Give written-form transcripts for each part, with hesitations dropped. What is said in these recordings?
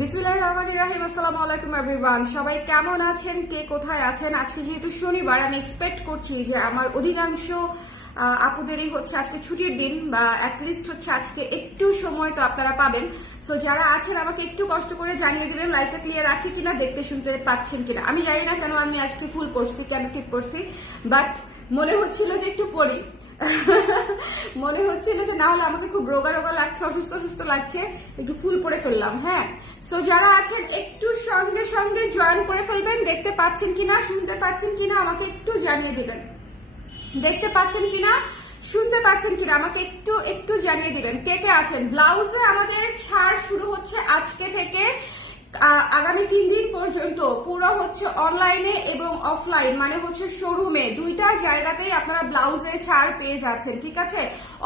বিসমিল্লাহির রহমানির রহিম। আসসালামু আলাইকুম এভরিওয়ান, সবাই কেমন আছেন, কে কোথায় আছেন? আজকে যেহেতু শনিবার, আমি এক্সপেক্ট করছি যে আমার অধিকাংশ আপুদেরই হচ্ছে আজকে ছুটির দিন, বা অ্যাটলিস্ট হচ্ছে আজকে একটু সময় তো আপনারা পাবেন। সো যারা আছেন আমাকে একটু কষ্ট করে জানিয়ে দিবেন লাইভটা ক্লিয়ার আছে কিনা, দেখতে শুনতে পাচ্ছেন কিনা। আমি জানি না কেন আমি আজকে ফুল পড়ছি, কেন টিপ পড়ছি, বাট মনে হচ্ছিল যে একটু পড়ি। মনে হচ্ছিল যে না হলে আমাকে খুব রোগা রোগা লাগছে, অসুস্থ অসুস্থ লাগছে, একটু ফুল পরে ফেললাম। হ্যাঁ, সো যারা আছেন একটু সঙ্গে সঙ্গে জয়েন করে ফেলবেন। দেখতে পাচ্ছেন কিনা, শুনতে পাচ্ছেন কিনা আমাকে একটু জানিয়ে দিবেন। দেখতে পাচ্ছেন কিনা, শুনতে পাচ্ছেন কিনা আমাকে একটু একটু জানিয়ে দিবেন কে কে আছেন। ব্লাউজে আমাদের ছাড় শুরু হচ্ছে আজকে থেকে আগামী 3 দিন পর্যন্ত, পুরো হচ্ছে অনলাইনে এবং অফলাইন, মানে হচ্ছে শোরুমে, দুইটা জায়গাতেই আপনারা ব্লাউজে ছাড় পেয়ে যাচ্ছেন। ঠিক আছে,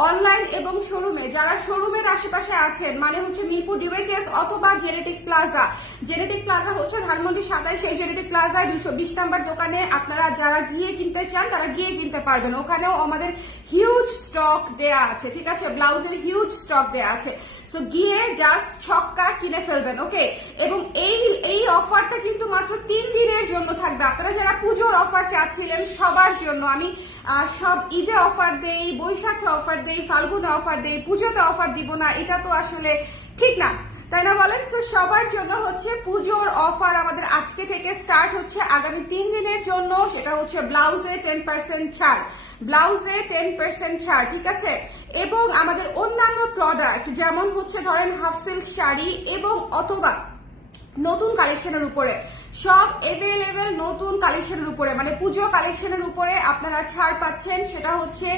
অনলাইন এবং শোরুমে। যারা শোরুমের আশেপাশে আছেন, মানে হচ্ছে মিরপুর ডিওএইচএস অথবা জেনেটিক প্লাজা, জেনেটিক প্লাজা হচ্ছে ধানমন্ডি 27, সেই জেনেটিক প্লাজায় 220 নাম্বার দোকানে আপনারা যারা গিয়ে কিনতে চান তারা গিয়ে কিনতে পারবেন। ওখানেও আমাদের হিউজ স্টক দেয়া আছে। ঠিক আছে, ব্লাউজের হিউজ স্টক দেয়া আছে। সো গিয়ে জাস্ট ছক্কা কিনে ফেলবেন। ওকে, এবং এই অফারটা কিন্তু মাত্র 3 দিনের জন্য থাকবে। আপনারা যারা পুজোর অফার চাচ্ছিলেন সবার জন্য, আমি সব ঈদে অফার দেই, বৈশাখে অফার দেই, ফাল্গুনে অফার দেই, পুজোতে অফার দিব না, এটা তো আসলে ঠিক না, তাই না বলেন? তো সবার জন্য হচ্ছে পুজোর অফার আমাদের আজকে থেকে স্টার্ট হচ্ছে আগামী 3 দিনের জন্য। সেটা হচ্ছে ব্লাউজে 10% ছাড়, ব্লাউজে 10% ছাড়। ঠিক আছে, এবং আমাদের অন্যান্য প্রোডাক্ট যেমন হচ্ছে ধরেন হাফ সিল্ক শাড়ি এবং অথবা নতুন কালেকশনের উপরে, সব এভেলেবেল নতুন কালেকশনের উপরে, মানে পুজো কালেকশনের উপরে আপনারা ছাড় পাচ্ছেন। সেটা হচ্ছে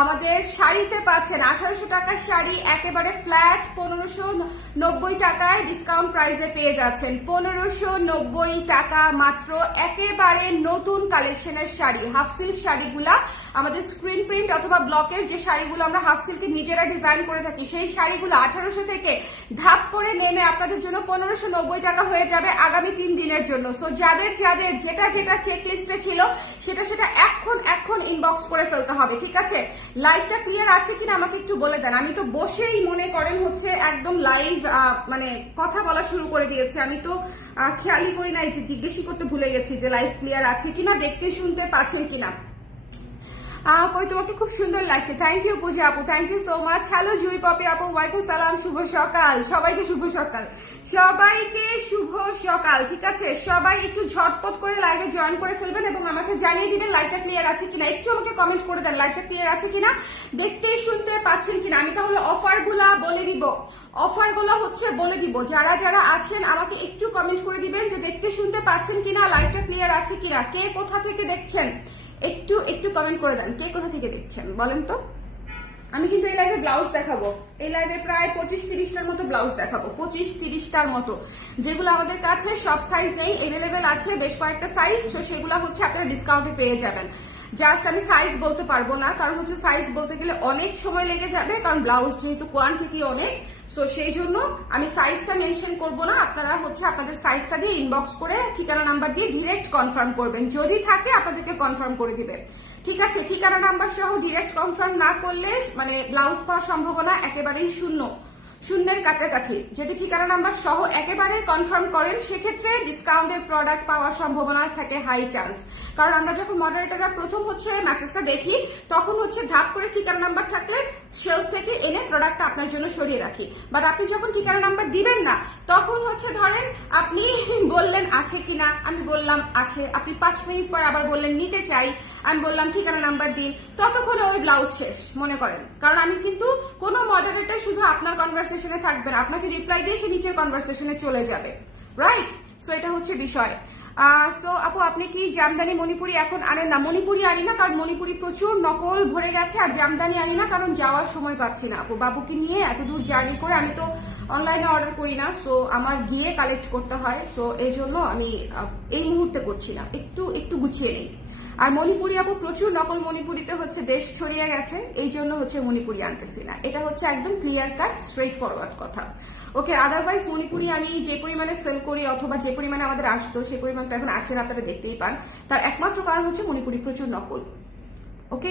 আমাদের শাড়িতে পাচ্ছেন 1800 টাকার শাড়ি একেবারে ফ্ল্যাট 1590 টাকায় ডিসকাউন্ট প্রাইসে পেয়ে যাচ্ছেন। 1590 টাকা মাত্র, একেবারে নতুন কালেকশনের শাড়ি। হাফ সিল্ক শাড়িগুলা আমাদের স্ক্রিন প্রিন্ট অথবা ব্লকের যে শাড়িগুলো আমরা হাফ সিল্কে নিজেরা ডিজাইন করে থাকি, সেই শাড়িগুলো 1800 থেকে ধাপ করে নেমে আপনাদের জন্য 1590 টাকা হয়ে যাবে আগামী 3 দিনের জন্য। সো যাদের যাদের যেটা যেটা চেক লিস্টে ছিল সেটা এখন ইনবক্স করে ফেলতে হবে। ঠিক আছে, লাইভটা ক্লিয়ার আছে কিনা আমাকে একটু বলে দেন। আমি তো বসেই মনে করেন হচ্ছে একদম লাইভ মানে কথা বলা শুরু করে দিয়েছে। আমি তো খেয়ালই করি নাই, যে জিজ্ঞেসই করতে ভুলে গেছি যে লাইভ ক্লিয়ার আছে কিনা, দেখতে শুনতে পাচ্ছেন কিনা। কই তোমাকে খুব সুন্দর লাগছে, থ্যাংক ইউ পূজা আপু, thank you so much. Hello Jui Popy আপু, ওয়ালাইকুম সালাম, শুভ সকাল সবাইকে, শুভ সকাল সবাইকে, শুভ সকাল। ঠিক আছে, সবাই একটু ঝটপট করে লাইভে জয়েন করে ফেলবেন এবং আমাকে জানিয়ে দিবেন লাইভটা ক্লিয়ার আছে কিনা। একটু আমাকে কমেন্ট করে দেন লাইভটা ক্লিয়ার আছে কিনা, দেখতে শুনতে পাচ্ছেন কিনা। আমি তাহলে অফারগুলা বলে দিব, অফারগুলো হচ্ছে বলে দিব। যারা যারা আছেন আমাকে একটু কমেন্ট করে দিবেন যে দেখতে শুনতে পাচ্ছেন কিনা, লাইভটা ক্লিয়ার আছে কিনা, কে কোথা থেকে দেখছেন একটু একটু কমেন্ট করে দেন, কে কোথা থেকে দেখছেন বলেন তো। আমি কিন্তু এই লাইভে ব্লাউজ দেখাবো, এই লাইভে প্রায় 25-30টার মতো ব্লাউজ দেখাবো, 25-30টার মতো, যেগুলো আমাদের কাছে সব সাইজ নেই, এভেলেবেল আছে বেশ কয়েকটা সাইজ। তো সেগুলো হচ্ছে আপনারা ডিসকাউন্টে পেয়ে যাবেন। জাস্ট আমি সাইজ বলতে পারবো না, কারণ হচ্ছে সাইজ বলতে গেলে অনেক সময় লেগে যাবে, কারণ ব্লাউজ যেহেতু কোয়ান্টিটি অনেক, সো সেই জন্য আমি সাইজটা মেনশন করবো না। আপনারা হচ্ছে আপনাদের সাইজটা দিয়ে ইনবক্স করে ঠিকানা নাম্বার দিয়ে ডিরেক্ট কনফার্ম করবেন, যদি থাকে আপনাদেরকে কনফার্ম করে দিবে। ঠিক আছে, ঠিকানা নাম্বার সহ ডিরেক্ট কনফার্ম না করলে মানে ব্লাউজ পাওয়ার সম্ভাবনা একেবারেই শূন্যের কাছাকাছি। যদি ঠিকানা নাম্বার সহ একেবারে কনফার্ম করেন সেক্ষেত্রে ডিসকাউন্টের প্রোডাক্ট পাওয়ার সম্ভাবনা থাকে হাই চান্স। কারণ আমরা যখন মডারেটররা প্রথম হচ্ছে মেসেজটা দেখি, তখন হচ্ছে ধাপ করে ঠিকানা নাম্বার থাকলে শেলফ থেকে এনে প্রোডাক্টটা আপনার জন্য সরিয়ে রাখি। বাট আপনি যখন ঠিকানা নাম্বার দিবেন না, তখন হচ্ছে ধরেন আপনি বললেন আছে কিনা, আমি বললাম আছে, আপনি 5 মিনিট পর আবার বললেন নিতে চাই, আমি বললাম ঠিকানা নাম্বার দিন, ততক্ষণে ওই ব্লাউজ শেষ মনে করেন। কারণ আমি কিন্তু কোনো মডারেটর শুধু আপনার কনভারসেশনে থাকবে না, আপনাকে রিপ্লাই দিয়ে সে নিচের কনভারসেশনে চলে যাবে, রাইট? সো এটা হচ্ছে বিষয়। সো আপু আপনি কি জামদানি মণিপুরি এখন আনেন না? মণিপুরি আনি না, কারণ মণিপুরি প্রচুর নকল ভরে গেছে, আর জামদানি আনি না কারণ যাওয়ার সময় পাচ্ছি না আপু, বাবুকে নিয়ে এত দূর জার্নি করে। আমি তো অনলাইনে অর্ডার করি না, সো আমার গিয়ে কালেক্ট করতে হয়, সো এই জন্য আমি এই মুহূর্তে করছি না, একটু গুছিয়ে নেই। আর মণিপুরি আপু প্রচুর নকল মণিপুরিতে হচ্ছে দেশ ছড়িয়ে গেছে, এই জন্য হচ্ছে মণিপুরি আনতেছি না। এটা হচ্ছে একদম ক্লিয়ার কাট স্ট্রেট ফরওয়ার্ড কথা। ওকে, আদারওয়াইজ মণিপুরি আমি যে পরিমাণে সেল করি অথবা যে পরিমাণে আমাদের আসতো সেই পরিমাণ তো এখন আসে না, আপনারা দেখতেই পান। তার একমাত্র কারণ হচ্ছে মণিপুরি প্রচুর নকল। ওকে,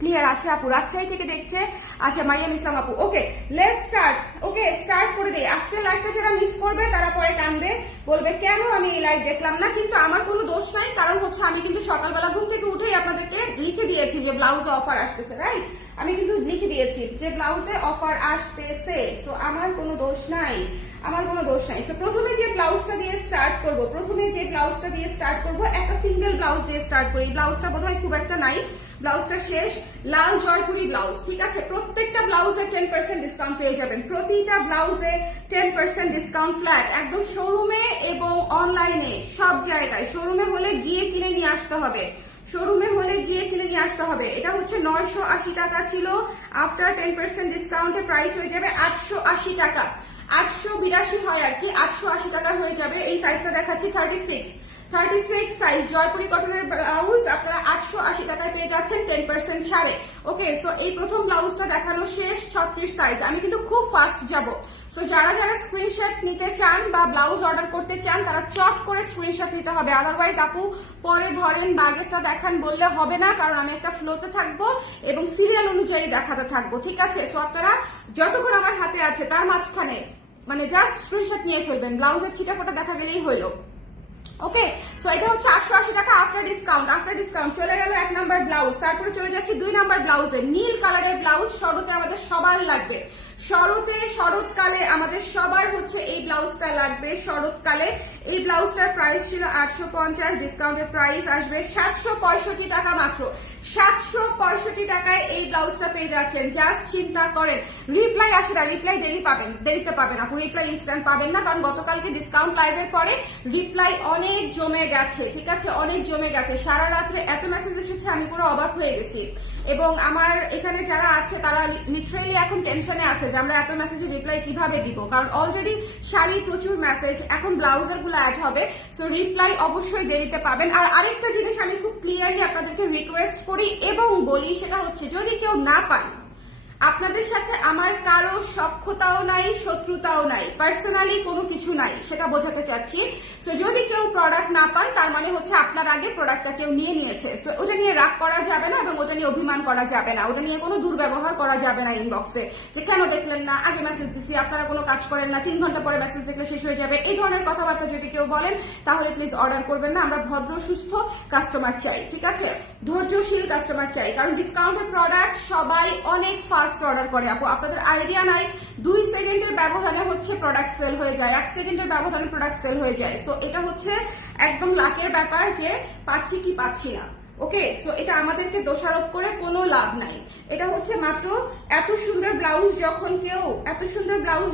ক্লিয়ার আছে আপু? রাজশাহী থেকে দেখছে। আচ্ছা মারিয়াম ইসলাম আপু, okay let's start. Okay start করে দিই। আজকের লাইভটা যারা মিস করবে তারা পরে কাঁদবে, বলবে কেন আমি এই লাইভ দেখলাম না। কিন্তু আমার কোনো দোষ নাই, কারণ হচ্ছে আমি কিন্তু সকালবেলা ঘুম থেকে উঠেই আপনাদেরকে লিখে দিয়েছি যে ব্লাউজে অফার আসতেছে, রাইট? আমি কিন্তু লিখে দিয়েছি যে ব্লাউজে অফার আসতেছে, তো আমার কোনো দোষ নাই, আমার কোনো দোষ নাই। তো প্রথমে যে ব্লাউজটা দিয়ে স্টার্ট করব, একটা সিঙ্গেল ব্লাউজ দিয়ে স্টার্ট করি। ব্লাউজটা বোধহয় খুব একটা নাই, ব্লাউজটা শেষ। লাল জয়পুরি ব্লাউজ, ঠিক আছে? প্রত্যেকটা ব্লাউজে 10% ডিসকাউন্ট পেয়ে যাবেন, প্রতিটা ব্লাউজে 10% ডিসকাউন্ট ফ্ল্যাট, একদম শোরুমে এবং অনলাইনে সব জায়গায়। শোরুমে হলে গিয়ে কিনে নিয়ে আসতে হবে, এটা হচ্ছে 980 টাকা ছিল, আফটার 10% ডিসকাউন্টে প্রাইস হয়ে যাবে 880 টাকা। 882 হয় আর কি, 880 টাকা হয়ে যাবে। এই সাইজটা দেখাচ্ছি 36 সাইজ জয়পুরি কটনের ব্লাউজ আপনারা 880 টাকায় পেয়ে যাচ্ছেন 10% ছাড়ে। ওকে, সো এই প্রথম ব্লাউজটা দেখানো শেষ, 36 সাইজ। আমি কিন্তু খুব ফাস্ট যাব, সো যারা স্ক্রিনশট নিতে চান বা ব্লাউজ অর্ডার করতে চান তারা চট করে স্ক্রিনশট নিতে হবে, আদারওয়াইজ আপু পরে ধরেন বাগেরটা দেখান বললে হবে না, কারণ আমি একটা ফ্লোতে থাকবো এবং সিরিয়াল অনুযায়ী দেখাতে থাকবো, ঠিক আছে? সো আপনারা যতক্ষণ আমার হাতে আছে তার মাঝখানে মানে জাস্ট স্ক্রিনশট নিয়ে ফেলবেন, ব্লাউজের চিটাফোটা দেখা গেলেই হইলো। ওকে, সো এটা হচ্ছে 880 টাকা আফটার ডিসকাউন্ট। চলে গেল 1 নাম্বার ব্লাউজ, তারপরে চলে যাচ্ছে 2 নাম্বার ব্লাউজে। নীল কালারের ব্লাউজ, শরতে আমাদের সবার লাগবে, শরৎকালে আমাদের সবার হচ্ছে এই ব্লাউজটা লাগবে। শরৎকালে এই ব্লাউজটার প্রাইস ছিল 850, ডিসকাউন্টের প্রাইস আসবে 765 টাকা মাত্র। 765 টাকায় এই ব্লাউজটা পেয়ে যাচ্ছেন, জাস্ট চিন্তা করেন। রিপ্লাই আসে না, রিপ্লাই দেরিতে পাবেন আপু, রিপ্লাই ইনস্ট্যান্ট পাবেন না, কারণ গতকালকে ডিসকাউন্ট লাইভের পরে রিপ্লাই অনেক জমে গেছে, ঠিক আছে? অনেক জমে গেছে, সারা রাত্রে এত মেসেজ এসেছে আমি পুরো অবাক হয়ে গেছি। এবং আমার এখানে যারা আছে তারা লিটারেলি এখন টেনশনে আছে যে আমরা এত মেসেজে রিপ্লাই কিভাবে দিব, কারণ অলরেডি শাড়ির প্রচুর মেসেজ, এখন ব্লাউজের গুলো অ্যাড হবে, সো রিপ্লাই অবশ্যই দেরিতে পাবেন। আর আরেকটা জিনিস আমি খুব ক্লিয়ারলি আপনাদেরকে রিকোয়েস্ট করি এবং বলি, সেটা হচ্ছে যদি কেউ না পান, আপনাদের সাথে আমার কারো সখ্যতাও নাই, শত্রুতাও নাই, পার্সোনালি কোনো কিছু নাই, সেটা বোঝাতে চাচ্ছি। সো যদি কেউ প্রোডাক্ট না পান তার মানে হচ্ছে আপনার আগে প্রোডাক্টটা কেউ নিয়ে নিয়েছে, সো ওটা নিয়ে রাগ করা যাবে না এবং ওটা নিয়ে অভিমান করা যাবে না, ওটা নিয়ে কোনো দুর্ব্যবহার করা যাবে না ইনবক্সে, যে কেন দেখলেন না, আগে মেসেজ দিছি, আপনারা কোনো কাজ করেন না, 3 ঘন্টা পরে মেসেজ দেখলে শেষ হয়ে যাবে, এই ধরনের কথাবার্তা যদি কেউ বলেন তাহলে প্লিজ অর্ডার করবেন না। আমরা ভদ্র সুস্থ কাস্টমার চাই, ঠিক আছে? ধৈর্যশীল কাস্টমার চাই, কারণ ডিসকাউন্টের প্রোডাক্ট সবাই অনেক ফাস্ট অর্ডার করে আপু, আপনাদের আইডিয়া নাই। 2 সেকেন্ডের ব্যবধানে হচ্ছে প্রোডাক্ট সেল হয়ে যায়, 1 সেকেন্ডের ব্যবধানে প্রোডাক্ট সেল হয়ে যায়। সো এটা হচ্ছে একদম লাকের ব্যাপার যে পাচ্ছি কি পাচ্ছি না। ওকে, সো এটা আমাদেরকে দোষারোপ করে কোনো লাভ নাই। এটা হচ্ছে মাত্র এত সুন্দর ব্লাউজ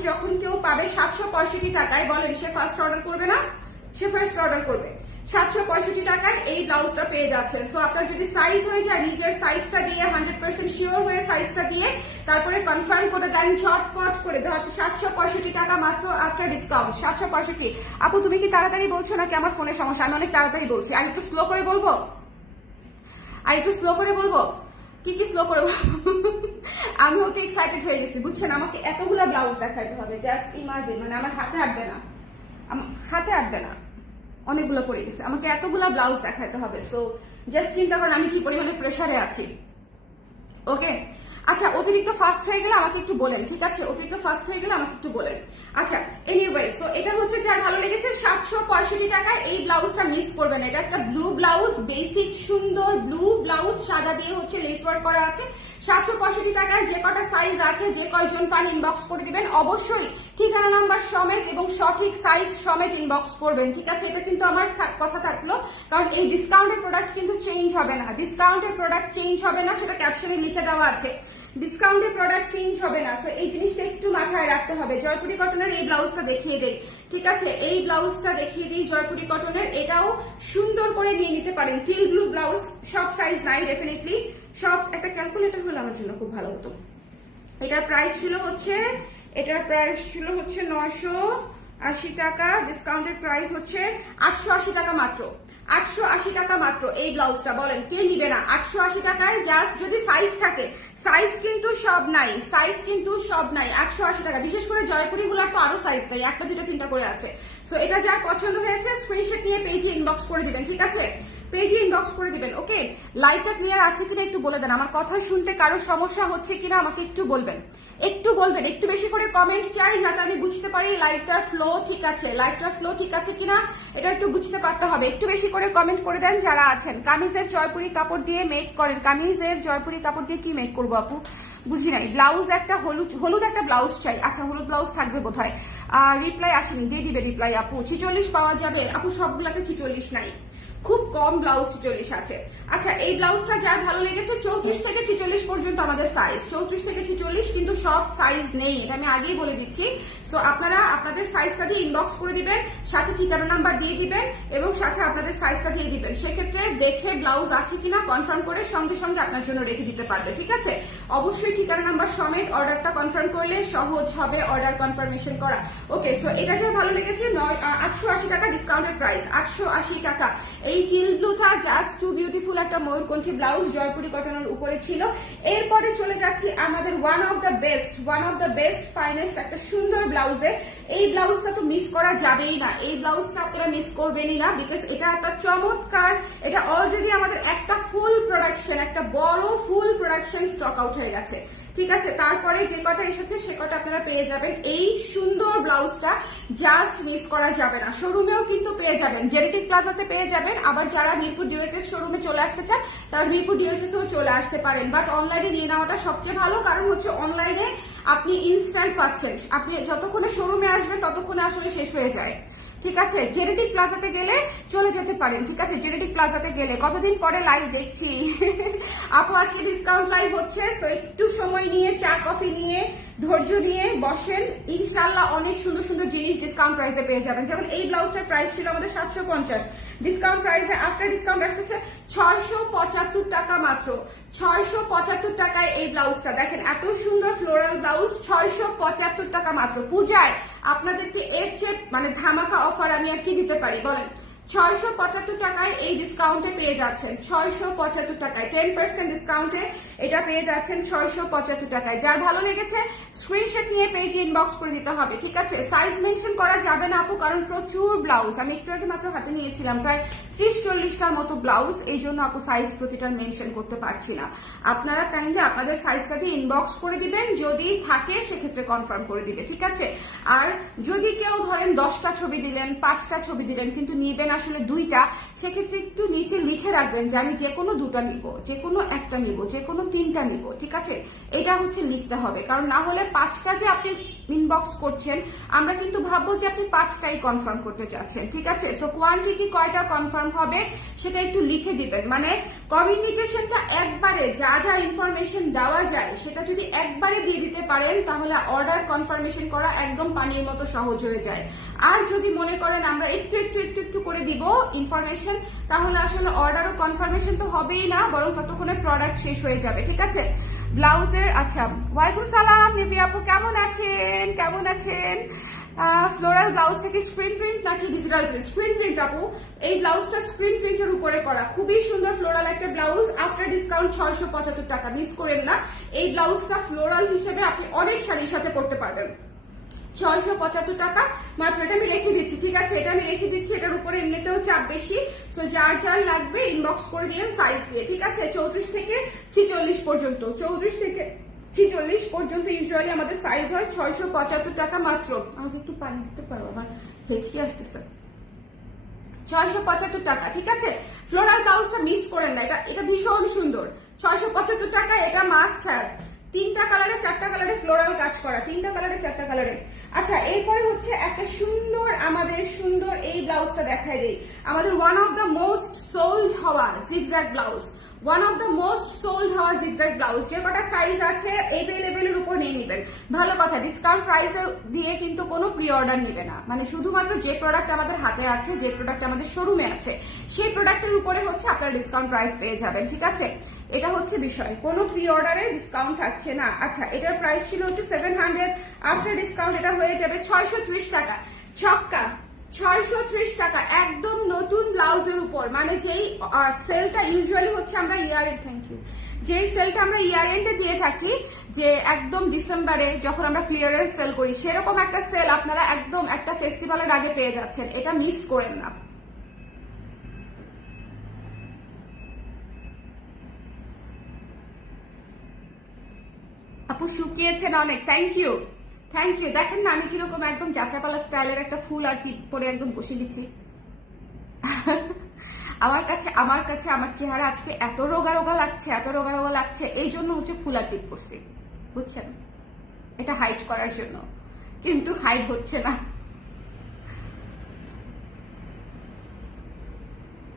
যখন কেউ পাবে 765 টাকায়, বলেন সে ফার্স্ট অর্ডার করবে না? সে ফার্স্ট অর্ডার করবে। 765 টাকায় এই ব্লাউজটা পেয়ে যাচ্ছেন। তো আপনার যদি সাইজ হয়ে যায়, নিজের সাইজটা দিয়ে 100% শিওর হয়ে সাইজটা দিয়ে তারপরে কনফার্ম করে দেন ঝটপট করে, ধর 765 টাকা মাত্র আফটার ডিসকাউন্ট। 765। আপু তুমি কি তাড়াতাড়ি বলছো নাকি আমার ফোনের সমস্যা? আমি অনেক তাড়াতাড়ি বলছি, আর একটু স্লো করে বলবো, কি স্লো করে বলবো? আমি হতে এক্সাইটেড হয়ে গেছি, বুঝছেন? আমাকে এতগুলা ব্লাউজ দেখাইতে হবে, জাস্ট ইমাজিন, মানে আমার হাতে আটবে না, অনেকগুলো পড়ে গেছে, আমাকে এতগুলা ব্লাউজ দেখাইতে হবে। সো জাস্ট চিন্তা করেন আমি কি পরিমাণে প্রেসারে আছি। ওকে, আচ্ছা অতিরিক্ত ফাস্ট হয়ে গেলে আমাকে একটু বলেন, ঠিক আছে? আচ্ছা এনিওয়ে, সো এটা হচ্ছে যার ভালো লেগেছে 765 টাকায় এই ব্লাউজটা মিস করবেন। এটা একটা ব্লু ব্লাউজ, বেসিক সুন্দর ব্লু ব্লাউজ, সাদা দিয়ে হচ্ছে লেস ওয়ার্ক করা আছে। 765 টাকায় যে কটা সাইজ আছে, যে কয়জন পান ইনবক্স করে দিবেন, অবশ্যই ঠিকানা নাম্বার সমেত এবং সঠিক সাইজ সমেত ইনবক্স করবেন, ঠিক আছে? এটা কিন্তু আমার কথা থাকলো, কারণ এই ডিসকাউন্টের প্রোডাক্ট কিন্তু চেঞ্জ হবে না, সেটা ক্যাপশনে লিখে দেওয়া আছে। ডিসকাউন্টের প্রোডাক্ট চেঞ্জ হবে না, তো এই জিনিসটা একটু মাথায় রাখতে হবে। জয়পুরি কটনের এই ব্লাউজটা দেখিয়ে দেই, ঠিক আছে? এই ব্লাউজটা দেখিয়ে দিই জয়পুরি কটনের, এটাও সুন্দর করে নিয়ে নিতে পারেন। টিল ব্লু ব্লাউজ, সব সাইজ নাই ডেফিনেটলি, সব একটা ক্যালকুলেটর হলে আমার জন্য খুব ভালো হতো। এটার প্রাইস ছিল হচ্ছে 980 টাকা, ডিসকাউন্টের প্রাইস হচ্ছে 880 টাকা মাত্র। 880 টাকা মাত্র এই ব্লাউজটা, বলেন কে নিবে না? 880 টাকায় জাস্ট যদি সাইজ থাকে, সাইজ কিন্তু সব নাই, 880 টাকা। বিশেষ করে জয়পুরি গুলার তো আরো সাইজ নাই, 1টা 2টা 3টা করে আছে। সো এটা যার পছন্দ হয়েছে স্ক্রিনশট নিয়ে পেজে ইনবক্স করে দিবেন, ঠিক আছে? পেজে ইনবক্স করে দিবেন। ওকে, লাইভটা ক্লিয়ার আছে কিনা একটু বলে দেন, আমার কথা শুনতে কারো সমস্যা হচ্ছে কিনা আমাকে একটু বলবেন, একটু বেশি করে কমেন্ট চাই যাতে আমি বুঝতে পারি লাইভটার ফ্লো ঠিক আছে, লাইভটার ফ্লো ঠিক আছে কিনা এটা একটু বুঝতে পারতে হবে। একটু বেশি করে কমেন্ট করে দেন যারা আছেন। কামিজের জয়পুরি কাপড় দিয়ে মেক করেন, কামিজের জয়পুরি কাপড় দিয়ে কি মেক করবো আপু বুঝি নাই। ব্লাউজ একটা হলুদ একটা ব্লাউজ চাই। আচ্ছা, হলুদ ব্লাউজ থাকবে বোধহয়। রিপ্লাই আসেনি, দিয়ে দিবে রিপ্লাই আপু। 46 পাওয়া যাবে আপু? সবগুলাতে 46 নাই, খুব কম ব্লাউজ 46 আছে। আচ্ছা, এই ব্লাউজটা যার ভালো লেগেছে 34 থেকে 46 পর্যন্ত আমাদের সাইজ, 34 থেকে 46, কিন্তু সব সাইজ নেই, এটা আমি আগেই বলে দিচ্ছি। সো আপনারা আপনাদের সাইজটা দিয়ে ইনবক্স করে দিবেন, সাথে ঠিকানা নাম্বার দিয়ে দিবেন এবং সাথে আপনাদের সাইজটা দিয়ে দিবেন। সেক্ষেত্রে দেখে ব্লাউজ আছে কিনা কনফার্ম করে সঙ্গে সঙ্গে আপনার জন্য রেখে দিতে পারবে, ঠিক আছে? অবশ্যই ঠিকানা নাম্বার সমেত অর্ডারটা কনফার্ম করলে সহজ হবে অর্ডার কনফার্মেশন করা। ওকে, সো এটা যার ভালো লেগেছে 880 টাকা ডিসকাউন্টেড প্রাইস, 880 টাকা। এই টিল ব্লুটা জাস্ট টু বিউটিফুল একটা ময়ূরকণ্ঠী ব্লাউজ জয়পুরি কটনের উপরে ছিল। এরপরে চলে যাচ্ছি আমাদের one of the best finest একটা সুন্দর ব্লাউজে। এই ব্লাউজটা তো মিস করা যাবেই না, এই ব্লাউজটা আপনারা মিস করবেনই না, বিকজ এটা একটা চমৎকার, এটা অলরেডি আমাদের একটা ফুল প্রোডাকশন, একটা বড় ফুল প্রোডাকশন স্টক আউট হয়ে গেছে, ঠিক আছে? তারপরে যে কটা এসেছে সে কটা আপনারা পেয়ে যাবেন। এই সুন্দর ব্লাউজটা জাস্ট মিস করা যাবে না। শোরুমেও কিন্তু পেয়ে যাবেন, জেনেটিক প্লাজাতে পেয়ে যাবেন। আবার যারা মিরপুর ডিওএইচএস শোরুমে চলে আসতে চান তারা মিরপুর ডিওএইচএসেও চলে আসতে পারেন, বাট অনলাইনে নিয়ে নেওয়াটা সবচেয়ে ভালো, কারণ হচ্ছে অনলাইনে আপনি ইনস্ট্যান্ট পাচ্ছেন, আপনি যতক্ষণে শোরুমে আসবেন ততক্ষণে আসলে শেষ হয়ে যায়, ঠিক আছে? জেনেটিক প্লাজাতে গেলে চলে যেতে পারেন, ঠিক আছে? জেনেটিক প্লাজাতে গেলে কতদিন পরে লাইভ দেখছি আপু, আজকে ডিসকাউন্ট লাইভ হচ্ছে, তো একটু সময় নিয়ে চা কফি নিয়ে ধৈর্য নিয়ে বসেন, ইনশাল্লাহ অনেক সুন্দর সুন্দর জিনিস ডিসকাউন্ট প্রাইসে পেয়ে যাবেন। যেমন এই ব্লাউজটার প্রাইস ছিল আমাদের 750, ডিসকাউন্ট প্রাইসে আফটার ডিসকাউন্ট আসতেছে 675 টাকা মাত্র। 675 টাকায় এই ব্লাউজটা দেখেন, এত সুন্দর ফ্লোরাল ব্লাউজ 675 টাকা মাত্র। পূজায় আপনাদেরকে এর চেয়ে মানে ধামাকা অফার আমি আর কি দিতে পারি বলেন? 675 টাকায় এই ডিসকাউন্টে পেয়ে যাচ্ছেন, 675 টাকায় 10% ডিসকাউন্টে এটা পেয়ে যাচ্ছেন 675 টাকায়। যার ভালো লেগেছে স্ক্রিনশট নিয়ে পেজে ইনবক্স করে দিতে হবে, ঠিক আছে? সাইজ মেনশন করা যাবে না আপু, কারণ প্রচুর ব্লাউজ, আমি একটু আগে মাত্র হাতে নিয়েছিলাম প্রায় 30-40টার মতো ব্লাউজ, এই জন্য আপু সাইজ প্রতিটার মেনশন করতে পারছি না। আপনারা কাইন্ডলি আপনাদের সাইজটা দিয়ে ইনবক্স করে দিবেন, যদি থাকে সেক্ষেত্রে কনফার্ম করে দিবে, ঠিক আছে? আর যদি কেউ ধরেন 10টা ছবি দিলেন, 5টা ছবি দিলেন, কিন্তু নিবেন আসলে 2টা, সেক্ষেত্রে একটু নিচে লিখে রাখবেন যে আমি যে কোনো 2টা নিব, যে কোনো একটা নিব, যে কোনো 3টা নিব, ঠিক আছে? এটা হচ্ছে লিখতে হবে, কারণ না হলে 5টা যে আপনি ইনবক্স করছেন আমরা কিন্তু ভাববো যে আপনি 5টাই কনফার্ম করতে চাচ্ছেন, ঠিক আছে? সো কোয়ান্টিটি কয়টা কনফার্ম হবে সেটা একটু লিখে দিবেন, মানে কমিউনিকেশনটা একবারে যা যা ইনফরমেশন দেওয়া যায় সেটা যদি একবারে দিয়ে দিতে পারেন তাহলে অর্ডার কনফার্মেশন করা একদম পানির মতো সহজ হয়ে যায়। আর যদি মনে করেন আমরা একটু করে দিব ইনফরমেশন, তাহলে আসলে অর্ডারও কনফার্মেশন তো হবেই না, বরং ততক্ষণে প্রোডাক্ট শেষ হয়ে যাবে, ঠিক আছে? ব্লাউজের আচ্ছা, ওয়ালাইকুম সালাম নিভি আপু, কেমন আছেন? কেমন আছেন? ফ্লোরাল ব্লাউজ থেকে স্ক্রিন প্রিন্ট নাকি ডিজিটাল প্রিন্ট? স্ক্রিন প্রিন্ট আপু, এই ব্লাউজটা স্ক্রিন প্রিন্টের উপরে করা, খুবই সুন্দর ফ্লোরাল একটা ব্লাউজ। আফটার ডিসকাউন্ট 675 টাকা, মিস করেন না। এই ব্লাউজটা ফ্লোরাল হিসেবে আপনি অনেক শাড়ির সাথে পরতে পারবেন। 675 টাকা মাত্র, এটা আমি রেখে দিচ্ছি, ঠিক আছে? এটা আমি রেখে দিচ্ছি, এটার উপরে এমনিতেও চাপ বেশি, সো যার যার লাগবে ইনবক্স করে দিবেন সাইজ দিয়ে, ঠিক আছে? 34 থেকে 46 পর্যন্ত, 34 থেকে 46 পর্যন্ত ইউজুয়ালি আমাদের সাইজ হয়। 675 টাকা মাত্র। আমাকে একটু পানি দিতে পারো, আমার হেঁচকি আসতেছে। 675 টাকা, ঠিক আছে? ফ্লোরাল ব্লাউজটা মিস করেন না, এটা ভীষণ সুন্দর। 675 টাকা, এটা মাস্ট হ্যাভ। 3টা কালারে 4টা কালারে ফ্লোরাল কাজ করা, 3টা কালারে 4টা কালারে। আচ্ছা, এরপরে হচ্ছে একটা সুন্দর, আমাদের সুন্দর এই ব্লাউজটা দেখাই দেই, আমাদের one of the most sold হওয়া zigzag blouse, one of the most sold হওয়া জিগজ্যাগ ব্লাউজ। যে কটা সাইজ আছে এভেলেবেলের উপর নিয়ে নেবেন। ভালো কথা, ডিসকাউন্ট প্রাইসে দিয়ে কিন্তু কোনো প্রি অর্ডার নেবে না, মানে শুধুমাত্র যে প্রোডাক্ট আমাদের হাতে আছে, যে প্রোডাক্ট আমাদের শোরুমে আছে, সেই প্রোডাক্টের উপরে হচ্ছে আপনারা ডিসকাউন্ট প্রাইস পেয়ে যাবেন, ঠিক আছে? এটা হচ্ছে বিষয়, কোনো প্রি অর্ডারে ডিসকাউন্ট থাকছে না। আচ্ছা, এটার প্রাইস ছিল হচ্ছে 700, আফটার ডিসকাউন্ট এটা হয়ে যাবে 630 টাকা। ছক্কা, 630 টাকা, একদম নতুন ব্লাউজের উপর, মানে যেই সেলটা ইউজুয়ালি হচ্ছে আমরা ইয়ার এন্ড, থ্যাংক ইউ, যেই সেলটা আমরা ইয়ার এন্ডে দিয়ে থাকি, যে একদম ডিসেম্বরে যখন আমরা ক্লিয়ারেন্স সেল করি, সেরকম একটা সেল আপনারা একদম একটা ফেস্টিভ্যালের আগে পেয়ে যাচ্ছেন, এটা মিস করেন না। আপু শুকিয়েছে না অনেক, থ্যাংক ইউ। দেখেন না আমি কিরকম একদম যাত্রাপালা স্টাইলের একটা ফুল আর টিপ পরে একদম বসে দিচ্ছি। আমার কাছে আমার চেহারা আজকে এত রোগা রোগা লাগছে, এই জন্য হচ্ছে ফুল আর টিপ পরছি, বুঝছেন? এটা হাইড করার জন্য, কিন্তু হাইড হচ্ছে না।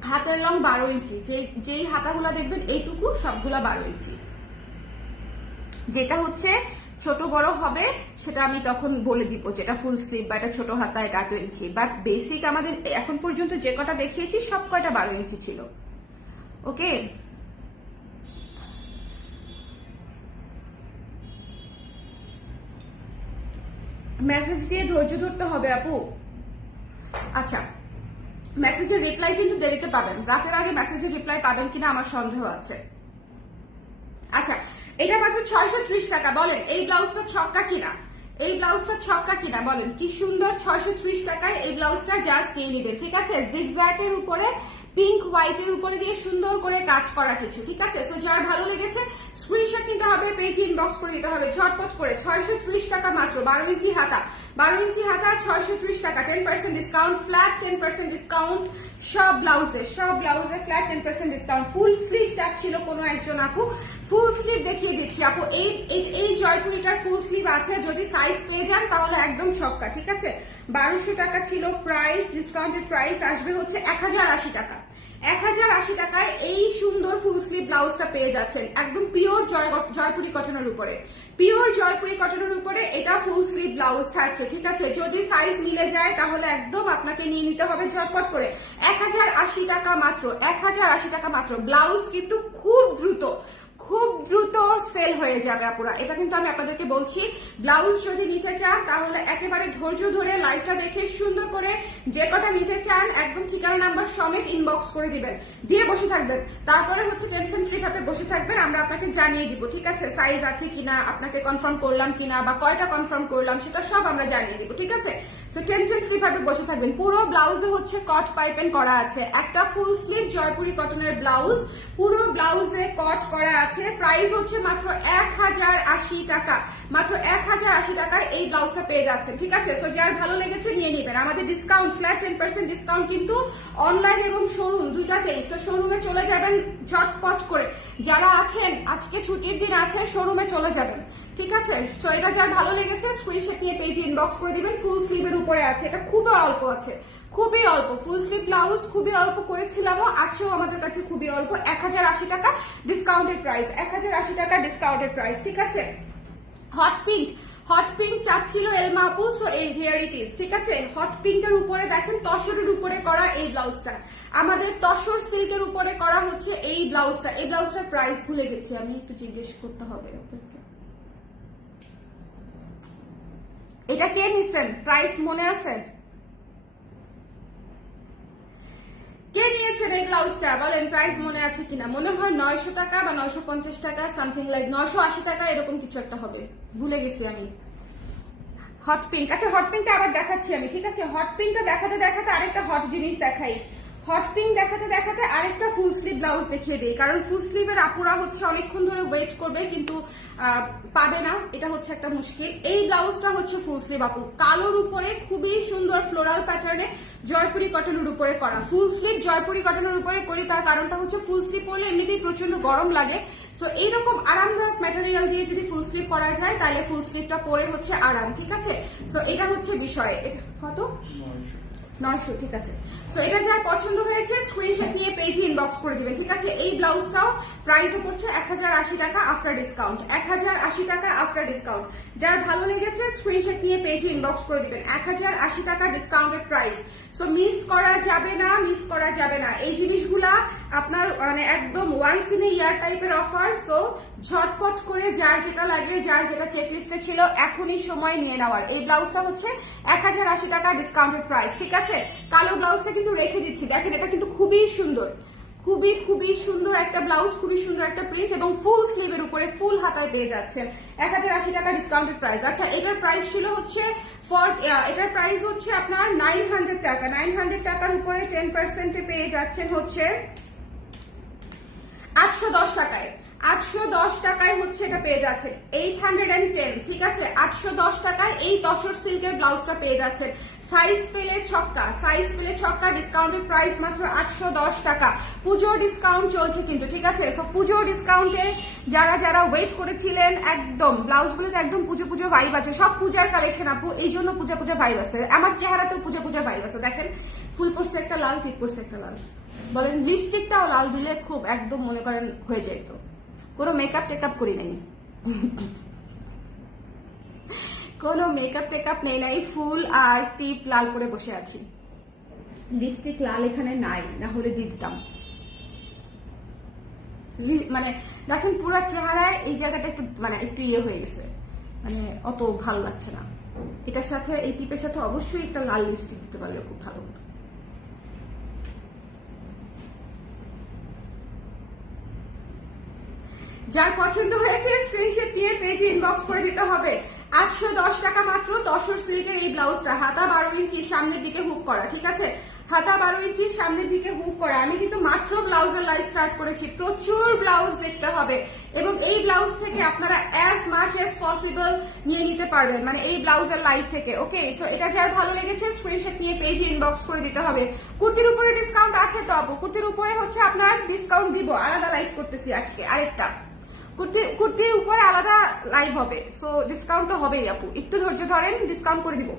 হাতের লং 12 ইঞ্চি, যেই হাতাগুলা দেখবেন এইটুকু সবগুলা 12 ইঞ্চি। যেটা হচ্ছে ছোট বড় হবে সেটা আমি তখন বলে দিব, যেটা ফুল স্লিভ বা এটা ছোট হাতা, এটা 8 ইঞ্চি। বাট বেসিক আমাদের এখন পর্যন্ত যে কটা দেখিয়েছি সব কয়টা 12 ইঞ্চি ছিল। ওকে, মেসেজ দিয়ে ধৈর্য ধরতে হবে আপু। আচ্ছা, মেসেজের রিপ্লাই কিন্তু দেরিতে পাবেন, রাতের আগে মেসেজের রিপ্লাই পাবেন কিনা আমার সন্দেহ আছে। আচ্ছা, এটা মাত্র 630 টাকা। বলেন এই ব্লাউজটা ছক্কা কিনা, বলেন কি সুন্দর। 630 টাকায় এই ব্লাউজটা জাস্ট দিয়ে নিবেন, ঠিক আছে? জিগজ্যাগের উপরে পিঙ্ক হোয়াইটের উপরে দিয়ে সুন্দর করে কাজ করা কিছু, ঠিক আছে? সো যার ভালো লেগেছে স্ক্রিনশট নিতে হবে, পেজ ইনবক্স করে দিতে হবে ঝটপট করে। 630 টাকা মাত্র, 12 ইঞ্চি হাতা, 630 টাকা, 10% ডিসকাউন্ট, ফ্ল্যাট 10% ডিসকাউন্ট সব ব্লাউজে ফ্ল্যাট 10% ডিসকাউন্ট। ফুল স্লিভ চাচ্ছিল কোনো একজন আপু, ফুল স্লিভ দেখিয়ে দিচ্ছি আপু। এই জয়পুরিটার ফুল স্লিভ আছে, যদি সাইজ পেয়ে যান তাহলে একদম ছক্কা, ঠিক আছে? 1200 টাকা ছিল প্রাইস, ডিসকাউন্টেড প্রাইস আসবে হচ্ছে 1080 টাকা। 1080 টাকায় এই সুন্দর ফুল স্লিভ ব্লাউজটা পেয়ে যাচ্ছেন, একদম পিওর জয়পুরি কটনের উপরে এটা ফুল স্লিভ ব্লাউজ থাকছে, ঠিক আছে? যদি সাইজ মিলে যায় তাহলে একদম আপনাকে নিয়ে নিতে হবে ঝটপট করে। 1080 টাকা মাত্র, 1080 টাকা মাত্র। ব্লাউজ কিন্তু খুব দ্রুত সেল হয়ে যাবে আপুরা, এটা কিন্তু আমি আপনাদেরকে বলছি। ব্লাউজ যদি নিতে চান তাহলে একেবারে ধৈর্য ধরে লাইভটা দেখে সুন্দর করে যে কটা নিতে চান একদম ঠিকানা নাম্বার সমেত ইনবক্স করে দিবেন, দিয়ে বসে থাকবেন। তারপরে হচ্ছে টেনশন ফ্রি ভাবে বসে থাকবেন, আমরা আপনাকে জানিয়ে দিব, ঠিক আছে? সাইজ আছে কিনা, আপনাকে কনফার্ম করলাম কিনা, বা কয়টা কনফার্ম করলাম সেটা সব আমরা জানিয়ে দিব, ঠিক আছে? সো টেনশন ফ্রি ভাবে বসে থাকবেন। পুরো ব্লাউজে হচ্ছে কট পাইপেন করা আছে, একটা ফুল স্লিভ জয়পুরি কটনের ব্লাউজ, পুরো ব্লাউজে কট করা আছে। প্রাইস হচ্ছে মাত্র 1080 টাকা, মাত্র 1080 টাকায় এই ব্লাউজটা পেয়ে যাচ্ছেন, ঠিক আছে? সো যার ভালো লেগেছে নিয়ে নেবেন। আমাদের ডিসকাউন্ট ফ্ল্যাট 10% ডিসকাউন্ট কিন্তু অনলাইন এবং শোরুম দুইটাতেই। সো শোরুমে চলে যাবেন ঝটপট করে, যারা আছেন আজকে ছুটির দিন আছে শোরুমে চলে যাবেন, ঠিক আছে? সো এটা যার ভালো লেগেছে স্ক্রিনশট নিয়ে পেজে ইনবক্স করে দিবেন। ফুল স্লিভের উপরে আছে, এটা খুবই অল্প আছে, খুবই অল্প। ফুল স্লিভ ব্লাউজ খুবই অল্প করেছিলামও, আছেও আমাদের কাছে খুবই অল্প। 1080 টাকা ডিসকাউন্টেড প্রাইস, 1080 টাকা ডিসকাউন্টেড প্রাইস, ঠিক আছে? হট পিঙ্ক চাচ্ছিল এলমা আপু, সো এই হিয়ার ইট ইজ, ঠিক আছে? হট পিঙ্কের উপরে দেখেন তসরের উপরে করা এই ব্লাউজটা, আমাদের তসর সিল্কের উপরে করা হচ্ছে এই ব্লাউজটা। এই ব্লাউজটার প্রাইস ভুলে গেছি আমি, একটু জিজ্ঞেস করতে হবে ওদেরকে। এটা কে নিছেন? প্রাইস মনে আছে? কে নিয়েছেন এই ব্লাউজটা বলেন, প্রাইস মনে আছে কিনা? মনে হয় 900 টাকা বা 950 টাকা, সামথিং লাইক 980 টাকা এরকম কিছু একটা হবে, ভুলে গেছি আমি। হট পিঙ্ক, আচ্ছা হট পিঙ্কটা আবার দেখাচ্ছি আমি, ঠিক আছে? হট পিঙ্কটা দেখাতে দেখাতে আরেকটা হট জিনিস দেখাই। হট পিঙ্ক দেখাতে দেখাতে আরেকটা ফুল স্লিভ ব্লাউজ দেখিয়ে দিই, কারণ ফুল স্লিভের আপুরা হচ্ছে অনেকক্ষণ ধরে ওয়েট করবে কিন্তু পাবে না, এটা হচ্ছে একটা মুশকিল। এই ব্লাউজটা হচ্ছে ফুল স্লিভ আপু, কালোর উপরে খুবই সুন্দর ফ্লোরাল প্যাটার্নে জয়পুরি কটনের উপরে করা। ফুল স্লিভ জয়পুরি কটনের উপরে করি, তার কারণটা হচ্ছে ফুল স্লিভ পরলে এমনিতেই প্রচন্ড গরম লাগে। সো এইরকম আরামদায়ক ম্যাটেরিয়াল দিয়ে যদি ফুল স্লিভ করা যায় তাহলে ফুল স্লিভটা পরে হচ্ছে আরাম, ঠিক আছে? সো এটা হচ্ছে বিষয়। কত? 900, ঠিক আছে? সো এটা যার পছন্দ হয়েছে স্ক্রিনশট নিয়ে পেজে ইনবক্স করে দিবেন, ঠিক আছে? এই ব্লাউজটাও প্রাইসও পড়ছে 1080 টাকা আফটার ডিসকাউন্ট, 1080 টাকা আফটার ডিসকাউন্ট। যার ভালো লেগেছে স্ক্রিনশট নিয়ে পেজে ইনবক্স করে দিবেন, 1080 টাকা ডিসকাউন্টেড প্রাইস। সো মিস করা যাবে না এই জিনিসগুলা, আপনার মানে একদম ওয়ান্স ইন এ ইয়ার টাইপের অফার। সো ঝটপট করে যার যেটা লাগে, যার যেটা চেক লিস্টে ছিল এখনই সময় নিয়ে নেওয়ার। এই ব্লাউজটা হচ্ছে 1080 টাকা ডিসকাউন্টেড প্রাইস, ঠিক আছে? কালো ব্লাউজটা কিন্তু রেখে দিচ্ছি, দেখেন এটা কিন্তু খুবই সুন্দর, খুবই সুন্দর একটা ব্লাউজ, খুবই সুন্দর একটা প্রিন্ট এবং ফুল স্লিভের উপরে ফুল হাতায় পেয়ে যাচ্ছেন 1080 টাকা ডিসকাউন্টেড প্রাইস। আচ্ছা এটার প্রাইস ছিল হচ্ছে এটার প্রাইস হচ্ছে আপনার 900 টাকা, 900 টাকার উপরে 10% পেয়ে যাচ্ছেন হচ্ছে 810 টাকায়। 810 টাকায় হচ্ছে এটা পেয়ে যাচ্ছে, 810, ঠিক আছে। 810 টাকায় এই তসর সিল্কের ব্লাউজটা পেয়ে যাচ্ছে। সাইজ পেলে ছক্কা, সাইজ পেলে ছক্কা। ডিসকাউন্টের প্রাইস মাত্র 810 টাকা। পুজোর ডিসকাউন্ট চলছে কিন্তু, ঠিক আছে। সো পুজোর ডিসকাউন্টে যারা যারা ওয়েট করেছিলেন, একদম ব্লাউজগুলোতে একদম পুজো পুজো ভাইব আছে, সব পূজার কালেকশন আপু, এই জন্য পূজা পূজা ভাইব আছে। আমার চেহারাতেও পূজা পূজা ভাইব আছে। দেখেন ফুল পড়ছে একটা লাল, টিপ পড়ছে একটা লাল, বলেন লিপস্টিকটাও লাল দিলে খুব একদম মনে করেন হয়ে যেত। কোনো মেকআপ টেকআপ করি নাই, কোনো মেকআপ টেকআপ নেই, নাই ফুল আর টিপ লাল করে বসে আছি। লিপস্টিক লাল এখানে নাই, না হলে দিতাম। মানে দেখেন পুরো চেহারায় এই জায়গাটা একটু মানে একটু ইয়ে হয়ে গেছে, মানে অত ভালো লাগছে না। এটার সাথে এই টিপের সাথে অবশ্যই একটা লাল লিপস্টিক দিতে পারলে খুব ভালো হতো। যার পছন্দ হয়েছে স্ক্রিনশট দিয়ে পেজে ইনবক্স করে দিতে হবে। 810 টাকা মাত্র তসর সিল্কের এই ব্লাউজটা, হাতা 12 ইঞ্চি, সামনের দিকে হুক করা, ঠিক আছে। হাতা 12 ইঞ্চি, সামনের দিকে হুক করা। আমি কিন্তু মাত্র ব্লাউজের লাইভ স্টার্ট করেছি, প্রচুর ব্লাউজ দেখতে হবে এবং এই ব্লাউজ থেকে আপনারা অ্যাজ মাচ অ্যাজ পসিবল নিয়ে নিতে পারবেন, মানে এই ব্লাউজের লাইভ থেকে। ওকে, সো এটা যার ভালো লেগেছে স্ক্রিনশট নিয়ে পেজে ইনবক্স করে দিতে হবে। কুর্তির উপরে ডিসকাউন্ট আছে তো আপু? কুর্তির উপরে হচ্ছে আপনার ডিসকাউন্ট দিব, আলাদা লাইভ করতেছি আজকে আরেকটা। কুর্তির উপরে আলাদা লাইভ হবে, সো ডিসকাউন্ট তো হবেই আপু, একটু ধৈর্য ধরেন, ডিসকাউন্ট করে দিব।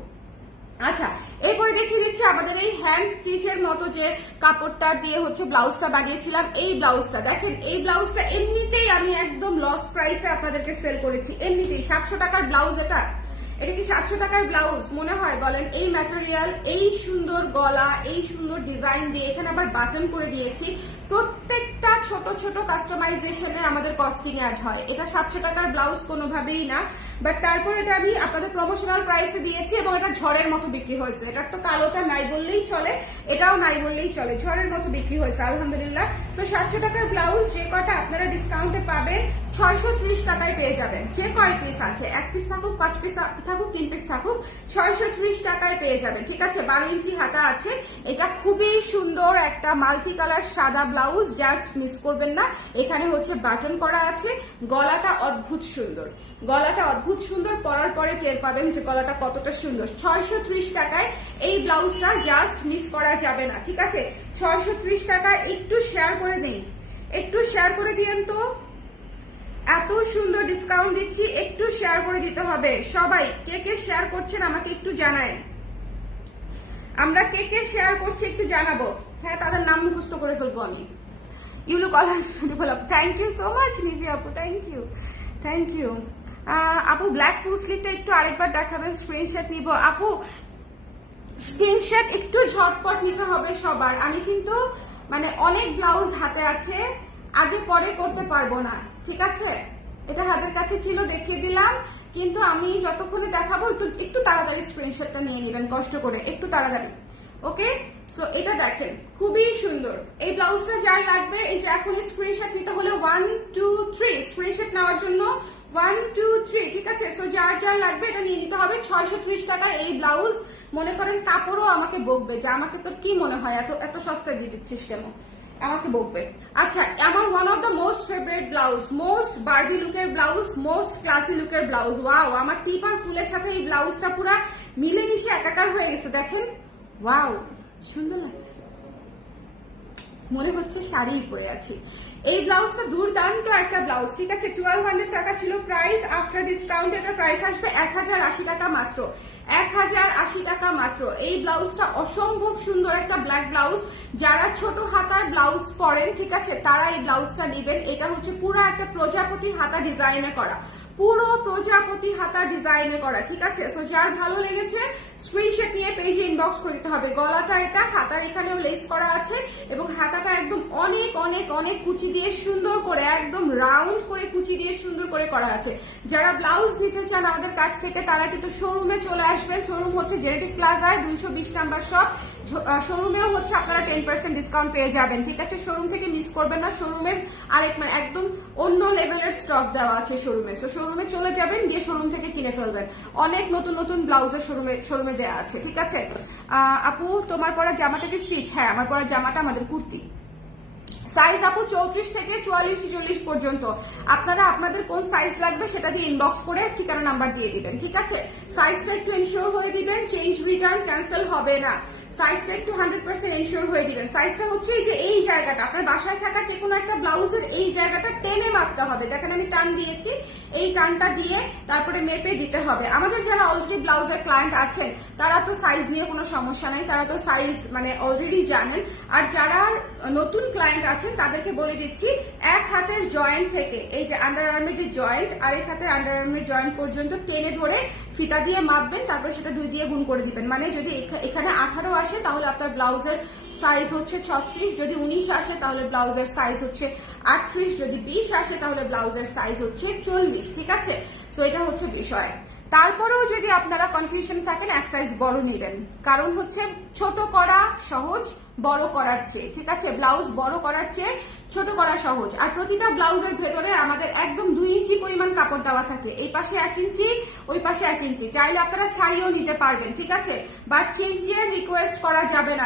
আচ্ছা, এরপরে দেখিয়ে দিচ্ছি আমাদের এই হ্যান্ড স্টিচের মতো যে কাপড়টা দিয়ে হচ্ছে ব্লাউজটা বানিয়েছিলাম। এই ব্লাউজটা দেখেন, এই ব্লাউজটা এমনিতেই আমি একদম লস প্রাইসে আপনাদেরকে সেল করেছি, এমনিতেই 700 টাকার ব্লাউজ। এটা কি 700 টাকার ব্লাউজ মনে হয় বলেন? এই ম্যাটেরিয়াল, এই সুন্দর গলা, এই সুন্দর ডিজাইন দিয়ে এখানে আবার বাটন করে দিয়েছি। প্রত্যেকটা ছোট ছোট কাস্টমাইজেশনে আমাদের কস্টিং অ্যাড হয়। এটা 700 টাকার ব্লাউজ কোনোভাবেই না, বাট তারপর এটা আমি আপনাদের প্রমোশনাল প্রাইসে দিয়েছি এবং এটা ঝড়ের মতো বিক্রি হয়েছে। এটার তো কালোটা নাই বললেই চলে, এটাও নাই বললেই চলে, ঝড়ের মতো বিক্রি হয়েছে আলহামদুলিল্লাহ। তো 700 টাকার ব্লাউজ যে কটা আপনারা ডিসকাউন্টে পাবেন 630 টাকায় পেয়ে যাবেন। যে কয় পিস আছে, 1 পিস থাকুক, 5 পিস থাকুক, 3 পিস থাকুক, 630 টাকায় পেয়ে যাবেন, ঠিক আছে। 12 ইঞ্চি হাতা আছে। এটা খুবই সুন্দর একটা মাল্টি কালার সাদা ব্লাউজ, জাস্ট মিস করবেন না। এখানে হচ্ছে বাটন করা আছে, গলাটা অদ্ভুত সুন্দর, গলাটা অদ্ভুত সুন্দর, পরার পরে টের পাবেন যে গলাটা কতটা সুন্দর। 630 টাকায় এই ব্লাউজটা জাস্ট মিস করা যাবে না, ঠিক আছে। 630 টাকায় একটু শেয়ার করে দিন, একটু শেয়ার করে দিয়েন তো, এত সুন্দর ডিসকাউন্ট দিচ্ছি, একটু শেয়ার করে দিতে হবে সবাই। কে কে শেয়ার করছেন আমাকে একটু জানায়, আমরা কে কে শেয়ার করছি একটু জানাবো। হ্যাঁ, তাদের নাম মুখস্থ করে ফেলবো আমি। ইউ লুক অলওয়েজ বিউটিফুল আপু, থ্যাংক ইউ সো মাচ নিভি আপু, থ্যাংক ইউ, থ্যাংক ইউ। আপু ব্ল্যাক ফুল স্লিভটা একটু আরেকবার দেখাবেন, স্ক্রিনশট নিব আপু। স্ক্রিনশট একটু ঝটপট নিতে হবে সবার। আমি কিন্তু মানে অনেক ব্লাউজ হাতে আছে, আগে পরে করতে পারবো না, ঠিক আছে। এটা হাতের কাছে ছিল, দেখিয়ে দিলাম, কিন্তু আমি যতক্ষণে দেখাবো একটু তাড়াতাড়ি স্ক্রিনশটটা নিয়ে নেবেন, কষ্ট করে একটু তাড়াতাড়ি। ওকে, সো এটা দেখেন খুবই সুন্দর। এই ব্লাউজটা যার লাগবে, এই যে এখন স্ক্রিনশট নিতে হলে 1 2 3 স্ক্রিনশট নেওয়ার জন্য 1 2 3, ঠিক আছে। সো যার যার লাগবে এটা নিয়ে নিতে হবে। 630 টাকা এই ব্লাউজ। মনে করেন কাপড়ও আমাকে বকবে যে আমাকে তোর কি মনে হয় এত এত সস্তায় দিয়ে দিচ্ছিস কেন, আমাকে বকবে। আচ্ছা, আমার one of the most favourite blouse, most Barbie লুকের ব্লাউজ, মোস্ট ক্লাসি লুকের ব্লাউজ। ওয়াও, আমার টিপ আর ফুলের সাথে এই ব্লাউজটা পুরো মিলেমিশে একাকার হয়ে গেছে। দেখেন, ওয়াও, সুন্দর লাগছে, মনে হচ্ছে শাড়ি পরে আছি। এই ব্লাউজটা দুর্দান্ত একটা ব্লাউজ, ঠিক আছে। 1200 টাকা ছিল প্রাইস, আফটার ডিসকাউন্ট এটা প্রাইস আসবে 1080 টাকা মাত্র, 1080 টাকা মাত্র। এই ব্লাউজটা অসম্ভব সুন্দর একটা ব্ল্যাক ব্লাউজ। যারা ছোট হাতার ব্লাউজ পরেন, ঠিক আছে, তারা এই ব্লাউজটা নেবেন। এটা হচ্ছে পুরো একটা প্রজাপতি হাতা ডিজাইনে করা, পুরো প্রজাপতি হাতা ডিজাইনে করা, ঠিক আছে। সো যার ভালো লেগেছে স্ক্রিনশট নিয়ে পেজে ইনবক্স করে দিতে হবে। গলাটা এটা, হাতার এখানেও লেস করা আছে এবং হাতাটা একদম অনেক অনেক অনেক কুচি দিয়ে সুন্দর করে, একদম রাউন্ড করে কুচি দিয়ে সুন্দর করে করা আছে। যারা ব্লাউজ নিতে চান আমাদের কাছ থেকে, তারা কিন্তু শোরুমে চলে আসবেন। শোরুম হচ্ছে জেনেটিক প্লাজায় 220 নাম্বার শপ। শোরুমেও হচ্ছে আপনারা 10% ডিসকাউন্ট পেয়ে যাবেন, ঠিক আছে। শোরুম থেকে মিস করবেন না, শোরুমের আরেক মানে একদম অন্য লেভেলের স্টক দেওয়া আছে শোরুমে। সো শোরুমে চলে যাবেন, গিয়ে শোরুম থেকে কিনে ফেলবেন। অনেক নতুন নতুন ব্লাউজের শোরুমে দেওয়া আছে, ঠিক আছে। আপু তোমার পরা জামাটা কি স্টিচ? হ্যাঁ, আমার পরা জামাটা আমাদের কুর্তি, সাইজ আপু 34 থেকে 44-40 পর্যন্ত। আপনারা আপনাদের কোন সাইজ লাগবে সেটা দিয়ে ইনবক্স করে ঠিকানা নাম্বার দিয়ে দিবেন, ঠিক আছে? সাইজটা একটু এনশিওর হয়ে দিবেন, চেঞ্জ রিটার্ন ক্যান্সেল হবে না। সাইজটা একটু 100% এনশিওর হয়ে দিবেন। সাইজটা হচ্ছে এই যে এই জায়গাটা, আপনার বাসায় থাকা যে কোনো একটা ব্লাউজের এই জায়গাটা টেনে মাপতে হবে। দেখেন আমি টান দিয়েছি, এই টানটা দিয়ে তারপরে মেপে দিতে হবে। আমাদের যারা অলরেডি ব্লাউজের ক্লায়েন্ট আছেন তারা তো সাইজ নিয়ে কোনো সমস্যা নাই, তারা তো সাইজ মানে অলরেডি জানেন। আর যারা নতুন ক্লায়েন্ট আছেন তাদেরকে বলে দিচ্ছি, এক হাতের জয়েন্ট থেকে এই যে আন্ডার আর্মের যে জয়েন্ট, আরেক হাতের আন্ডার আর্মের জয়েন্ট পর্যন্ত টেনে ধরে ফিতা দিয়ে মাপবেন, তারপর সেটা 2 দিয়ে গুণ করে দিবেন। মানে যদি এখানে 18 আসে তাহলে আপনার ব্লাউজের সাইজ হচ্ছে 36, যদি 19 আসে তাহলে ব্লাউজের সাইজ হচ্ছে 38, যদি 20 আসে তাহলে ব্লাউজের সাইজ হচ্ছে 40, ঠিক আছে? সো এটা হচ্ছে বিষয়। তারপরেও যদি আপনারা কনফিউশন থাকেন, এক সাইজ বড় নেবেন, কারণ হচ্ছে ছোট করা সহজ বড় করার চেয়ে, ঠিক আছে? ব্লাউজ বড় করার চেয়ে ছোট করা সহজ। আর প্রতিটা ব্লাউজের ভেতরে আমাদের একদম 2 ইঞ্চি পরিমাণ কাপড় দেওয়া থাকে, এই পাশে 1 ইঞ্চি, ওই পাশে 1 ইঞ্চি। চাইলে আপনারা ছাড়িয়েও নিতে পারবেন, ঠিক আছে? বাট চেঞ্জের রিকোয়েস্ট করা যাবে না,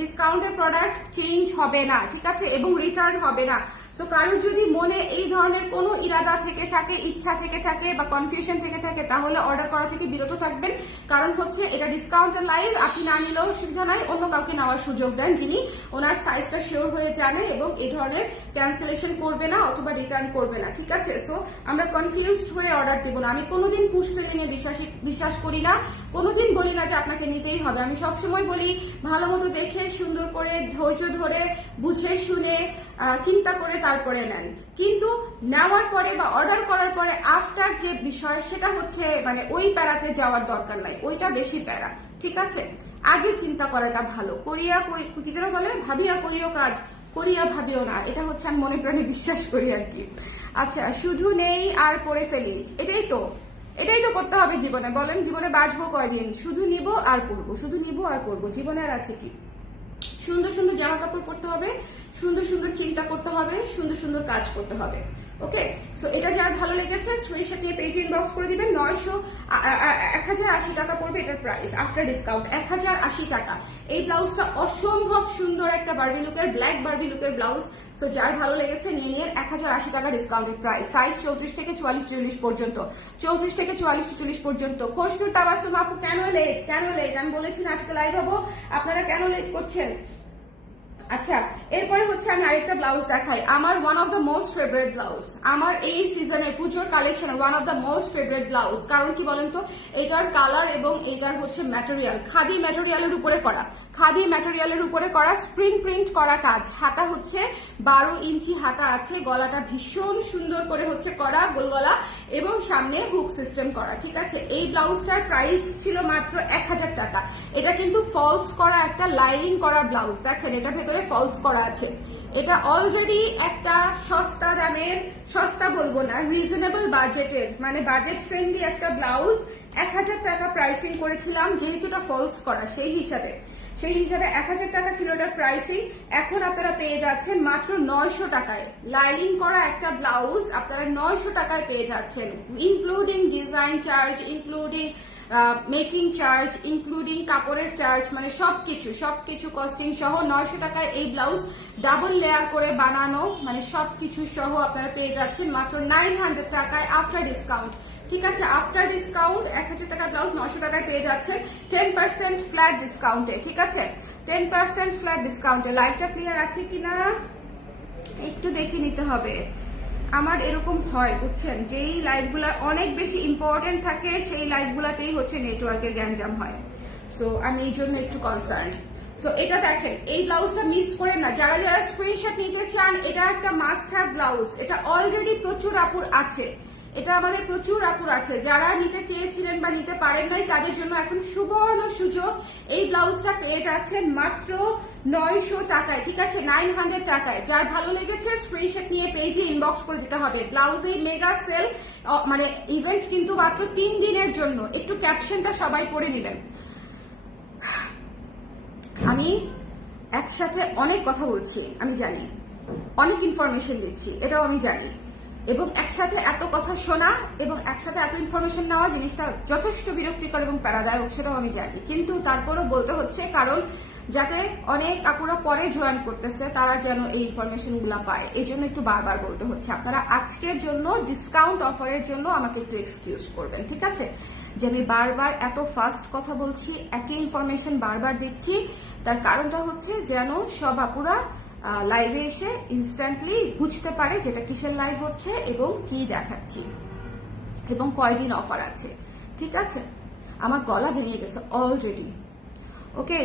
ডিসকাউন্টের প্রোডাক্ট চেঞ্জ হবে না, ঠিক আছে? এবং রিটার্ন হবে না। সো কারোর যদি মনে এই ধরনের কোনো ইরাদা থেকে থাকে, ইচ্ছা থেকে থাকে বা কনফিউশন থেকে থাকে, তাহলে অর্ডার করা থেকে বিরত থাকবেন। কারণ হচ্ছে এটা ডিসকাউন্টের লাইভ, আপনি না নিলেও অসুবিধা নাই, অন্য কাউকে নেওয়ার সুযোগ দেন যিনি ওনার সাইজটা শিওর হয়ে জানে এবং এই ধরনের ক্যান্সেলেশন করবে না অথবা রিটার্ন করবে না, ঠিক আছে? সো আমরা কনফিউজড হয়ে অর্ডার দেবো না। আমি কোনোদিন পুশ সেলিং এ বিশ্বাস করি না, কোনোদিন বলি না যে আপনাকে নিতেই হবে। আমি সবসময় বলি ভালো মতো দেখে, সুন্দর করে, ধৈর্য ধরে, বুঝে শুনে, চিন্তা করে তারপরে নেন। কিন্তু নেওয়ার পরে বা অর্ডার করার পরে আফটার যে বিষয়, সেটা হচ্ছে মানে ওই প্যারাতে যাওয়ার দরকার নাই, ওইটা বেশি প্যারা, ঠিক আছে? আগে চিন্তা করাটা ভালো। কি যেন বলে, ভাবিয়া করিও কাজ, করিয়া ভাবিও না, এটা হচ্ছে আমি মনে প্রাণে বিশ্বাস করি আর কি। আচ্ছা, শুধু নেই আর পরে ফেলি, এটাই তো করতে হবে জীবনে। বলেন, জীবনে বাঁচবো কয়দিন? শুধু নিব আর পরবো, শুধু নিব আর পরবো, জীবনে আর আছে কি? সুন্দর সুন্দর জামা কাপড় পরতে হবে, সুন্দর সুন্দর চিন্তা করতে হবে, সুন্দর সুন্দর কাজ করতে হবে। ওকে, সো এটা যার ভালো লেগেছে স্ক্রিনশট নিয়ে পেজে ইনবক্স করে দিবেন। 1080 টাকা পড়বে এটার প্রাইস আফটার ডিসকাউন্ট, 1080 টাকা। এই ব্লাউজটা অসম্ভব সুন্দর একটা বারবি লুকের, ব্ল্যাক বারবি লুকের ব্লাউজ। তো যার ভালো লেগেছে নিয়ে নিয়ে 1080 টাকা ডিসকাউন্টেড প্রাইস। সাইজ 34 থেকে 44-40 পর্যন্ত, 34 থেকে 44-40 পর্যন্ত। খসরু তাবাসসুম আপু, কেন লেট? আমি বলেছি না আজকে লাইভ হবো, আপনারা কেন লেট করছেন? আচ্ছা, এরপরে হচ্ছে আমি আরেকটা ব্লাউজ দেখাই, আমার one of the most favourite blouse, আমার এই সিজনের পুজোর কালেকশনের one of the most favourite blouse. কারণ কি বলেন তো, এটার কালার এবং এটার হচ্ছে ম্যাটেরিয়াল, খাদি ম্যাটেরিয়ালের উপরে করা, খাদি ম্যাটেরিয়ালের উপরে করা, স্ক্রিন প্রিন্ট করা কাজ। হাতা হচ্ছে 12 ইঞ্চি হাতা আছে, গলাটা ভীষণ সুন্দর করে হচ্ছে করা, গোল গলা, এবং সামনে হুক সিস্টেম করা, ঠিক আছে? এই ব্লাউজটার প্রাইস ছিল মাত্র 1000 টাকা। এটা কিন্তু ফলস করা একটা লাইনিং করা ব্লাউজ, দেখেন এটা ভেতরে ফলস করা আছে। এটা অলরেডি একটা সস্তা দামের, সস্তা বলবো না, রিজনেবল বাজেটের, মানে বাজেট ফ্রেন্ডলি একটা ব্লাউজ 1000 টাকা প্রাইসিং করেছিলাম, যেহেতু এটা ফলস করা, সেই হিসাবে 1000 টাকা ছিল এটার প্রাইসিং। এখন আপনারা পেয়ে যাচ্ছেন মাত্র 900 টাকায়। লাইনিং করা একটা ব্লাউজ আপনারা 900 টাকায় পেয়ে যাচ্ছেন, including design charge, including making charge, including কাপড়ের চার্জ, মানে সবকিছু কস্টিং সহ 900 টাকায় এই ব্লাউজ ডাবল লেয়ার করে বানানো, মানে সবকিছু সহ আপনারা পেয়ে যাচ্ছেন মাত্র 900 টাকায় আফটার ডিসকাউন্ট, ঠিক আছে? আফটার ডিসকাউন্ট 1000 টাকা ব্লাউজ 900 টাকায় পেয়ে যাচ্ছেন 10% ফ্ল্যাট ডিসকাউন্টে, ঠিক আছে? 10% ফ্ল্যাট ডিসকাউন্টে। লাইভটা ক্লিয়ার আছে কিনা একটু দেখে নিতে হবে। আমার এরকম হয় বুঝছেন, যেই লাইভগুলো অনেক বেশি ইম্পর্টেন্ট থাকে সেই লাইভগুলোতেই হচ্ছে নেটওয়ার্কের গ্যাঞ্জাম হয়। সো আমি এই জন্য একটু কনসার্ন। সো এটা দেখেন, এই ব্লাউজটা মিস করেন না, যারা স্ক্রিনশট নিতে চান, এটা একটা মাস্ট হ্যাভ ব্লাউজ। এটা অলরেডি প্রচুর আপুর আছে, এটা আমাদের প্রচুর আপুর আছে, যারা নিতে চেয়েছিলেন বা নিতে পারেন নাই তাদের জন্য এখন সুবর্ণ সুযোগ। এই ব্লাউজটা পেয়ে যাচ্ছেন মাত্র 900 টাকায়, ঠিক আছে? 900 টাকায়। যার ভালো লেগেছে স্ক্রিনশট নিয়ে পেজে ইনবক্স করে দিতে হবে। ব্লাউজে মেগা সেল, মানে ইভেন্ট কিন্তু মাত্র 3 দিনের জন্য। একটু ক্যাপশনটা সবাই পড়ে নেবেন। আমি একসাথে অনেক কথা বলছি, আমি জানি, অনেক ইনফরমেশন দিচ্ছি, এটাও আমি জানি, এবং একসাথে এত কথা শোনা এবং একসাথে এত ইনফরমেশন নেওয়া জিনিসটা যথেষ্ট বিরক্তিকর এবং প্যারাদায়ক, সেটাও আমি জানি। কিন্তু তারপরও বলতে হচ্ছে, কারণ যাতে অনেক আপুরা পরে জয়েন করতেছে তারা যেন এই ইনফরমেশন গুলা পায়, এই জন্য একটু বারবার বলতে হচ্ছে। আপনারা আজকের জন্য ডিসকাউন্ট অফারের জন্য আমাকে একটু এক্সকিউজ করবেন, ঠিক আছে? যে আমি বারবার এত ফাস্ট কথা বলছি, একই ইনফরমেশন বারবার দিচ্ছি, তার কারণটা হচ্ছে যেন সব আপুরা লাইভে এসে ইনস্ট্যান্টলি বুঝতে পারে যেটা কিসের লাইভ হচ্ছে এবং কি দেখাচ্ছি এবং কয়দিন অফার আছে, ঠিক আছে? আমার গলা ভেঙে গেছে অলরেডি। ওকে,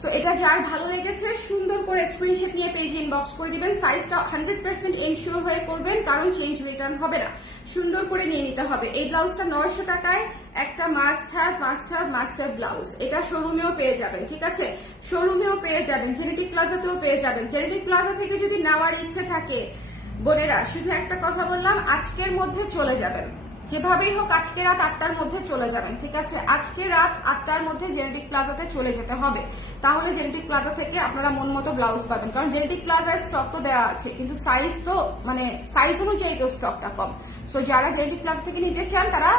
সো এটা যার ভালো লেগেছে সুন্দর করে স্ক্রিনশট নিয়ে পেজে ইনবক্স করে দিবেন। সাইজটা 100% এনশিওর হয়ে করবেন, কারণ চেঞ্জ রিটার্ন হবে না। সুন্দর করে নিয়ে নিতে হবে। এই ব্লাউজটা 900 টাকায় একটা মাস্টার ব্লাউজ। এটা শোরুমেও পেয়ে যাবেন, ঠিক আছে? শোরুমেও পেয়ে যাবেন, জেনেটিক প্লাজাতেও পেয়ে যাবেন। জেনেটিক প্লাজা থেকে যদি নেওয়ার ইচ্ছে থাকে বোনেরা, শুধু একটা কথা বললাম, আজকের মধ্যে চলে যাবেন, যেভাবেই হোক আজকে রাত 8টার মধ্যে চলে যাবেন, ঠিক আছে? আজকে রাত 8টার মধ্যে জেনেটিক প্লাজাতে চলে যেতে হবে, তাহলে জেনেটিক প্লাজা থেকে আপনারা মন মতো ব্লাউজ পাবেন। কারণ জেনেটিক প্লাজায় স্টক তো দেওয়া আছে, কিন্তু সাইজ তো মানে সাইজ অনুযায়ী তো স্টকটা কম। সো যারা জেনেটিক প্লাজা থেকে নিতে চান তারা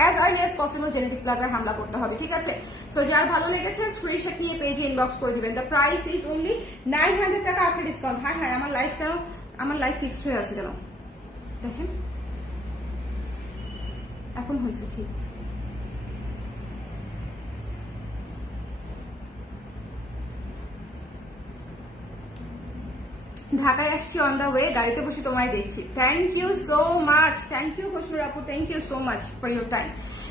as early as possible genetic প্লাজায় হামলা করতে হবে, ঠিক আছে? সো যার ভালো লেগেছে স্ক্রিনশট নিয়ে পেজে ইনবক্স করে দিবেন। দ্য প্রাইস ইজ অনলি 900 টাকা আফটার ডিসকাউন্ট। হ্যাঁ হ্যাঁ, আমার লাইফ ফিক্সড হয়ে আছে কেন দেখেন, এখন হয়েছে ঠিক। ঢাকায় আসছি অন দা ওয়ে, গাড়িতে বসে তোমায় দেখছি। Thank you so much, thank you Khosru আপু, thank you so much for your time.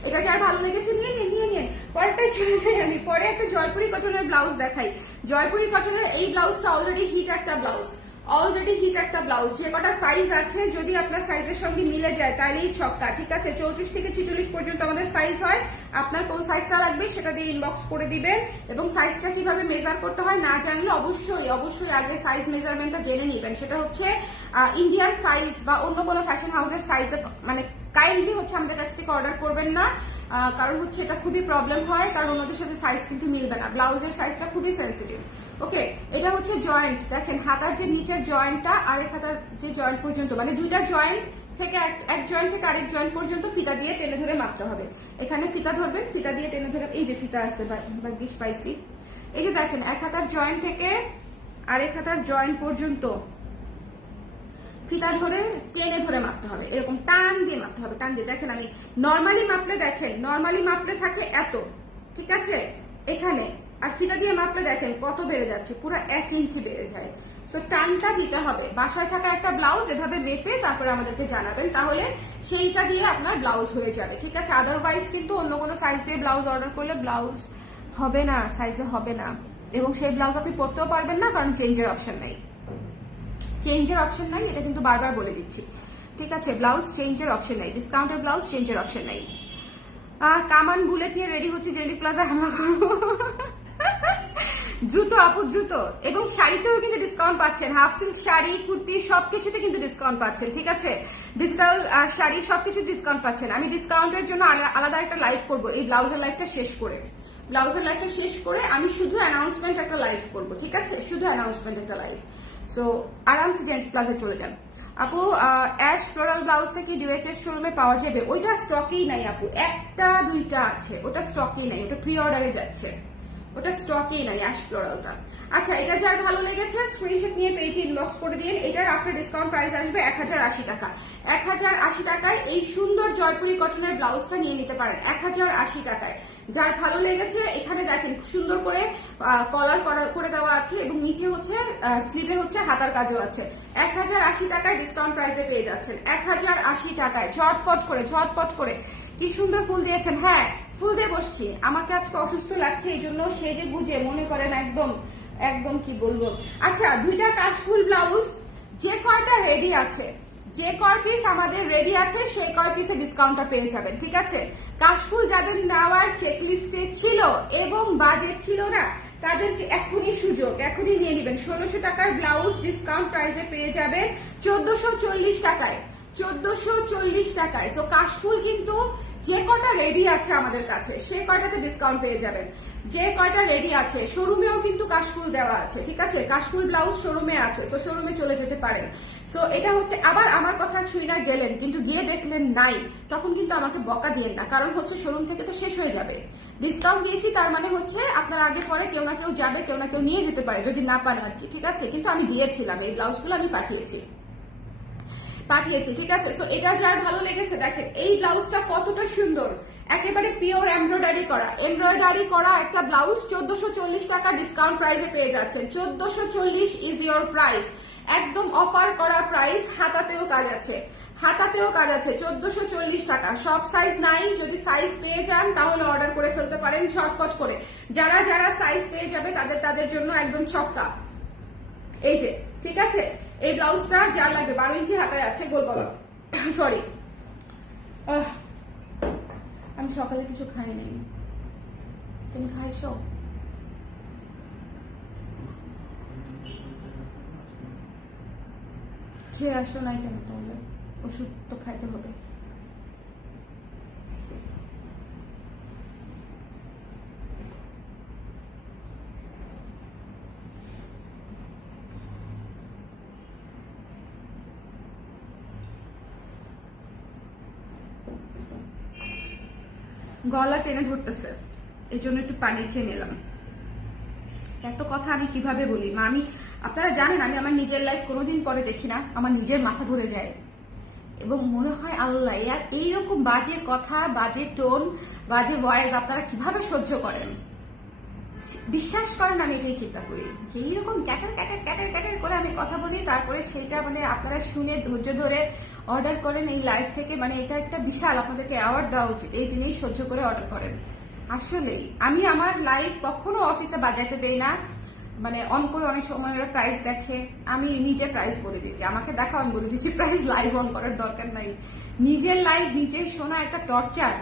এটা যার ভালো লেগেছে নিয়ে নিয়ে পরেরটাই চলে যাই আমি। পরে একটা জয়পুরি কটনের ব্লাউজ দেখাই। জয়পুরি কটনের এই ব্লাউজটা অলরেডি হিট একটা ব্লাউজ, যে কটা সাইজ আছে যদি আপনার সাইজের সঙ্গে মিলে যায় তাহলেই ছক্কা, ঠিক আছে? 34 থেকে 46 পর্যন্ত আমাদের সাইজ হয়। আপনার কোন সাইজটা লাগবে সেটা দিয়ে ইনবক্স করে দিবেন। এবং সাইজটা কিভাবে মেজার করতে হয় না জানলে অবশ্যই আগে সাইজ মেজারমেন্টটা জেনে নিবেন। সেটা হচ্ছে ইন্ডিয়ান সাইজ বা অন্য কোনো ফ্যাশন হাউসের সাইজ, মানে কাইন্ডলি হচ্ছে আমাদের কাছ থেকে অর্ডার করবেন না, কারণ হচ্ছে এটা খুবই প্রবলেম হয়, কারণ ওনাদের সাথে সাইজ কিন্তু মিলবে না। ব্লাউজের সাইজটা খুবই সেন্সিটিভ। ওকে, এটা হচ্ছে জয়েন্ট, দেখেন হাতার যে নিচের জয়েন্টটা আর এক হাতার যে জয়েন্ট পর্যন্ত, মানে দুইটা জয়েন্ট থেকে এক জয়েন্ট থেকে আরেক জয়েন্ট পর্যন্ত ফিতা দিয়ে টেনে ধরে মাপতে হবে। এখানে ফিতা ধরবেন, ফিতা দিয়ে টেনে ধরে, এই যে ফিতা আসছে ভাগ্যিস পাইছি, এই যে দেখেন এক হাতার জয়েন্ট থেকে আরেক হাতার জয়েন্ট পর্যন্ত ফিতা ধরে টেনে ধরে মাপতে হবে, এরকম টান দিয়ে মাপতে হবে, টান দিয়ে। দেখেন আমি নর্মালি মাপলে, দেখেন নর্মালি মাপলে থাকে এত, ঠিক আছে? এখানে আর ফিতা দিয়ে মাপলে দেখেন কত বেড়ে যাচ্ছে, পুরো 1 ইঞ্চি বেড়ে যায়। সো টানটা দিতে হবে। বাসায় থাকা একটা ব্লাউজ এভাবে মেপে তারপরে আমাদেরকে জানাবেন, তাহলে সেইটা দিয়ে আপনার ব্লাউজ হয়ে যাবে, ঠিক আছে? আদারওয়াইজ কিন্তু অন্য কোনো সাইজ দিয়ে ব্লাউজ অর্ডার করলে ব্লাউজ হবে না, সাইজে হবে না, এবং সেই ব্লাউজ আপনি পরতেও পারবেন না, কারণ চেঞ্জের অপশন নাই। এটা কিন্তু বারবার বলে দিচ্ছি, ঠিক আছে? ব্লাউজ চেঞ্জের অপশন নাই, ডিসকাউন্টের ব্লাউজ চেঞ্জের অপশন নাই। কামান বুলেট নিয়ে রেডি হচ্ছে, জেনেটিক প্লাজা হামলা করবো। দ্রুত আপু দ্রুত। এবং শাড়িতেও কিন্তু ডিসকাউন্ট পাচ্ছেন, হাফ সিল্ক শাড়ি, কুর্তি সবকিছুতে কিন্তু ডিসকাউন্ট পাচ্ছেন, ঠিক আছে? ডিজিটাল শাড়ি সবকিছু ডিসকাউন্ট পাচ্ছেন। আমি ডিসকাউন্টের জন্য আলাদা একটা লাইভ করবো, এই ব্লাউজের লাইভটা শেষ করে আমি শুধু অ্যানাউন্সমেন্ট একটা লাইভ করবো, ঠিক আছে? শুধু অ্যানাউন্সমেন্ট একটা লাইভ। সো আরামসে জেনেটিক প্লাজা চলে যান। আপু অ্যাশ ফ্লোরাল ব্লাউজটা কি ডিওএইচএস শোরুমে পাওয়া যাবে? ওইটা স্টকেই নাই আপু, একটা দুইটা আছে, ওটা স্টকেই নাই, ওটা প্রি অর্ডারে যাচ্ছে, ওটা স্টকেই নাই অ্যাশ ফ্লোরালটা। আচ্ছা, এটা যার ভালো লেগেছে স্ক্রিনশট নিয়ে পেজে ইনবক্স করে দিন। এটার আফটার ডিসকাউন্ট প্রাইস আসবে 1080 টাকা। 1080 টাকায় এই সুন্দর জয়পুরি কটনের ব্লাউজটা নিয়ে নিতে পারেন 1080 টাকায়। যার ভালো লেগেছে, এখানে দেখেন সুন্দর করে কলার করে দেওয়া আছে এবং নিচে হচ্ছে স্লিভে হচ্ছে হাতার কাজও আছে। 1080 টাকায় ডিসকাউন্ট প্রাইসে পেয়ে যাচ্ছেন 1080 টাকায়। ঝটপট করে কি সুন্দর ফুল দিয়েছেন। হ্যাঁ, ফুল দিয়ে বসছি, আমাকে আজকে অসুস্থ লাগছে, এই জন্য সেজে গুজে মনে করেন একদম কি বলবো। আচ্ছা, দুইটা কাশফুল ব্লাউজ যে কয়টা রেডি আছে, যে কয় পিস আমাদের রেডি আছে সেই কয় পিসে ডিসকাউন্টটা পেয়ে যাবেন, ঠিক আছে? কাশফুল যাদের নেওয়ার চেকলিস্টে ছিল এবং বাজেট ছিল না, তাদেরকে এখনই সুযোগ, এখনই নিয়ে নেবেন। 1600 টাকার ব্লাউজ ডিসকাউন্ট প্রাইসে পেয়ে যাবেন 1440 টাকায়। 1440 টাকায়। সো কাশফুল কিন্তু যে কয়টা রেডি আছে আমাদের কাছে সেই কয়টাতে ডিসকাউন্ট পেয়ে যাবেন। যে কয়টা রেডি আছে, শোরুমেও কিন্তু কাশফুল দেওয়া আছে, ঠিক আছে? কাশফুল ব্লাউজ শোরুমে আছে, তো শোরুমে চলে যেতে পারেন। সো এটা হচ্ছে, আবার আমার কথা ছুঁই না গেলেন কিন্তু গিয়ে দেখলেন নাই, তখন কিন্তু আমাকে বকা দিয়েন না, কারণ হচ্ছে শোরুম থেকে তো শেষ হয়ে যাবে, ডিসকাউন্ট দিয়েছি তার মানে হচ্ছে আপনার আগে পরে কেউ না কেউ যাবে, কেউ না কেউ নিয়ে যেতে পারে যদি না পান আর কি, ঠিক আছে। কিন্তু আমি দিয়েছিলাম, এই ব্লাউজগুলো আমি পাঠিয়েছি, ঠিক আছে। সো এটা যার ভালো লেগেছে দেখেন এই ব্লাউজটা কতটা সুন্দর, একেবারে পিওর এমব্রয়ডারি করা একটা ব্লাউজ 1440 টাকা ডিসকাউন্ট প্রাইসে পেয়ে যাচ্ছেন। 1440 ইজ ইয়োর প্রাইস, একদম অফার করা প্রাইস। হাতাতেও কাজ আছে 1440 টাকা। সব সাইজ নাই, যদি সাইজ পেয়ে যান তাহলে অর্ডার করে ফেলতে পারেন ঝটপট করে। যারা যারা সাইজ পেয়ে যাবে তাদের জন্য একদম ছক্কা। এই যে ঠিক আছে, এই ব্লাউজটা যার লাগবে 12 ইঞ্চি হাতায় আছে গোল গলা। সরি, আমি সকালে কিছু খাইনি, তুমি খাইছো? খেয়ে আসো নাই কেন তাহলে? ওষুধ তো খাইতে হবে। গলা টেনে ধরতেছে, এই জন্য একটু পানি খেয়ে নিলাম। এত কথা আমি কিভাবে বলি মা, আমি আপনারা জানেন আমি আমার নিজের লাইফ কোনোদিন পরে দেখি না, আমার নিজের মাথা ধরে যায় এবং মনে হয় আল্লাহ আর এইরকম বাজে কথা, বাজে টোন, বাজে ভয়েস আপনারা কিভাবে সহ্য করেন। বিশ্বাস করেন আমি এটাই চিন্তা করি যে এইরকম ক্যাটার ক্যাটার ক্যাটার ক্যাটার করে আমি কথা বলি, তারপরে সেটা মানে আপনারা শুনে ধৈর্য ধরে অর্ডার করেন এই লাইফ থেকে। মানে এটা একটা বিশাল, আপনাদেরকে অ্যাওয়ার্ড দেওয়া উচিত, এই জিনিস সহ্য করে অর্ডার করেন। আসলেই আমি আমার লাইফ কখনো অফিসে বাজাইতে দেই না, মানে অন করে অনেক সময় ওরা প্রাইস দেখে, আমি নিজে প্রাইস বলে দিচ্ছি, আমাকে দেখাও আমি বলে দিচ্ছি প্রাইস, লাইভ অন করার দরকার নাই। নিজের লাইফ নিজে শোনা একটা টর্চার।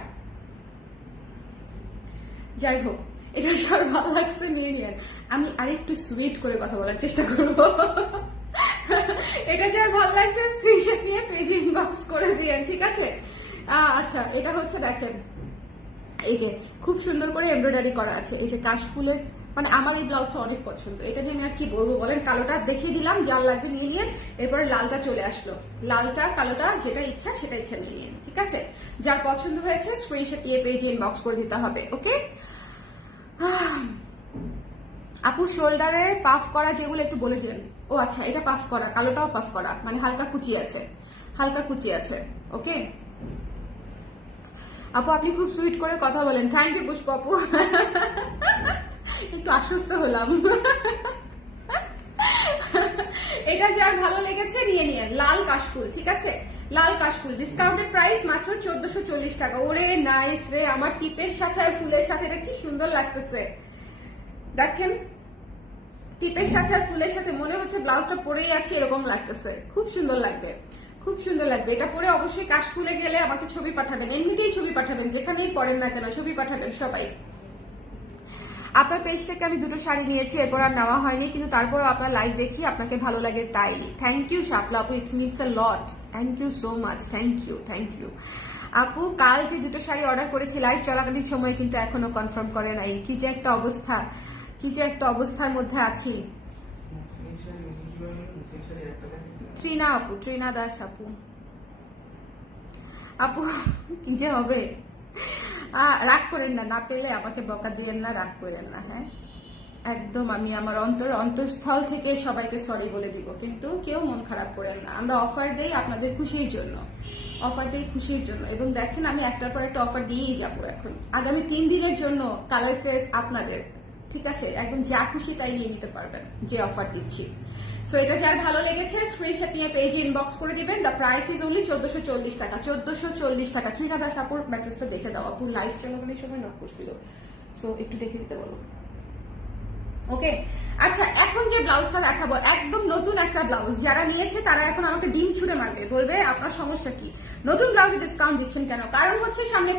যাই হোক, এটা যার ভালো লাগছে নিয়ে নিন। আমি আরেকটু সুইট করে কথা বলার চেষ্টা করব। এটা যার ভালো লাগছে স্ক্রিনশট নিয়ে পেজে ইনবক্স করে দিয়েন, ঠিক আছে। আচ্ছা, এটা হচ্ছে দেখেন এই যে খুব সুন্দর করে এমব্রয়ডারি করা আছে, এই যে কাশফুলের, মানে আমার এই ব্লাউজটা অনেক পছন্দ। এটা নিয়ে আমি আর কি বলবো বলেন, কালোটা দেখিয়ে দিলাম, যার লাগবে নিয়ে নিন। এরপরে লালটা চলে আসলো, লালটা কালোটা যেটা ইচ্ছা সেটা ইচ্ছা নিয়ে নিন, ঠিক আছে। যার পছন্দ হয়েছে স্ক্রিনশট নিয়ে পেজে ইনবক্স করে দিতে হবে, ওকে। আপু শোল্ডারে পাফ করা যেগুলো একটু বলে দিবেন। ও আচ্ছা, এটা পাফ করা, কালোটাও পাফ করা, মানে হালকা কুচি আছে, ওকে। আপু আপনি খুব সুইট করে কথা বলেন, থ্যাংক ইউ পুষ্প আপু। একটু আশ্বস্ত হলাম। এটা যার ভালো লেগেছে নিয়ে নিন, লাল কাশফুল, ঠিক আছে। লাল কাশফুল ডিসকাউন্টেড প্রাইস মাত্র 1440 টাকা। ওরে নাইস রে, আমার টিপের সাথে আর ফুলের সাথে এটা কি সুন্দর লাগতেছে দেখেন। টিপের সাথে আর ফুলের সাথে মনে হচ্ছে ব্লাউজটা পরেই আছে এরকম লাগতেছে, খুব সুন্দর লাগবে, খুব সুন্দর লাগবে। এটা পরে অবশ্যই কাশফুলে গেলে আমাকে ছবি পাঠাবেন, এমনিতেই ছবি পাঠাবেন, যেখানেই পড়েন না কেন ছবি পাঠাবেন সবাই। আপনার পেজ থেকে আমি দুটো শাড়ি নিয়েছি, এরপর আর নেওয়া হয়নি, কিন্তু তারপরও আপনার লাইভ দেখি আপনাকে ভালো লাগে তাই। থ্যাংক ইউ শাপলা আপু, it's means a lot, thank you so much, thank you আপু। কাল যে দুটো শাড়ি অর্ডার করেছি লাইভ চলাকালীন সময় কিন্তু এখনো কনফার্ম করে নাই, কি যে একটা অবস্থার মধ্যে আছি। ত্রিনা আপু, ত্রিনা দাস আপু, আপু কি যে হবে। রাগ করেন না, না পেলে আমাকে বকা দিয়েন না, রাগ করেন না, হ্যাঁ একদম। আমি আমার অন্তরস্থল থেকে সবাইকে সরি বলে দিব, কিন্তু কেউ মন খারাপ করেন না। আমরা অফার দেই আপনাদের খুশির জন্য, এবং দেখেন আমি একটার পর একটা অফার দিয়েই যাবো এখন আগামী 3 দিনের জন্য। কালার প্রেস আপনাদের, ঠিক আছে, একদম যা খুশি তাই নিয়ে নিতে পারবেন যে অফার দিচ্ছি। সো এটা যার ভালো লেগেছে স্ক্রিনশট নিয়ে পেজে ইনবক্স করে দিবেন। দ্য প্রাইস ইজ অনলি 1440 টাকা, 1440 টাকা। ত্রিনা দাস আপুর মেসেজটা দেখে দাও, আপু লাইভ চলাকালীন সময় নক করছিল, সো একটু দেখে দিতে বলো, ওকে। আচ্ছা, এখন যে ব্লাউজটা দেখাবো একদম নতুন একটা ব্লাউজ, যারা নিয়েছে তারা এখন আমাকে ডিম ছুড়ে মারবে, বলবে আপনার সমস্যা কি, নতুন ব্লাউজে ডিসকাউন্ট দিচ্ছেন কেন? কারণ হচ্ছে সামনে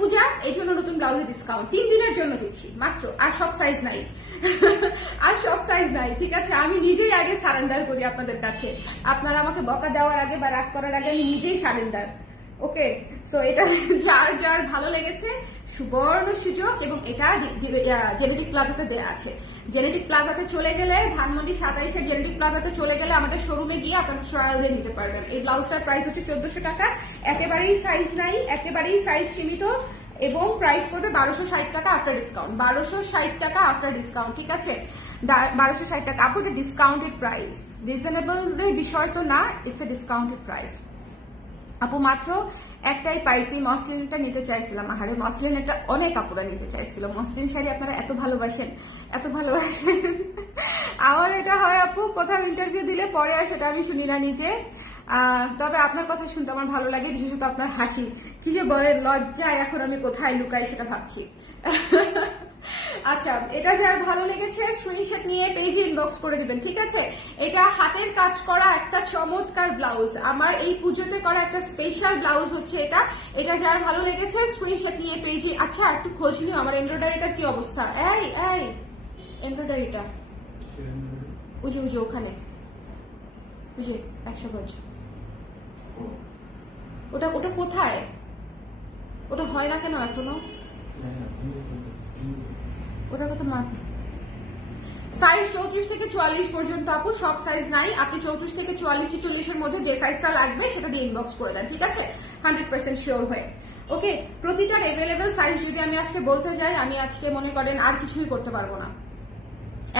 পূজা, এই জন্য নতুন ব্লাউজে ডিসকাউন্ট 3 দিনের জন্য দিচ্ছি মাত্র। আর সব সাইজ নাই, ঠিক আছে। আমি নিজেই আগে সারেন্ডার করি আপনাদের কাছে, আপনারা আমাকে বকা দেওয়ার আগে বা রাগ করার আগে আমি নিজেই সারেন্ডার, ওকে। সো এটা যার ভালো লেগেছে সুবর্ণ সুযোগ, এবং এটা জেনেটিক প্লাজাতে দেওয়া আছে। জেনেটিক প্লাজাতে চলে গেলে, ধানমন্ডি 27-এর জেনেটিক প্লাজাতে চলে গেলে আমাদের শোরুমে গিয়ে আপনারা ট্রায়াল দিয়ে নিতে পারবেন। এই ব্লাউজটার প্রাইস হচ্ছে 1400 টাকা। একেবারেই সাইজ নাই, একেবারেই সাইজ সীমিত, এবং প্রাইস পড়বে 1260 টাকা আফটার ডিসকাউন্ট। 1260 টাকা আফটার ডিসকাউন্ট, ঠিক আছে? 1260 টাকা। আপু এটা ডিসকাউন্টেড প্রাইস, রিজনেবল এর বিষয় তো না, ইটস এ ডিসকাউন্টেড প্রাইস। আপু মাত্র একটাই পাইছি, মসলিনটা নিতে চাইছিলাম। আহারে মসলিন এটা অনেক আপুরা নিতে চাইছিল। মসলিন শাড়ি আপনারা এত ভালোবাসেন, এত ভালোবাসেন। আমার এটা হয় আপু কোথাও ইন্টারভিউ দিলে পরে আর সেটা আমি শুনি না নিজে। তবে আপনার কথা শুনতে আমার ভালো লাগে, বিশেষত আপনার হাসি। কি যে বলে লজ্জায় এখন আমি কোথায় লুকাই সেটা ভাবছি। আচ্ছা, এটা যার ভালো লেগেছে স্ক্রিনশট নিয়ে পেজে ইনবক্স করে দিবেন, ঠিক আছে? এটা হাতের কাজ করা একটা চমৎকার ব্লাউজ, আমার এই পুজোতে করা একটা স্পেশাল ব্লাউজ হচ্ছে এটা। এটা যার ভালো লেগেছে স্ক্রিনশট নিয়ে পেজে। আচ্ছা একটু খোঁজ নিও আমার এমব্রয়ডারিটার কি অবস্থা। এই এই এমব্রয়ডারিটা বুঝে ওখানে বুঝে 100 গজ, ওটা ওটা কোথায়? ওটা হয় না কেন এখনো? ওটার কথা মা সাইজ 34 থেকে 44 পর্যন্ত আপু, সব সাইজ নাই। আপনি 34 থেকে 44-40 এর মধ্যে যে সাইজটা লাগবে সেটা দিয়ে ইনবক্স করে দেন, ঠিক আছে? 100% শিওর হয়ে। ওকে, প্রতিটার অ্যাভেলেবেল সাইজ যদি আমি আজকে বলতে যাই, আমি আজকে মনে করেন আর কিছুই করতে পারবো না।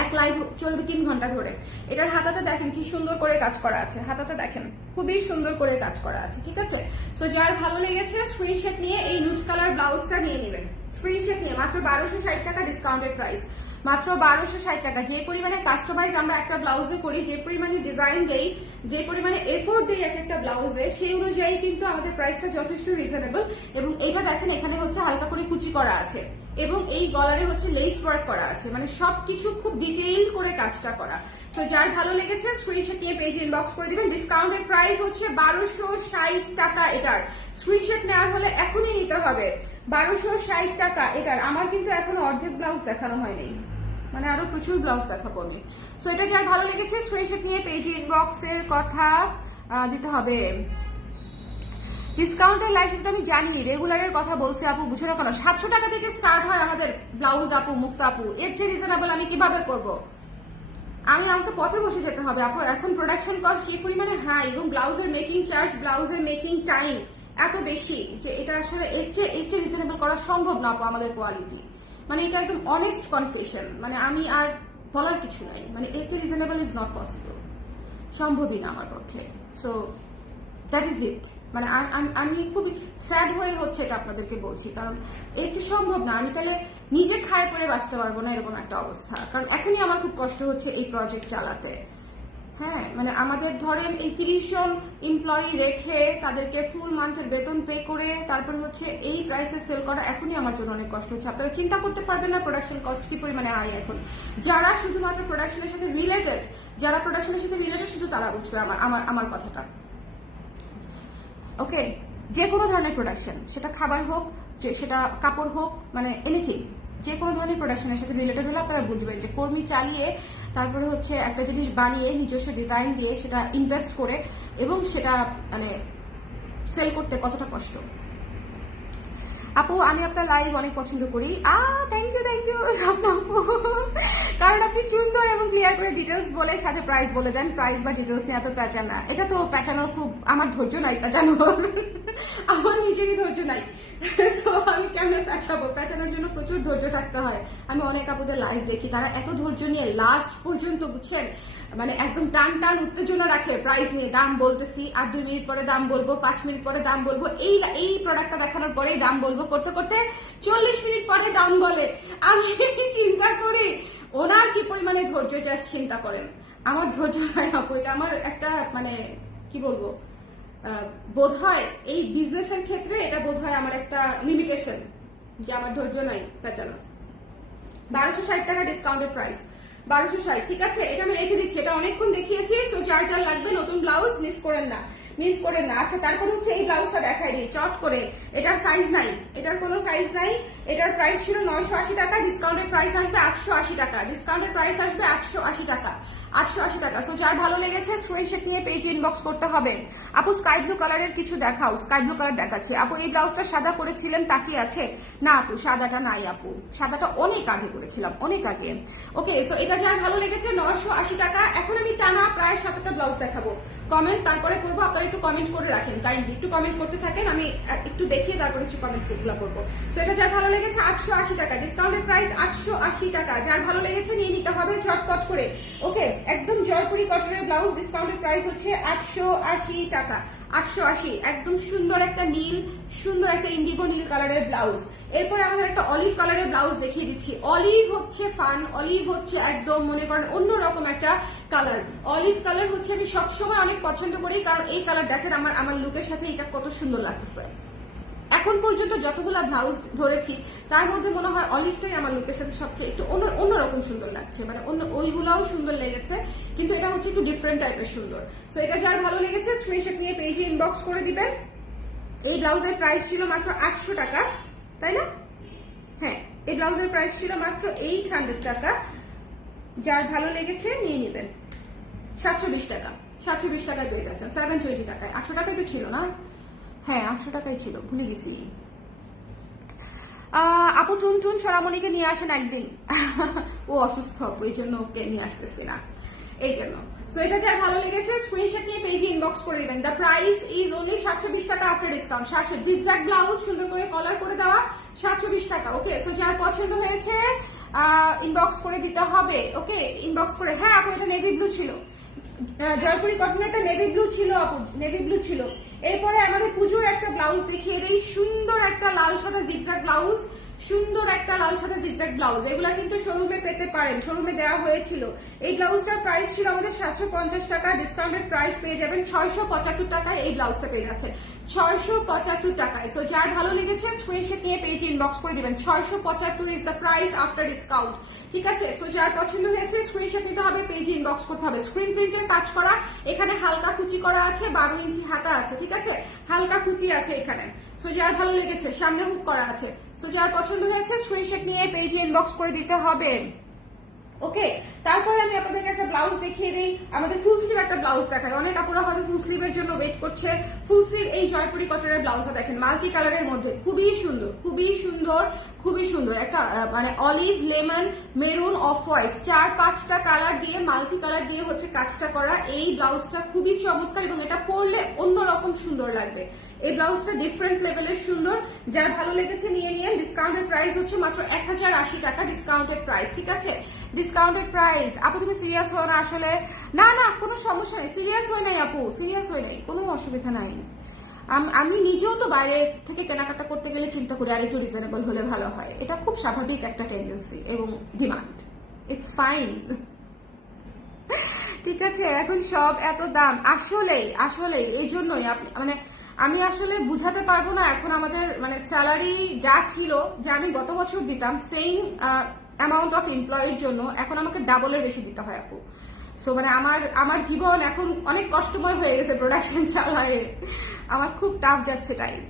এক লাইভ চলবে 3 ঘন্টা ধরে। এটার হাতাতে দেখেন কি সুন্দর করে কাজ করা আছে, হাতাতে দেখেন খুবই সুন্দর করে কাজ করা আছে, ঠিক আছে? সো যার ভালো লেগেছে স্ক্রিনশট নিয়ে এই নুড কালার ব্লাউজটা নিয়ে নেবেন। স্ক্রিনশট নিয়ে মাত্র 1260 টাকা ডিসকাউন্টেড প্রাইস, মাত্র 1260 টাকা। যে পরিমাণে কাস্টমাইজ আমরা একটা ব্লাউজে করি, যে পরিমাণে ডিজাইন দেই, যে পরিমাণে এফোর্ট দেই এক একটা ব্লাউজে, সেই অনুযায়ী কিন্তু আমাদের প্রাইসটা যথেষ্ট রিজনেবল। এবং এইটা দেখেন এখানে হচ্ছে হালকা করে কুচি করা আছে এবং এই গলারে হচ্ছে লেস ওয়ার্ক করা আছে, মানে সবকিছু খুব ডিটেইল করে কাজটা করা। তো যার ভালো লেগেছে স্ক্রিনশট নিয়ে পেজে ইনবক্স করে দিবেন। ডিসকাউন্টেড প্রাইস হচ্ছে 1260 টাকা। এটার স্ক্রিনশট নেওয়ার হলে এখনই নিতে হবে। 1260 টাকা এটার। আমার কিন্তু এখনো অর্ধেক ব্লাউজ দেখানো হয়নি, মানে আরো প্রচুর ব্লাউজ দেখাবো আমি। সো এটা যার ভালো লেগেছে স্ক্রিনশট নিয়ে পেজে ইনবক্সের কথা দিতে হবে। ডিসকাউন্টের লাইফ যেটা আমি জানি, রেগুলারের কথা বলছি আপু, বুঝো না কেন? 700 টাকা থেকে স্টার্ট হয় আমাদের ব্লাউজ আপু, মুক্তা আপু। এর চেয়ে রিজনেবল আমি কিভাবে করব? আমাকে পথে বসে যেতে হবে আপু। এখন প্রোডাকশন কস্ট কি পরিমাণে হাই এবং ব্লাউজের মেকিং চার্জ, ব্লাউজের মেকিং টাইম এত বেশি যে এটা আসলে এর চেয়ে রিজনেবল করা সম্ভব না আপু আমাদের কোয়ালিটি। মানে এটা একদম অনেস্ট কনফেশন, মানে আমি আর বলার কিছু নাই, মানে এর চেয়ে রিজনেবল ইজ নট পসিবল, সম্ভবই না আমার পক্ষে। So that is it. মানে আমি খুবই স্যাড হয়ে হচ্ছে এটা আপনাদেরকে বলছি, কারণ এটা সম্ভব না। আমি তাহলে নিজে খায় পরে বাঁচতে পারবো না, এরকম একটা অবস্থা। কারণ এখনই আমার খুব কষ্ট হচ্ছে এই প্রজেক্ট চালাতে। হ্যাঁ, মানে আমাদের ধরেন এই 30 জন এমপ্লয়ি রেখে তাদেরকে ফুল মান্থের বেতন পে করে তারপরে হচ্ছে এই প্রাইসে সেল করা এখনই আমার জন্য অনেক কষ্ট হচ্ছে। আপনারা চিন্তা করতে পারবেন না প্রোডাকশন কস্ট কি পরিমাণে হাই এখন। যারা শুধুমাত্র প্রোডাকশনের সাথে রিলেটেড, শুধু তারা বুঝবে আমার কথাটা। ওকে, যে কোনো ধরনের প্রোডাকশন, সেটা খাবার হোক, সেটা কাপড় হোক, মানে এনিথিং, যে কোনো ধরনের প্রোডাকশনের সাথে রিলেটেড হলে আপনারা বুঝবেন যে কর্মী চালিয়ে তারপরে হচ্ছে একটা জিনিস বানিয়ে নিজস্ব ডিজাইন দিয়ে সেটা ইনভেস্ট করে এবং সেটা মানে সেল করতে কতটা কষ্ট। আপু আমি আপনার লাইভ অনেক পছন্দ করি। থ্যাংক ইউ আপু, কারণ আপনি সুন্দর এবং ক্লিয়ার করে ডিটেলস বলে সাথে প্রাইস বলে দেন। প্রাইস বা ডিটেলস নিয়ে এত প্যাঁচানা, এটা তো প্যাঁচানোর খুব আমার ধৈর্য নাই, প্যাঁচানোর আমার নিজেরই ধৈর্য নাই। তো আমি কেমন প্যাঁচানোর জন্য প্রচুর ধৈর্য থাকতে হয়। আমি অনেক আপুদের লাইভ দেখি, তারা এত ধৈর্য নিয়ে লাস্ট পর্যন্ত, বুঝছেন, মানে একদম টান উত্তেজনা রাখে প্রাইস নিয়ে। দাম বলতেছি, আর 2 মিনিট পরে দাম বলবো, 5 মিনিট পরে দাম বলবো, এই প্রোডাক্টটা দেখানোর পরেই দাম বলবো, করতে করতে 40 মিনিট পরে দাম বলে। আমি চিন্তা করি ওনার কি পরিমাণে ধৈর্য চাষ, চিন্তা করেন। আমার ধৈর্য নাই আপু, এটা আমার একটা মানে কি বলবো, বোধ হয় এই বিজনেসের ক্ষেত্রে এটা বোধ হয় আমার একটা লিমিটেশন, যে আমার ধৈর্য নাই পেঁচানো। 1260 টাকা ডিসকাউন্টেড প্রাইস, 1260, ঠিক আছে? এটা আমি রেখে দিচ্ছি, এটা অনেকক্ষণ দেখিয়েছি। সো যার লাগবে নতুন ব্লাউজ মিস করেন না। আচ্ছা, তারপর হচ্ছে এই ব্লাউজটা দেখাই দিই চট করে। এটার সাইজ নাই, এটার কোনো সাইজ নাই। এটার প্রাইস ছিল 980 টাকা, ডিসকাউন্টেড প্রাইস আসবে 880 টাকা। ডিসকাউন্টেড প্রাইস আসবে 880 টাকা, 880 টাকা। সো যার ভালো লেগেছে স্ক্রিনশট নিয়ে পেজে ইনবক্স করতে হবে। আপু স্কাই ব্লু কালারের কিছু দেখাও। স্কাই ব্লু কালার দেখাচ্ছে আপু। এই ব্লাউজটা সাদা করেছিলেন, তাকিয়ে আছে না আপু? সাদাটা নাই আপু, সাদাটা অনেক আগে করেছিলাম, অনেক আগে। ওকে, সো এটা যার ভালো লেগেছে 980 টাকা। এখন আমি টানা প্রায় 7টা ব্লাউজ দেখাবো। কমেন্ট তারপরে করবো, আপনারা একটু কমেন্ট করে রাখেন, কাইন্ডলি একটু কমেন্ট করতে থাকেন, আমি একটু দেখিয়ে তারপরে একটু কমেন্ট গুলো করবো। সো এটা যার ভালো লেগেছে 880 টাকা, ডিসকাউন্টেড প্রাইস 880 টাকা, যার ভালো লেগেছে নিয়ে নিতে হবে ঝটপট করে। ওকে, একদম জয়পুরি কটনের ব্লাউজ, ডিসকাউন্টেড প্রাইস হচ্ছে 880 টাকা, 880। একদম সুন্দর একটা নীল, সুন্দর একটা ইন্ডিগো নীল কালারের ব্লাউজ। এরপরে আমাদের একটা অলিভ কালারের ব্লাউজ দেখিয়ে দিচ্ছি। অলিভ হচ্ছে ফান, অলিভ হচ্ছে একদম মনে করেন অন্যরকম একটা কালার। অলিভ কালার হচ্ছে আমি সবসময় অনেক পছন্দ করি, কারণ এই কালার দেখেন আমার লুকের সাথে এটা কত সুন্দর লাগতেছে। এখন পর্যন্ত যতগুলা ব্লাউজ ধরেছি তার মধ্যে মনে হয় অলিভটাই আমার লুকের সাথে সবচেয়ে একটু অন্যরকম সুন্দর লাগছে, মানে ওইগুলাও সুন্দর লেগেছে, কিন্তু এটা হচ্ছে একটু ডিফারেন্ট টাইপের সুন্দর। সো এটা যার ভালো লেগেছে স্ক্রিনশট নিয়ে পেজে ইনবক্স করে দিবেন। এই ব্লাউজের প্রাইস ছিল মাত্র 800 টাকা, তাই না? হ্যাঁ, এই ব্লাউজের প্রাইস ছিল মাত্র 800 টাকা, যার ভালো লেগেছে নিয়ে নেবেন। 720 টাকা, 720 টাকায় পেয়ে যাচ্ছেন, 720 টাকায়। 800 টাকায় তো ছিল না? হ্যাঁ, 800 টাকাই ছিল, ভুলে গেছি। আপু টুনটুন সোনামণিকে নিয়ে আসেন একদিন। ও অসুস্থ, এই জন্য ওকে নিয়ে আসতেছি না, এই জন্য। সো এটা যার ভালো লেগেছে স্ক্রিনশট নিয়ে পেজে ইনবক্স করে দিবেন। দ্য প্রাইস ইজ অনলি 720 টাকা আফটার ডিসকাউন্ট। 700 জিগজ্যাগ ব্লাউজ সুন্দর করে কলার করে দেওয়া, 720 টাকা। ওকে, সো যার পছন্দ হয়েছে ইনবক্স করে দিতে হবে। ওকে, ইনবক্স করে। হ্যাঁ আপু, এটা নেভি ব্লু ছিল, জয়পুরি কটনেরটা নেভি ব্লু ছিল আপু, নেভি ব্লু ছিল। এরপরে আমাদের পুজোর একটা ব্লাউজ দেখিয়ে দেই, সুন্দর একটা লাল সাদা জিগজ্যাগ ব্লাউজ, সুন্দর একটা লাল সাদা জিগজ্যাগ ব্লাউজ। এগুলা কিন্তু শোরুমে পেতে পারেন, শোরুমে দেওয়া হয়েছিল। এই ব্লাউজটার প্রাইস ছিল আমাদের 750 টাকা, ডিসকাউন্টেড প্রাইস পেয়ে যাবেন 675 টাকায়। এই ব্লাউজটা পেয়ে যাচ্ছেন 675 টাকায়। সো যার ভালো লেগেছে স্ক্রিনশট নিয়ে পেজে ইনবক্স করে দিবেন। 675 is the price after discount, ঠিক আছে? সো যার পছন্দ হয়েছে স্ক্রিনশট নিতে হবে, পেজে ইনবক্স করতে হবে। স্ক্রিন প্রিন্টের কাজ করা, এখানে হালকা কুচি করা আছে, 12 ইঞ্চি হাতা আছে, ঠিক আছে? হালকা কুচি আছে এখানে। সো যার ভালো লেগেছে, সামনে হুক করা আছে। সো যার পছন্দ হয়েছে স্ক্রিনশট নিয়ে পেজে ইনবক্স করে দিতে হবে। ওকে, তারপরে আমি আপনাদেরকে একটা ব্লাউজ দেখিয়ে দিই। আমাদের ফুল স্লিভ একটা ব্লাউজ দেখায়, অনেক আপুরা হয়তো ফুল স্লিভের জন্য ওয়েট করছে। ফুল স্লিভ এই জয়পুরি কটনের ব্লাউজটা দেখেন, মাল্টি কালারের মধ্যে, খুবই সুন্দর, খুবই সুন্দর, খুবই সুন্দর। একটা মানে olive, lemon, maroon, off white, 4-5টা কালার দিয়ে, মাল্টি কালার দিয়ে হচ্ছে কাজটা করা। এই ব্লাউজটা খুবই চমৎকার এবং এটা পরলে অন্যরকম সুন্দর লাগবে। এই ব্লাউজটা ডিফারেন্ট লেভেলের সুন্দর, যার ভালো লেগেছে নিয়ে নিয়ে। ডিসকাউন্টেড প্রাইস হচ্ছে মাত্র 1080 টাকা, ডিসকাউন্টেড প্রাইস, ঠিক আছে? Discounted price. আপু তুমি সিরিয়াস হও না আসলে? না না, কোনো সমস্যা নেই, সিরিয়াস হয়ে নাই আপু, সিরিয়াস হয়ে নাই, কোনো অসুবিধা নাই। আমি নিজেও তো বাইরে থেকে কেনাকাটা করতে গেলে চিন্তা করি আর একটু রিজনেবল হলে ভালো হয়। এটা খুব স্বাভাবিক একটা টেন্ডেন্সি এবং ডিমান্ড, ইটস ফাইন, ঠিক আছে? এখন সব এত দাম, আসলেই আসলেই এই জন্যই মানে আমি আসলে বুঝাতে পারবো না। এখন আমাদের মানে স্যালারি যা ছিল, যা আমি গত বছর দিতাম সেম অ্যামাউন্ট অফ এমপ্লয়ের জন্য, এখন আমাকে ডাবলের বেশি দিতে হয় আপু। সো মানে আমার জীবন এখন অনেক কষ্টময় হয়ে গেছে প্রোডাকশন চালায়, আমার খুব টাফ যাচ্ছে টাইম।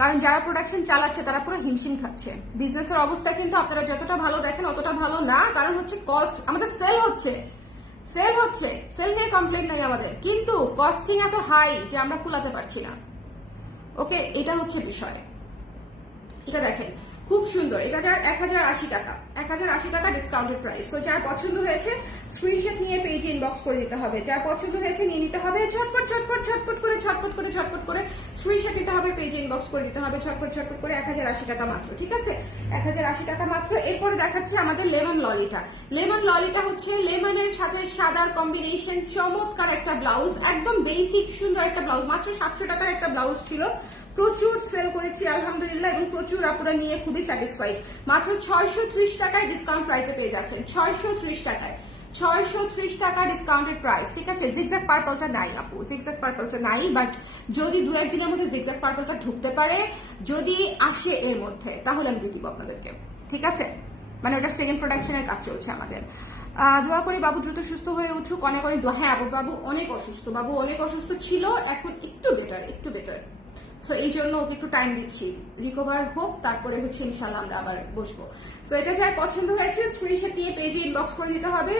কারণ যারা প্রোডাকশন চালাচ্ছে তারা পুরো হিমশিম খাচ্ছে। বিজনেসের অবস্থা কিন্তু আপনারা যতটা ভালো দেখেন অতটা ভালো না, কারণ হচ্ছে কস্ট, আমাদের সেল হচ্ছে, সেল নিয়ে কমপ্লেন নাই আমাদের, কিন্তু কস্টিং এত হাই যে আমরা কুলাতে পারছি না। ওকে, এটা হচ্ছে বিষয়। এটা দেখেন খুব সুন্দর, এটা যার 1080 টাকা, 1080 টাকা ডিসকাউন্টেড প্রাইস। তো যার পছন্দ হয়েছে স্ক্রিনশট নিয়ে পেজে ইনবক্স করে দিতে হবে, যার পছন্দ হয়েছে নিয়ে নিতে হবে। ঝটপট ঝটপট ঝটপট করে ঝটপট করে ঝটপট করে স্ক্রিনশট নিতে হবে, পেজে ইনবক্স করে দিতে হবে, ঝটপট ঝটপট করে। 1080 টাকা মাত্র, ঠিক আছে? 1080 টাকা মাত্র। এরপরে দেখাচ্ছে আমাদের লেমন ললিটা। লেমন ললিটা হচ্ছে লেমনের সাথে সাদার কম্বিনেশন, চমৎকার একটা ব্লাউজ, একদম বেসিক সুন্দর একটা ব্লাউজ। মাত্র 700 টাকার একটা ব্লাউজ ছিল, প্রচুর সেল করেছি আলহামদুলিল্লাহ এবং প্রচুর আপুরা নিয়ে খুবই স্যাটিসফাইড। মাত্র 630 টাকায় ডিসকাউন্ট প্রাইসে পেয়ে যাচ্ছেন, 630 টাকায়, 630 টাকা ডিসকাউন্টেড প্রাইস, ঠিক আছে? জিগজ্যাগ পার্পলটা নাই আপু, জিগজ্যাগ পার্পলটা নাই, বাট যদি 2-1 দিনের মধ্যে জিগজ্যাগ পার্পলটা ঢুকতে পারে, যদি আসে এর মধ্যে, তাহলে আমি দিয়ে দিব আপনাদেরকে, ঠিক আছে? মানে ওটার সেকেন্ড প্রোডাকশনের কাজ চলছে আমাদের। দোয়া করি বাবু দ্রুত সুস্থ হয়ে উঠুক, অনেক অনেক দোয়া। হ্যাঁ বাবু অনেক অসুস্থ, বাবু অনেক অসুস্থ ছিল, এখন একটু বেটার, একটু বেটার। সো এই জন্য ওকে একটু টাইম দিচ্ছি, রিকভার হোক, তারপরে হচ্ছে ইনশাল্লাহ আমরা আবার বসবো। সো এটা যার পছন্দ হয়েছে স্ক্রিনশট নিয়ে পেজে ইনবক্স করে দিতে হবে।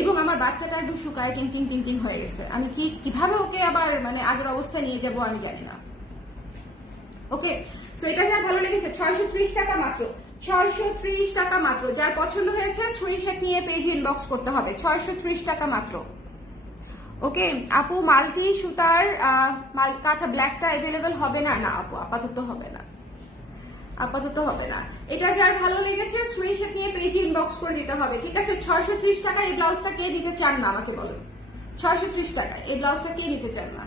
এবং আমার বাচ্চাটা একদম শুকায় টিং টিং টিং টিং হয়ে গেছে, আমি কিভাবে ওকে আবার মানে আগের অবস্থায় নিয়ে যাবো আমি জানি না। ওকে, সো এটা যার ভালো লেগেছে 630 টাকা মাত্র, 630 টাকা মাত্র। যার পছন্দ হয়েছে স্ক্রিনশট নিয়ে পেজে ইনবক্স করতে হবে, 630 টাকা মাত্র। ওকে আপু, মাল্টি সুতার কাঁথা ব্ল্যাকটা অ্যাভেলেবেল হবে না? না আপু, আপাতত হবে না, আপাতত হবে না। এটা যার ভালো লেগেছে স্ক্রিনশট নিয়ে পেজে ইনবক্স করে দিতে হবে, ঠিক আছে? 630 টাকা এই ব্লাউজটা কে নিতে চান না আমাকে বলুন। 630 টাকা এই ব্লাউজটা কে নিতে চান না?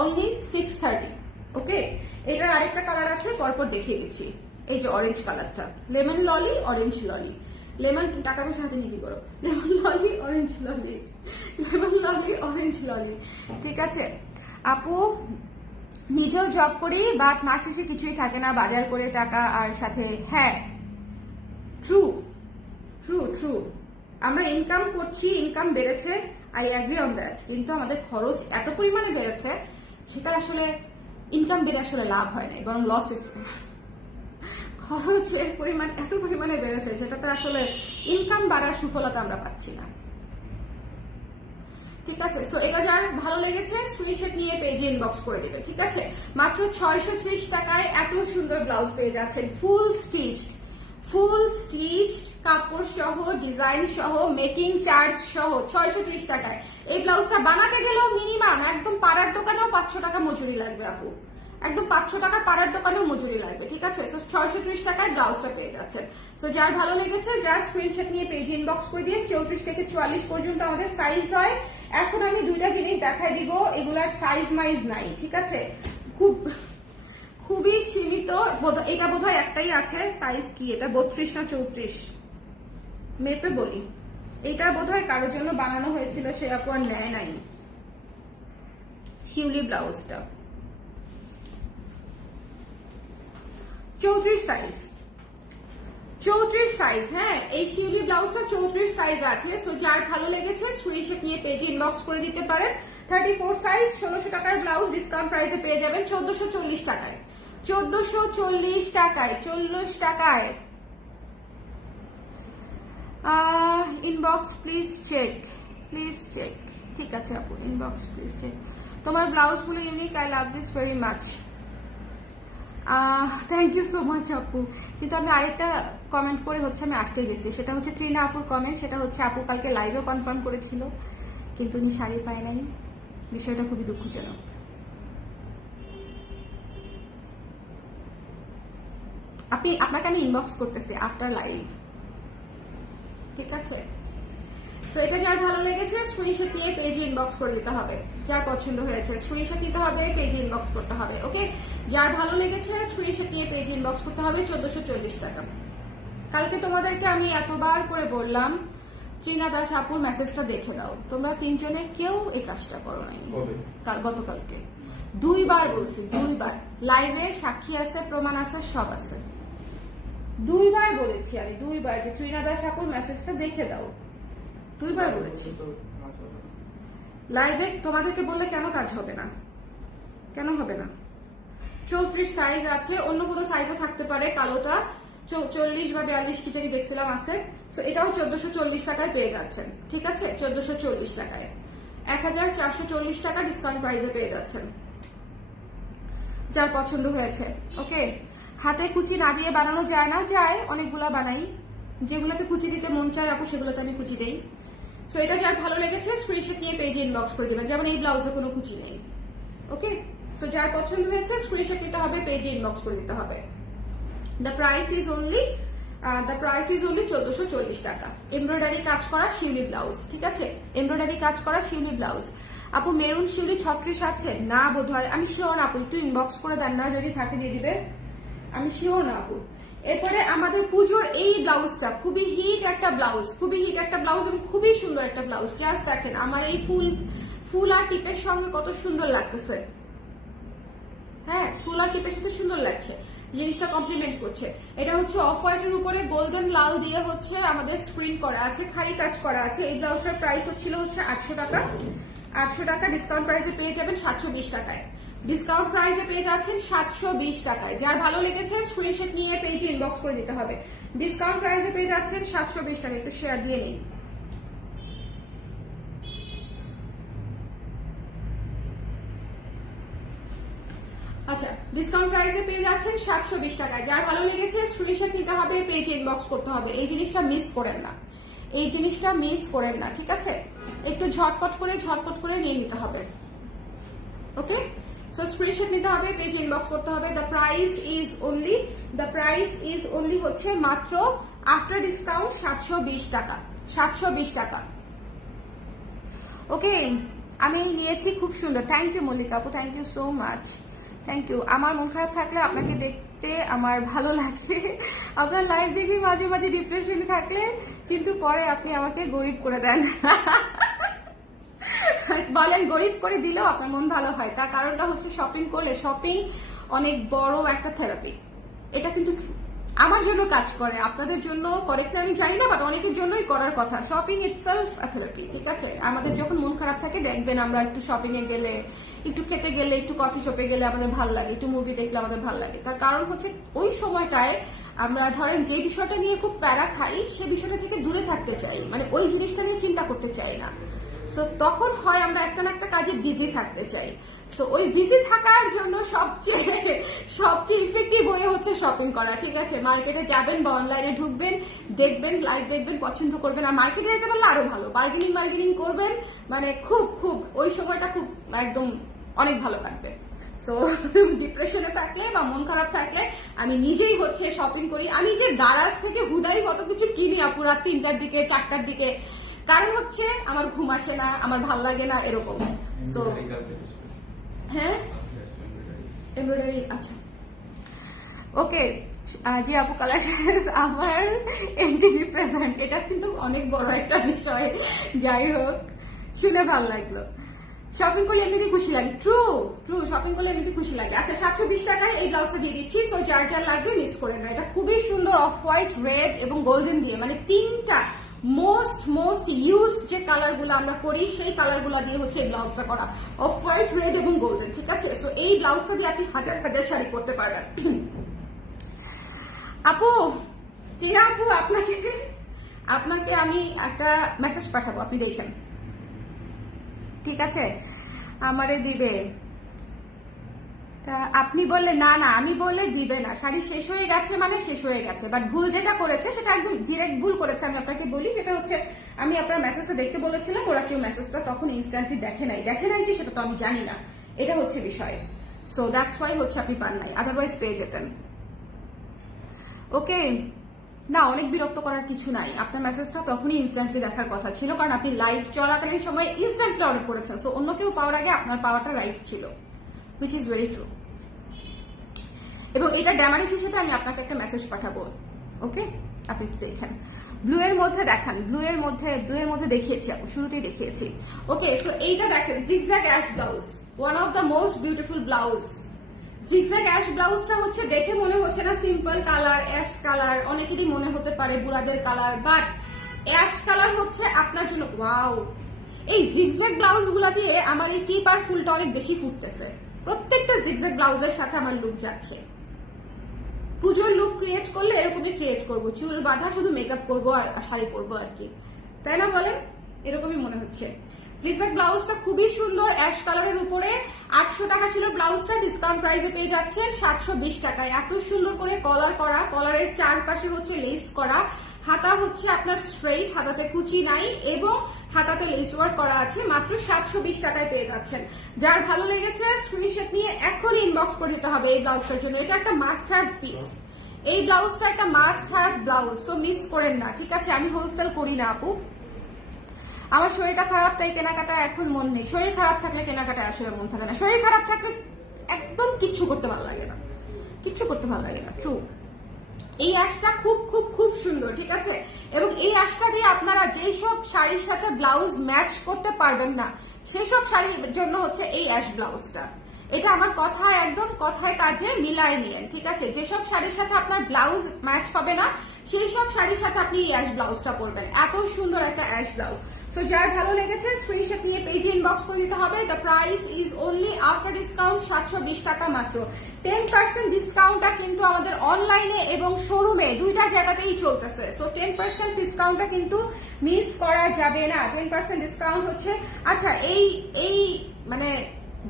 অনলি 630। ওকে, এটার আরেকটা কালার আছে, পরপর দেখিয়ে দিচ্ছি। এই যে অরেঞ্জ কালারটা, লেমন ললি, অরেঞ্জ ললি। লেমন টাকা পয়সা হাতে নিবি করো, লেমন ললি, অরেঞ্জ ললি, লেমন ললি, অরেঞ্জ ললি, ঠিক আছে? আপু নিজেও জব করি, বাট মাস শেষে কিছুই থাকে না, বাজার করে টাকা আর সাথে। হ্যাঁ, ট্রু ট্রু ট্রু, আমরা ইনকাম করছি, ইনকাম বেড়েছে, আই অ্যাগ্রি অন দ্যাট, কিন্তু আমাদের খরচ এত পরিমাণে বেড়েছে, সেটা আসলে ইনকাম বেড়ে আসলে লাভ হয় না, বরং লস হয়েছে। খরচের পরিমাণ এত পরিমাণে বেড়েছে, সেটাতে আসলে ইনকাম বাড়ার সুফলতা আমরা পাচ্ছি না, ঠিক আছে? সো এটা যার ভালো লেগেছে স্ক্রিনশট নিয়ে পেজে ইনবক্স করে দিবে, ঠিক আছে? মাত্র 630 টাকায় এত সুন্দর ব্লাউজ পেয়ে যাচ্ছেন, ফুল স্টিচড কাপড় সহ, ডিজাইন সহ, মেকিং চার্জ সহ 630 টাকায়। এই ব্লাউজটা বানাতে গেলেও মিনিমাম একদম পাড়ার দোকানেও 500 টাকা মজুরি লাগবে আপু, একদম 500 টাকা পাড়ার দোকানেও মজুরি লাগবে, ঠিক আছে? তো 630 টাকায় ব্লাউজটা পেয়ে যাচ্ছেন। তো যার ভালো লেগেছে যার স্ক্রিনশট নিয়ে পেজে ইনবক্স করে দিয়ে 34 থেকে 44 পর্যন্ত আমাদের সাইজ হয়। এখন আমি দুইটা জিনিস দেখাই দিব, এগুলার সাইজ মাইজ নাই, ঠিক আছে? খুবই সীমিত, এটা বোধহয় একটাই আছে, সাইজ কি এটা 32 না 34 মেপে বলি, এটা বোধহয় কারোর জন্য বানানো হয়েছিল, সে আপু আর নেয় নাই। শিউলি ব্লাউজটা 34 সাইজ, 34 সাইজ, হ্যাঁ এই শিউলি ব্লাউজটা 34 সাইজ আছে। সো যার ভালো লেগেছে স্ক্রিনশট নিয়ে পেজে ইনবক্স করে দিতে পারেন। 34 সাইজ 1600 টাকার ব্লাউজ ডিসকাউন্ট প্রাইসে পেয়ে যাবেন 1440 টাকায়, 1440 টাকায়, 40 টাকায়। Inbox please check, please check, ঠিক আছে আপু, ইনবক্স প্লিজ চেক। তোমার ব্লাউজগুলো unique, I love this very much. Thank you so much আপু। কিন্তু আমি আরেকটা কমেন্ট করে হচ্ছে আমি আটকে গেছি, সেটা হচ্ছে ট্রিনা আপুর কমেন্ট, সেটা হচ্ছে আপু কালকে লাইভে কনফার্ম করেছিল কিন্তু উনি শাড়ি পায় নাই, বিষয়টা খুবই দুঃখজনক। আপনাকে আমি ইনবক্স করতেছি আফটার লাইভ, ঠিক আছে? তো এটা যার ভালো লেগেছে স্ক্রিনশট নিয়ে পেজে ইনবক্স করে দিতে হবে, যার পছন্দ হয়েছে স্ক্রিনশট নিতে হবে, পেজে ইনবক্স করতে হবে। ওকে, যার ভালো লেগেছে স্ক্রিনশট নিয়ে পেজে ইনবক্স করতে হবে 1440 টাকা। কালকে তোমাদেরকে আমি এতবার করে বললাম ট্রিনা দাস আপুর মেসেজটা দেখে দাও, তোমরা তিনজনের কেউ এই কাজটা করো নাই। গতকালকে 2 বার বলছি, 2 বার লাইভে সাক্ষী আছে, প্রমাণ আছে, সব আছে। 2 বার বলেছি আমি, 2 বার যে ট্রিনা দাস আপুর মেসেজটা দেখে দাও, 2 বার বলেছি লাইভে। তোমাদেরকে বললে কেন কাজ হবে না? কেন হবে না? 34 সাইজ আছে, অন্য কোনো সাইজও থাকতে পারে, কালোটা 40 বা 42 কি জানি দেখছিলাম আছে। সো এটাও 1440 টাকায় পেয়ে যাচ্ছেন, ঠিক আছে? 1440 টাকায় 1440 টাকা ডিসকাউন্ট প্রাইসে পেয়ে যাচ্ছেন, যার পছন্দ হয়েছে। ওকে, হাতে কুচি না দিয়ে বানানো যায় না? যায়, অনেকগুলা বানাই, যেগুলোতে কুচি দিতে মন চায় আপু সেগুলোতে আমি কুচি দেই। সো এটা যার ভালো লেগেছে স্ক্রিনশট নিয়ে পেজে ইনবক্স করে দিবেন, যেমন এই ব্লাউজে কোনো কুচি নেই। ওকে, সো যার পছন্দ হয়েছে স্ক্রিনশট নিতে হবে, পেজে ইনবক্স করে দিতে হবে। দ্য প্রাইস ইজ অনলি 1440 টাকা। এমব্রয়ডারি কাজ করা শিউলি ব্লাউজ, ঠিক আছে? এমব্রয়ডারি কাজ করা শিউলি ব্লাউজ। আপু মেরুন শিউলি 36 আছে না বোধহয়, আমি শিওর না আপু, একটু ইনবক্স করে দেন না, যদি থাকে দিয়ে দিবে, আমি শিওর না আপু। এরপরে আমাদের পুজোর এই ব্লাউজটা খুবই হিট একটা ব্লাউজ, খুবই হিট একটা ব্লাউজ এবং খুবই সুন্দর একটা ব্লাউজ। জাস্ট দেখেন আমার এই ফুল আর টিপের সঙ্গে কত সুন্দর লাগতেছে। হ্যাঁ, ফুল আর টিপের সাথে সুন্দর লাগছে, জিনিসটা কমপ্লিমেন্ট করছে। এটা হচ্ছে অফ হোয়াইটের উপরে গোল্ডেন লাল দিয়ে হচ্ছে আমাদের স্ক্রিন করা আছে, খাড়ি কাজ করা আছে। এই ব্লাউজটার প্রাইস হচ্ছিল হচ্ছে 800 টাকা, 800 টাকা ডিসকাউন্ট প্রাইসে পেয়ে যাবেন 720 টাকায়। ডিসকাউন্ট প্রাইসে পেয়ে যাচ্ছেন 720 টাকায়। যার ভালো লেগেছে স্ক্রিনশট নিয়ে পেজে ইনবক্স করে দিতে হবে। ডিসকাউন্ট প্রাইসে পেয়ে যাচ্ছেন 720 টাকা। একটু শেয়ার দিয়ে নিন। আচ্ছা, ডিসকাউন্ট প্রাইসে পেয়ে যাচ্ছেন 720 টাকায়। যার ভালো লেগেছে স্ক্রিনশট নিতে হবে, পেজে ইনবক্স করতে হবে। এই জিনিসটা মিস করেন না, এই জিনিসটা মিস করেন না, ঠিক আছে? একটু ঝটপট করে নিয়ে নিতে হবে। ওকে, সো স্ক্রিনশট নিতে হবে, পেজ ইনবক্স করতে হবে। দ্য প্রাইস ইজ অনলি হচ্ছে মাত্র আফটার ডিসকাউন্ট 720 টাকা, 720 টাকা। ওকে, আমি নিয়েছি, খুব সুন্দর। থ্যাংক ইউ মল্লিকা আপু, thank you so much, thank you. আমার মন খারাপ থাকলে আপনাকে দেখতে আমার ভালো লাগে, আপনার লাইভ দেখি মাঝে মাঝে ডিপ্রেশন থাকলে, কিন্তু পরে আপনি আমাকে গরিব করে দেন। বলেন গরিব করে দিলেও আপনার মন ভালো হয়, তার কারণটা হচ্ছে শপিং করলে, শপিং অনেক বড় একটা থেরাপি। এটা কিন্তু আমার জন্য কাজ করে, আপনাদের জন্য করে কিনা আমি জানি না, বাট অনেকের জন্যই করার কথা। শপিং ইটসেলফ আ থেরাপি, ঠিক আছে? আমাদের যখন মন খারাপ থাকে দেখবেন আমরা একটু শপিং এ গেলে, একটু খেতে গেলে, একটু কফি শপে গেলে আমাদের ভালো লাগে, একটু মুভি দেখলে আমাদের ভালো লাগে। তার কারণ হচ্ছে ওই সময়টায় আমরা ধরেন যে বিষয়টা নিয়ে খুব প্যারা খাই, সে বিষয়টা থেকে দূরে থাকতে চাই, মানে ওই জিনিসটা নিয়ে চিন্তা করতে চাই না। সো তখন হয় আমরা একটা না একটা কাজে বিজি থাকতে চাই। সো ওই বিজি থাকার জন্য সবচেয়ে ইফেক্টিভ ওয়ে হচ্ছে শপিং করা, ঠিক আছে? মার্কেটে যাবেন বা অনলাইনে ঢুকবেন, দেখবেন, লাইভ দেখবেন, পছন্দ করবেন। আর মার্কেটে যেতে পারলে আরো ভালো, বার্গেনিং করবেন, মানে খুব ওই সময়টা খুব একদম অনেক ভালো কাটবে। সো ডিপ্রেশনে থাকলে বা মন খারাপ থাকলে আমি নিজেই হচ্ছে শপিং করি। আমি যে দারাজ থেকে হুদাই কত কিছু কিনি আপু রাত 3টার দিকে 4টার দিকে, কারণ হচ্ছে আমার ঘুম আসে না, আমার ভাল লাগে না, এরকম। সো হ্যাঁ, এমব্রয়ডারি, আচ্ছা ওকে। জি আপু, কালার ড্রেস আমার এন্টি রিপ্রেজেন্ট, এটা কিন্তু অনেক বড় একটা বিষয়। যাই হোক, শুনে ভালো লাগলো। শপিং করলে এমনিতে খুশি লাগে, ট্রু শপিং করলে এমনিতে খুশি লাগে। আচ্ছা, 720 টাকায় এই ব্লাউজটা দিয়ে দিচ্ছি। সো যার লাগবে মিস করে না। এটা খুবই সুন্দর, অফ হোয়াইট, রেড এবং গোল্ডেন দিয়ে, মানে তিনটা মোস্ট ইউজড যে কালার গুলো আমরা করি সেই কালার গুলা দিয়ে হচ্ছে এই ব্লাউজটা করা, অফ হোয়াইট, রেড এবং গোল্ডেন, ঠিক আছে? সো এই ব্লাউজটা দিয়ে আপনি হাজার শাড়ি করতে পারবেন। আপু, টিনা আপু, আপনাকে আমি একটা মেসেজ পাঠাবো, আপনি দেখেন, ঠিক আছে? আমারে দিবে, তা আপনি বললে না, আমি বললে দিবে না। শাড়ি শেষ হয়ে গেছে মানে শেষ হয়ে গেছে, বাট ভুল যেটা করেছে সেটা একদম ডিরেক্ট ভুল করেছে। আমি আপনাকে বলি, সেটা হচ্ছে আমি আপনার মেসেজটা দেখতে বলেছিলাম, ওরা কেউ মেসেজটা তখন ইনস্ট্যান্টলি দেখে নাই যে সেটা তো আমি জানি না, এটা হচ্ছে বিষয়। সো দ্যাটস ওয়াই হচ্ছে আপনি পান নাই, আদারওয়াইজ পেয়ে যেতেন। ওকে, না অনেক বিরক্ত করার কিছু নাই, আপনার মেসেজটা তখনই ইনস্ট্যান্টলি দেখার কথা ছিল, কারণ আপনি লাইভ চলাকালীন সময় ইনস্ট্যান্টলি অর্ডার করেছেন। সো অন্য কেউ পাওয়ার আগে আপনার পাওয়াটা রাইট ছিল, হুইচ ইজ ভেরি ট্রু। এবং এটা ড্যামারেজ হিসেবে আমি আপনাকে একটা মেসেজ পাঠাবো, ওকে? আপনি একটু দেখেন, ব্লু এর মধ্যে দেখান, ব্লু এর মধ্যে দেখিয়েছি আপু, শুরুতেই দেখিয়েছি। ওকে, সো এইটা দেখেন, zigzag ash blouse, one of the most beautiful blouse. Zigzag ash ব্লাউজটা হচ্ছে দেখে মনে হচ্ছে না সিম্পল কালার, অ্যাশ কালার, অনেকেরই মনে হতে পারে বুড়াদের কালার, বাট অ্যাশ কালার হচ্ছে আপনার জন্য ওয়াও। এই জিগজ্যাগ ব্লাউজ গুলা দিয়ে আমার এই টিপ আর ফুলটা অনেক বেশি ফুটতেছে। প্রত্যেকটা জিগজ্যাগ ব্লাউজের সাথে আমার লুক যাচ্ছে। পুজোর লুক ক্রিয়েট করলে এরকমই ক্রিয়েট করবো, চুল বাঁধা, শুধু মেকআপ করবো আর শাড়ি পরবো আর কি, তাই না বলেন? এরকমই মনে হচ্ছে। জিগজ্যাগ ব্লাউজটা খুবই সুন্দর, অ্যাশ কালারের উপরে 800 টাকা ছিল ব্লাউজটা, ডিসকাউন্ট প্রাইসে পেয়ে যাচ্ছেন 720 টাকায়। এত সুন্দর করে কলার করা, কলারের চারপাশে হচ্ছে লেস করা, হাতা হচ্ছে আপনার স্ট্রেইট, হাতাতে কুচি নাই এবং হাতাতে লেস ওয়ার্ক করা আছে। মাত্র 720 টাকায় পেয়ে যাচ্ছেন। যার ভালো লেগেছে স্ক্রিনশট নিয়ে এখনই ইনবক্স করে দিতে হবে এই ব্লাউজটার জন্য। এটা একটা মাস্ট হ্যাভ পিস, এই ব্লাউজটা একটা মাস্ট হ্যাভ ব্লাউজ, তো মিস করেন না, ঠিক আছে? আমি হোলসেল করি না আপু, আমার শরীরটা খারাপ তাই কেনাকাটা এখন মন নেই। শরীর খারাপ থাকলে কেনাকাটা আসলে মন থাকে না, শরীর খারাপ থাকলে একদম কিচ্ছু করতে ভালো লাগে না, ট্রু। এই অ্যাশটা খুব সুন্দর, ঠিক আছে? এবং এই অ্যাশটা দিয়ে আপনারা যেই সব শাড়ির সাথে ব্লাউজ ম্যাচ করতে পারবেন না সেই সব শাড়ির জন্য হচ্ছে এই অ্যাশ ব্লাউজটা। এটা আমার কথা একদম কথায় কাজে মিলায় নিয়েন, ঠিক আছে? যেসব শাড়ির সাথে আপনার ব্লাউজ ম্যাচ হবে না সেই সব শাড়ির সাথে আপনি এই অ্যাশ ব্লাউজটা পরবেন। এত সুন্দর একটা অ্যাশ ব্লাউজ। সো যার ভালো লেগেছে স্ক্রিনশট নিয়ে পেজে ইনবক্স করে দিতে হবে। The price is only after discount 720 টাকা মাত্র। 10% ডিসকাউন্টটা কিন্তু আমাদের অনলাইনে এবং শোরুমে দুইটা জায়গাতেই চলতেছে। সো 10% ডিসকাউন্টটা কিন্তু মিস করা যাবে না। 10% ডিসকাউন্ট হচ্ছে, আচ্ছা এই মানে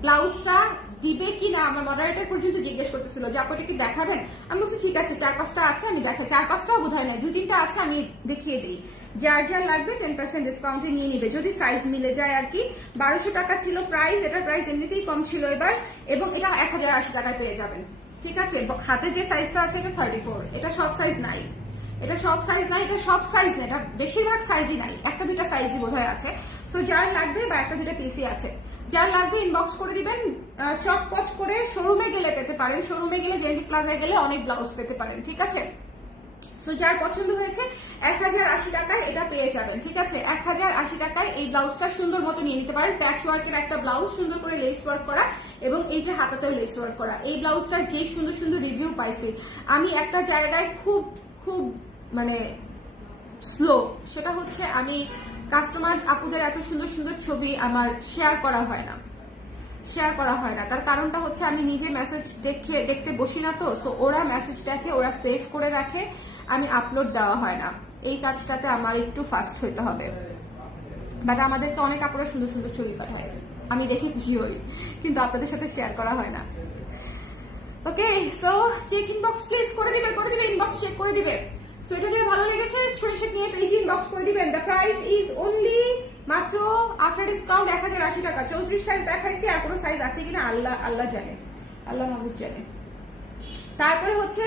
ব্লাউজটা দিবে কি না আমার মডারেটর পর্যন্ত জিজ্ঞেস করতেছিল যে আপনি কি দেখাবেন। আমি বলছি ঠিক আছে, 4-5টা আছে আমি দেখাই। 4-5টাও বোধ হয় না, 2-3টা আছে, আমি দেখিয়ে দিই। যার যার লাগবে 10% ডিসকাউন্টে নিয়ে নিবে যদি সাইজ মিলে যায় আর কি। 1200 টাকা ছিল প্রাইস, এটার প্রাইস এমনিতেই কম ছিল এবার, এবং এটা 1080 টাকায় পেয়ে যাবেন। ঠিক আছে, হাতে যে সাইজটা আছে এটা 34, এটা সব সাইজ নাই, এটা সব সাইজ নাই, এটা সব সাইজ না, এটা বেশিরভাগ সাইজই নাই, একটা দুইটা সাইজই বোধহয় আছে। সো যার লাগবে বা একটা দুইটা পিসই আছে, যার লাগবে ইনবক্স করে দিবেন। চটপট করে শোরুমে গেলে পেতে পারেন, শোরুমে গেলে জেন্টি প্লাজায় গেলে অনেক ব্লাউজ পেতে পারেন। ঠিক আছে, সো যার পছন্দ হয়েছে 1080 টাকায় এটা পেয়ে যাবেন। ঠিক আছে, 1080 টাকায় এই ব্লাউজটা সুন্দর মতো নিয়ে নিতে পারেন। প্যাচ ওয়ার্কের একটা ব্লাউজ, সুন্দর করে লেস ওয়ার্ক করা, এবং এই যে হাতাতেও লেস ওয়ার্ক করা। এই ব্লাউজটার যে সুন্দর সুন্দর রিভিউ পাইছি আমি একটা জায়গায়, খুব খুব মানে স্লো, সেটা হচ্ছে আমি কাস্টমার আপুদের এত সুন্দর সুন্দর ছবি আমার শেয়ার করা হয় না, তার কারণটা হচ্ছে আমি নিজে মেসেজ দেখতে বসি না তো, সো ওরা মেসেজ দেখে, ওরা সেভ করে রাখে, আমি আপলোড দেওয়া হয় না। এই কাজটাতে আমার একটু ফাস্ট হইতে হবে। বাট আমাদেরকে অনেক আপুরা সুন্দর সুন্দর ছবি পাঠায়, আমি দেখে খুশি হই, কিন্তু আপনাদের সাথে শেয়ার করা হয় না। ওকে, সো চেক ইনবক্স প্লিজ করে দিবে, ইনবক্স চেক করে দিবে। সো এটা যদি ভালো লেগেছে স্ক্রিনশট নিয়ে পেজ ইনবক্স করে দিবেন। দ্য প্রাইস ইজ অনলি মাত্র আফটার ডিসকাউন্ট 1080 টাকা। 34 সাইজ দেখাইছি, আর কোনো সাইজ আছে কিনা আল্লাহ জানে, আল্লাহ মাহবুব জানে। তারপরে হচ্ছে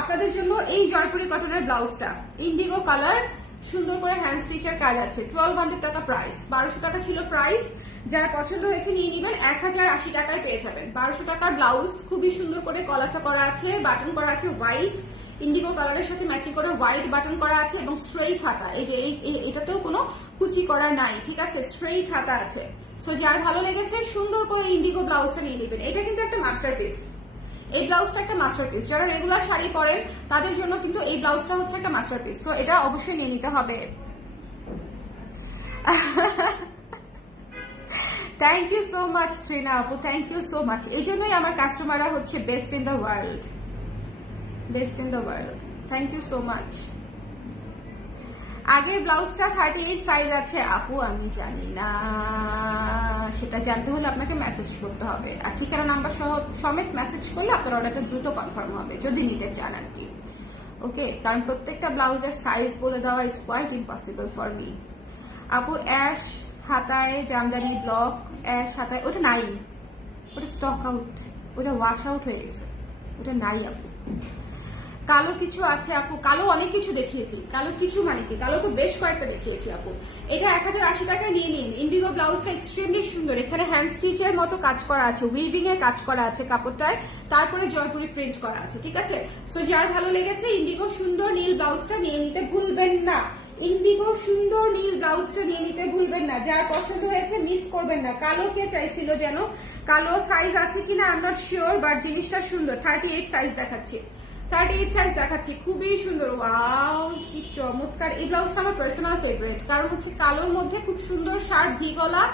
আপনাদের জন্য এই জয়পুরি কটনের ব্লাউজটা, ইন্ডিগো কালার, সুন্দর করে হ্যান্ড স্টিচের কাজ আছে, 1200 টাকা প্রাইস, 1200 টাকা ছিল প্রাইস। যারা পছন্দ হয়েছে নিয়ে নিবেন, 1080 টাকায় পেয়ে যাবেন। 1200 টাকার ব্লাউজ, খুবই সুন্দর করে কলারটা করা আছে, বাটন করা আছে হোয়াইট, ইন্ডিগো কালারের সাথে ম্যাচিং করে হোয়াইট বাটন করা আছে, এবং স্ট্রেইট হাতা, এই যে এটাতেও কোনো কুচি করা নাই। ঠিক আছে, স্ট্রেইট হাতা আছে। সো যার ভালো লেগেছে সুন্দর করে ইন্ডিগো ব্লাউজটা নিয়ে নেবেন। এটা কিন্তু একটা মাস্টারপিস, এই ব্লাউজটা একটা মাস্টারপিস। যারা রেগুলার শাড়ি পরেন তাদের জন্য কিন্তু এই ব্লাউজটা হচ্ছে একটা মাস্টারপিস। সো এটা অবশ্যই নিয়ে নিতে হবে। Thank you so much Trina আপু, থ্যাংক ইউ সো মাচ। এই জন্যই আমার কাস্টমাররা হচ্ছে best in the world, best in the world. Thank you so much. আগের ব্লাউজটা 38 সাইজ আছে আপু, আমি জানি না, সেটা জানতে হলে আপনাকে মেসেজ করতে হবে, আর ঠিকানা নাম্বার সমেত মেসেজ করলে আপনার অর্ডারটা দ্রুত কনফার্ম হবে যদি নিতে চান আর কি। ওকে, কারণ প্রত্যেকটা ব্লাউজের সাইজ বলে দেওয়া is quite impossible for me. আপু অ্যাশ হাতায় জামদানি ব্লক, অ্যাশ হাতায়, ওটা নাই, ওটা স্টক আউট, ওটা ওয়াশ আউট হয়ে গেছে, ওটা নাই আপু। কালো কিছু আছে আপু, কালো অনেক কিছু দেখিয়েছি, কালো কিছু মানে কি, কালো তো বেশ কয়েকটা দেখিয়েছি আপু। এটা 1080 টাকায় নিয়ে নিন। ইন্ডিগো ব্লাউজটা এক্সট্রিমলি সুন্দর, এখানে হ্যান্ড স্টিচের মতো কাজ করা আছে, উইভিং এর কাজ করা আছে কাপড়টায়, তারপরে জয়পুরি প্রিন্ট করা আছে। ঠিক আছে, সো যার ভালো লেগেছে ইন্ডিগো সুন্দর নীল ব্লাউজটা নিয়ে নিতে ভুলবেন না, ইন্ডিগো সুন্দর নীল ব্লাউজটা নিয়ে নিতে ভুলবেন না। যার পছন্দ হয়েছে মিস করবেন না। কালো কে চাইছিল যেন, কালো সাইজ আছে কিনা I am not sure, but জিনিসটা সুন্দর। 38 সাইজ দেখাচ্ছি, 38 সাইজ দেখাচ্ছি, খুবই সুন্দর। ওয়াও, কি চমৎকার! এই ব্লাউজটা আমার পার্সোনাল ফেভারিট, কারণ হচ্ছে কালোর মধ্যে খুব সুন্দর শার্ট ভি গলা,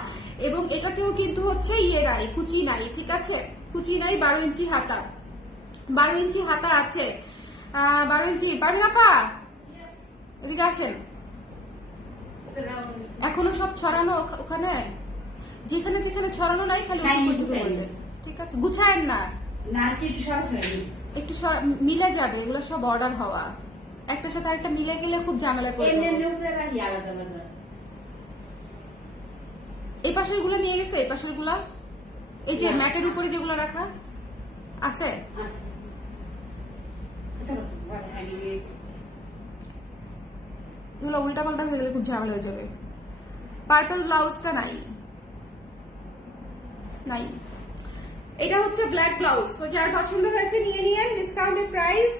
এবং এটাতেও কিন্তু হচ্ছে নাই, কুচি নাই। ঠিক আছে, কুচি নাই, 12 ইঞ্চি হাতা, 12 ইঞ্চি হাতা আছে, 12 ইঞ্চি। পারবেন আপা, এদিকে আসেন। এখনো সব ছড়ানো ওখানে, যেখানে যেখানে ছড়ানো নাই খালি ঠিক আছে, গুছায়েন না, একটু মিলে যাবে, এগুলো সব অর্ডার হওয়া, একটা সাথে আরেকটা মিলে গেলে খুব ঝামেলা পড়ে যাবে। এই পাশের গুলো নিয়ে গেছে, এই পাশের গুলা, এই যে ম্যাটের উপরে যেগুলো রাখা আছে, এগুলো উল্টা পাল্টা হয়ে গেলে খুব ঝামেলা হয়ে যাবে। পার্পল ব্লাউজটা নাই, নাই। এটা হচ্ছে ব্ল্যাক ব্লাউজ, তো যার পছন্দ হয়েছে নিয়ে নিয়েন। ডিসকাউন্টেড প্রাইস,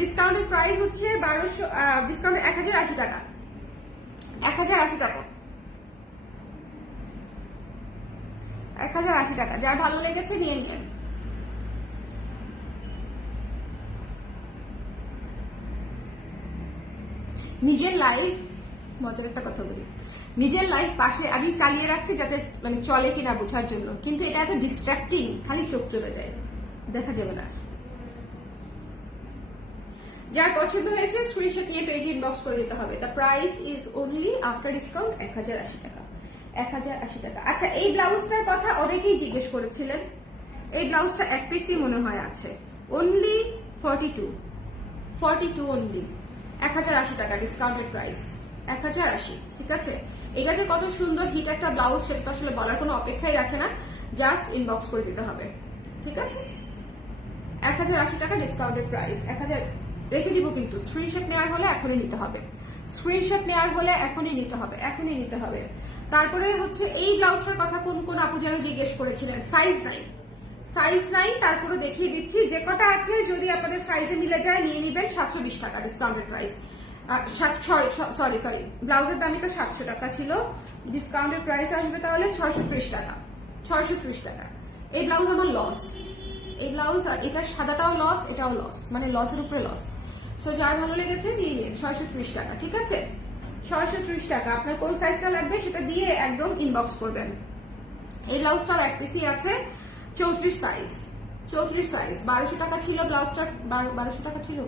ডিসকাউন্টেড প্রাইস হচ্ছে 1200, ডিসকাউন্ট 1080 টাকা, 1080 টাকা, 1080 টাকা। যার ভালো লেগেছে নিয়ে নিয়েন। নিজের লাইফ, মজার একটা কথা বলি, নিজের লাইফ পাশে আমি চালিয়ে রাখছি যাতে মানে চলে কিনা বোঝার জন্য, কিন্তু এটা এত ডিস্ট্রাক্টিং, খালি চোখ চলে যায়, দেখা যাবে না। যার পছন্দ হয়েছে স্ক্রিনশট নিয়ে পেজে ইনবক্স করে দিতে হবে। The price is only after discount 1080 টাকা, 1080 টাকা। আচ্ছা, এই ব্লাউজটার কথা অনেকেই জিজ্ঞেস করেছিলেন, এই ব্লাউজটা এক পিসই মনে হয় আছে, অনলি 42, 42 অনলি, 1080 টাকা ডিসকাউন্টেড প্রাইস, 1080। ঠিক আছে, এটা যে কত সুন্দর হিট একটা ব্লাউজ সেটা তো আসলে বলার কোনো অপেক্ষাই রাখে না, জাস্ট ইনবক্স করে দিতে হবে। ঠিক আছে, 1080 টাকা ডিসকাউন্টেড প্রাইস, 1000 রেখে দিব কিন্তু স্ক্রিনশট নেওয়ার হলে এখনই নিতে হবে, স্ক্রিনশট নেওয়ার হলে এখনই নিতে হবে, এখনই নিতে হবে। তারপরে হচ্ছে এই ব্লাউজটার কথা কোন কোন আপু যেন জিজ্ঞেস করেছিলেন, সাইজ নাই, সাইজ নাই, তারপরে দেখিয়ে দিচ্ছি যে কটা আছে, যদি আপনাদের সাইজে মিলে যায় নিয়ে নেবেন 720 টাকা ডিসকাউন্টেড প্রাইস। সরি ব্লাউজের দামই তো 700 টাকা ছিল, ডিসকাউন্টেড প্রাইস আসবে তাহলে 630 টাকা, 630 টাকা। এই ব্লাউজ আমার লস, এই ব্লাউজ আর এটার সাদাটাও লস, এটাও লস, মানে লসের উপরে লস। সো যার ভালো লেগেছে নিয়ে নিন, 630 টাকা। ঠিক আছে, 630 টাকা। আপনার কোন সাইজটা লাগবে সেটা দিয়ে একদম ইনবক্স করবেন। এই ব্লাউজটাও এক পিসই আছে, 34 সাইজ, 34 সাইজ। 1200 টাকা ছিল ব্লাউজটা, 1200 টাকা ছিল,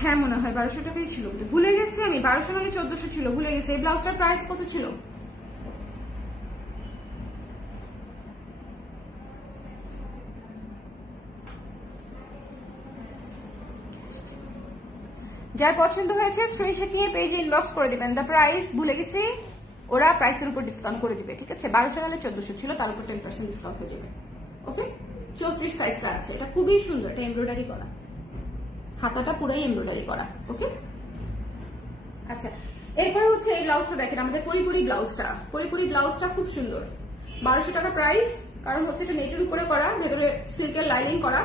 হ্যাঁ মনে হয় 1200 টাকাই ছিল, ভুলে গেছি আমি, 1200 মানে 1400 ছিল, ভুলে গেছি। এই ব্লাউজটার প্রাইস কত ছিল? যার পছন্দ হয়েছে স্ক্রিনশট নিয়ে পেজে ইনবক্স করে দিবেন। দ্য প্রাইস ভুলে গেছি, ওরা প্রাইসের উপর ডিসকাউন্ট করে দিবে। ঠিক আছে, 1200 হলে 1400 ছিল, তার উপর 10% ডিসকাউন্ট হয়ে যাবে। ওকে, 34 সাইজটা আছে, এটা খুবই সুন্দর, এটা এমব্রয়ডারি করা, হাতাটা পুরাই এমব্রয়ডারি করা। ওকে, আচ্ছা এরপরে হচ্ছে এই ব্লাউজটা দেখেন, আমাদের পরিপুরি ব্লাউজটা, পরিপুরি ব্লাউজটা খুব সুন্দর, 1200 টাকা প্রাইস। কারণ হচ্ছে এটা নেটের উপরে করা, ভেতরে সিল্কের লাইনিং করা,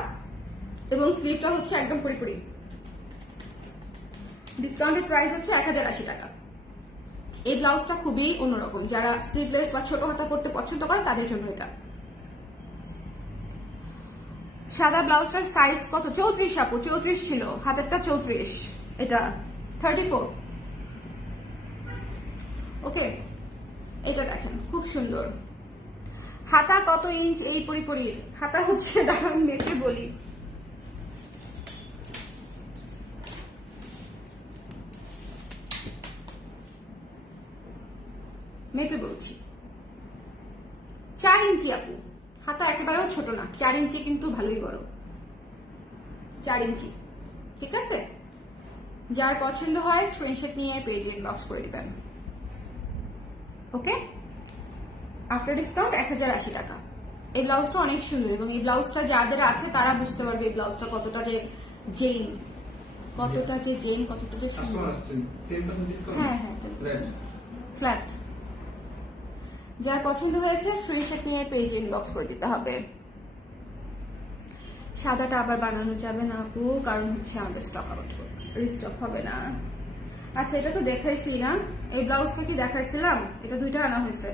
এবং স্লিভটা হচ্ছে একদম পরিপুরি। ডিসকাউন্টেড প্রাইস হচ্ছে 1080 টাকা। এই ব্লাউজটা খুবই অন্যরকম, যারা স্লিভলেস বা ছোট হাতা পরতে পছন্দ করে তাদের জন্য এটা। সাদা ব্লাউজটার সাইজ কত? 34 আপু, 34 ছিল, হাতেরটা 34, এটা 34। ওকে, এটা দেখেন খুব সুন্দর। হাতা কত ইঞ্চ? এই পরিপরি হাতা হচ্ছে, দাঁড়ান মেপে বলি, মেপে বলছি, 4 ইঞ্চি আপু। হাতা একেবারেও ছোট না, 4 ইঞ্চি কিন্তু ভালোই বড়, 4 ইঞ্চি। ঠিক আছে, যার পছন্দ হয় স্ক্রিনশট নিয়ে পেজে ইনবক্স করে দিবেন। ওকে, আফটার ডিসকাউন্ট 1080 টাকা। এই ব্লাউজটা অনেক সুন্দর, এবং এই ব্লাউজটা যাদের আছে তারা বুঝতে পারবে এই ব্লাউজটা কতটা যে জেইন, কতটা যে জেইন, কতটা যে সুন্দর। হ্যাঁ হ্যাঁ, ফ্ল্যাট। যার পছন্দ হয়েছে স্ক্রিনশট নিয়ে পেজে ইনবক্স করে দিতে হবে। সাদাটা আবার বানানো যাবে না আপু, কারণ হচ্ছে আমাদের স্টক আউট, রিস্টক হবে না। আচ্ছা এটা তো দেখাইছি না, এই ব্লাউজটা কি দেখাইছিলাম? এটা দুইটা আনা হয়েছে,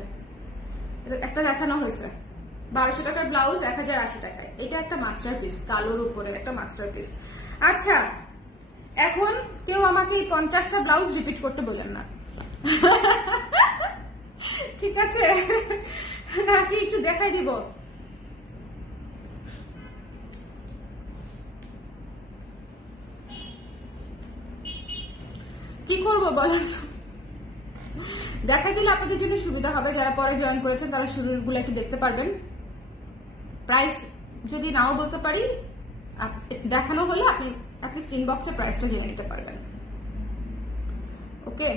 একটা দেখানো হয়েছে। 1200 টাকার ব্লাউজ 1080 টাকায়, এটা একটা মাস্টারপিস, কালোর উপরে একটা মাস্টারপিস। আচ্ছা এখন কেউ আমাকে এই 50টা ব্লাউজ রিপিট করতে বলেন না, ঠিক আছে? নাকি একটু দেখাই দিব? কি করবো বলেন? দেখাই দিলে আপনাদের জন্য সুবিধা হবে, যারা পরে জয়েন করেছেন তারা শুরুগুলো একটু দেখতে পারবেন। প্রাইস যদি নাও বলতে পারি, দেখানো হলে আপনি অ্যাটলিস্ট ইনবক্সে প্রাইসটা জেনে নিতে পারবেন। ওকে,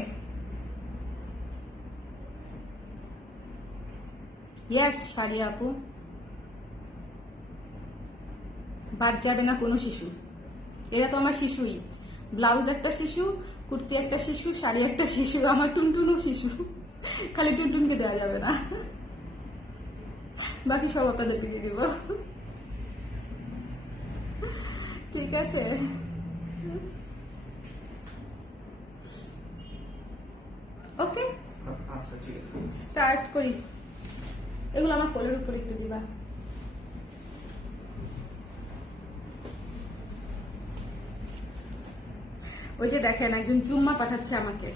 ইয়েস শাড়ি আপু, বাদ যাবে না কোনো শিশু, এরা তো আমার শিশুই। ব্লাউজ একটা শিশু, কুর্তি একটা শিশু, শাড়ি একটা শিশু, আমার টুনটুনও শিশু, খালি টুনটুনকে দেওয়া যাবে না, বাকি সব আপনাদেরকে দিয়ে দিব। ঠিক আছে, ওকে আচ্ছা ঠিক আছে, স্টার্ট করি। এগুলো আমার কোলের উপরে একটু দিবা। ওই যে দেখেন একজন চুম্মা পাঠাচ্ছে আমাকে,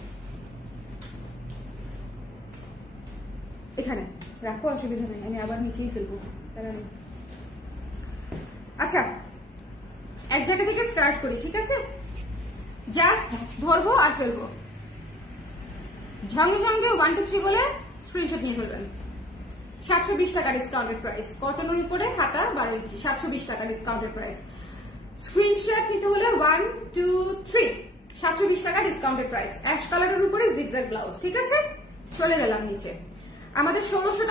এখানে রাখো, অসুবিধা নেই, আমি আবার নিচেই ফেলবো। আচ্ছা এক জায়গা থেকে স্টার্ট করি, ঠিক আছে? জাস্ট ধরবো আর ফেলবো, সঙ্গে সঙ্গে 1 2 3 বলে স্ক্রিনশট নিয়ে ফেলবেন। 720 টাকা ডিসকাউন্টেড প্রাইস, কটনের উপরে হাতা 12 ইঞ্চি, 720 টাকা ডিসকাউন্টেড প্রাইস। স্ক্রিনশট নিতে হলে 1 2 3 720 টাকা ডিসকাউন্টেড প্রাইস, অ্যাশ কালারের উপরে জিগজ্যাগ ব্লাউজ। ঠিক আছে, চলে গেলাম নিচে। আমাদের 1600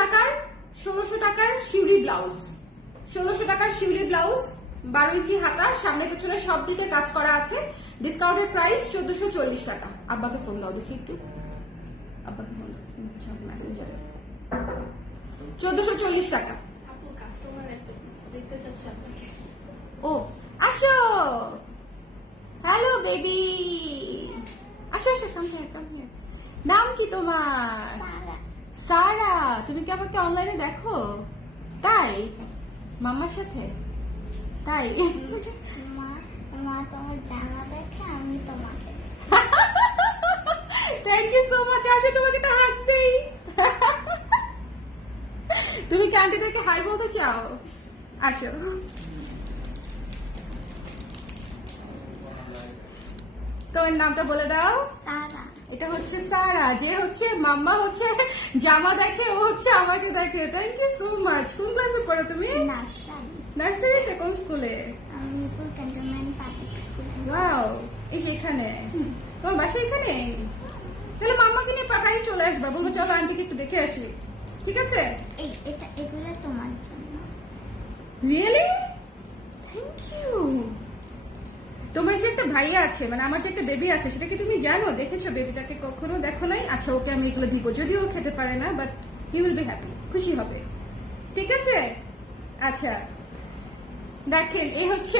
টাকার শিউরি ব্লাউজ, 1600 টাকার শিউরি ব্লাউজ, 12 ইঞ্চি হাতা, সামনে পেছনে সব দিকে কাজ করা আছে। ডিসকাউন্টেড প্রাইস 1440 টাকা। আব্বাকে ফোন দাও দেখি একটু, আব্বাকে ফোন দাও মেসেঞ্জারে। 1440 টাকা। আপু কাস্টমার দেখতে চাচ্ছে আপনাকে। ও আসো, হ্যালো বেবি, আসো আসো, কাম হিয়ার। নাম কি তোমার? সারা। তুমি কি আমাকে অনলাইনে দেখো? তাই মাম্মার সাথে? তাই মা তোমার জামা দেখে আমি তোমাকে। Thank you so much. আসো তোমাকে একটা হাত দেই। তুমি কি আন্টিদেরকে হাই বলতে চাও? আসো। তোমার নামটা বলে দাও। সারা। এটা হচ্ছে সারা, যে হচ্ছে মাম্মা হচ্ছে জামা দেখে, ও হচ্ছে আমাকে দেখে। Thank you so much. কোন ক্লাসে পড়ো তুমি? নার্সারি। নার্সারিতে? কোন স্কুলে? আমি মিরপুর ক্যান্টনমেন্ট পাবলিক স্কুলে। ওয়াও, এই যে এখানে তোমার বাসা এখানে? তাহলে মাম্মাকে নিয়ে পাঠাই চলে আসবা, বলবো চলো আন্টিকে একটু দেখে আসি। ঠিক আছে? এগুলো তোমার জন্য। রিয়েলি? Thank you. তোমার যে একটা ভাইয়া আছে, মানে আমার যে একটা বেবি আছে, সেটা কি তুমি জানো? দেখেছো বেবিটাকে? কখনো দেখো নাই? আচ্ছা, ওকে আমি এগুলো দিব, যদিও ও খেতে পারে না, but he will be happy, খুশি হবে। ঠিক আছে? আচ্ছা দেখেন, এই হচ্ছে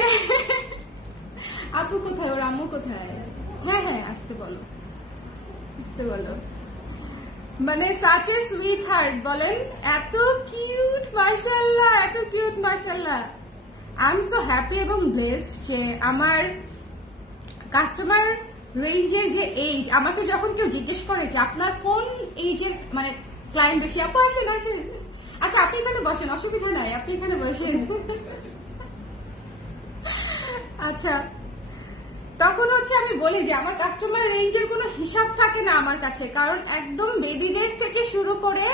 আপু কোথায়, ওর আম্মু কোথায়? হ্যাঁ হ্যাঁ, আসতে বলো, আসতে বলো। মানে সাচ এ সুইট হার্ট, বলেন। এত কিউট মাশাআল্লাহ, এত কিউট মাশাআল্লাহ। আই এম সো হ্যাপি এবং ব্লেসড যে আমার কাস্টমার রেঞ্জের যে এজ, আমাকে যখন কেউ জিজ্ঞেস করে যে আপনার কোন এজের মানে ক্লায়েন্ট বেশি, আপু আসেন আসেন। আচ্ছা আপনি এখানে বসেন, অসুবিধা নাই, আপনি এখানে বসেন। আচ্ছা, তখন হচ্ছে আমি বলি যে আমার কাস্টমার রেঞ্জের কোনো হিসাব থাকে না আমার কাছে, কারণ একদম বেবিদের থেকে শুরু করে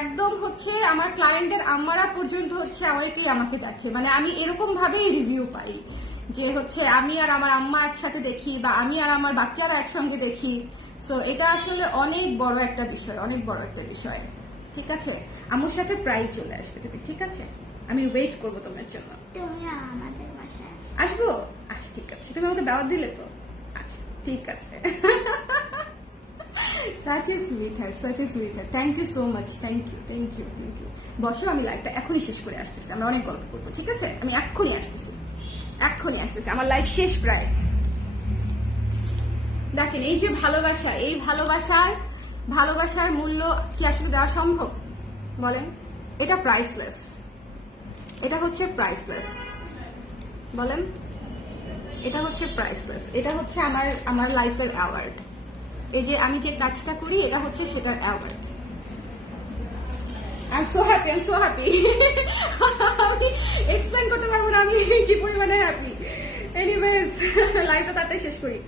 একদম হচ্ছে আমার ক্লায়েন্টদের আম্মারা পর্যন্ত হচ্ছে অনেকেই আমাকে দেখে। মানে আমি এরকম ভাবেই রিভিউ পাই যে হচ্ছে আমি আর আমার আম্মা একসাথে দেখি, বা আমি আর আমার বাচ্চারা একসঙ্গে দেখি। সো এটা আসলে অনেক বড় একটা বিষয়, অনেক বড় একটা বিষয়। ঠিক আছে, আম্মুর সাথে প্রায় চলে আসবে তুমি। ঠিক আছে, আমি ওয়েট করবো তোমার জন্য। তুমি আমাদের বাসায় আসো। আসবো? আচ্ছা ঠিক আছে, তুমি আমাকে দাওয়াত দিলে তো? আচ্ছা ঠিক আছে। such a sweetheart, such a sweetheart. Thank you so much. Thank you, thank you, thank you. বসো, আমি লাইফটা এখনই শেষ করে আসতেছি, আমরা অনেক গল্প করবো। ঠিক আছে, আমি এক্ষুনি আসতেছি, এক্ষুনি আসতেছি, আমার লাইফ শেষ প্রায়। দেখেন এই যে ভালোবাসা, এই ভালোবাসার মূল্য কি আসলে দেওয়া সম্ভব বলেন? এটা প্রাইসলেস, এটা হচ্ছে প্রাইসলেস, বলেন। এটা হচ্ছে প্রাইসলেস, এটা হচ্ছে আমার লাইফের অ্যাওয়ার্ড। এই যে আমি যে কাজটা করি, এটা হচ্ছে সেটার award. I am so happy, I am so happy. আমি এক্সপ্লেন করতে পারবো না আমি কি পরিমাণে হ্যাপি। এনিওয়েজ, লাইফটা তাড়াতাড়ি শেষ করি।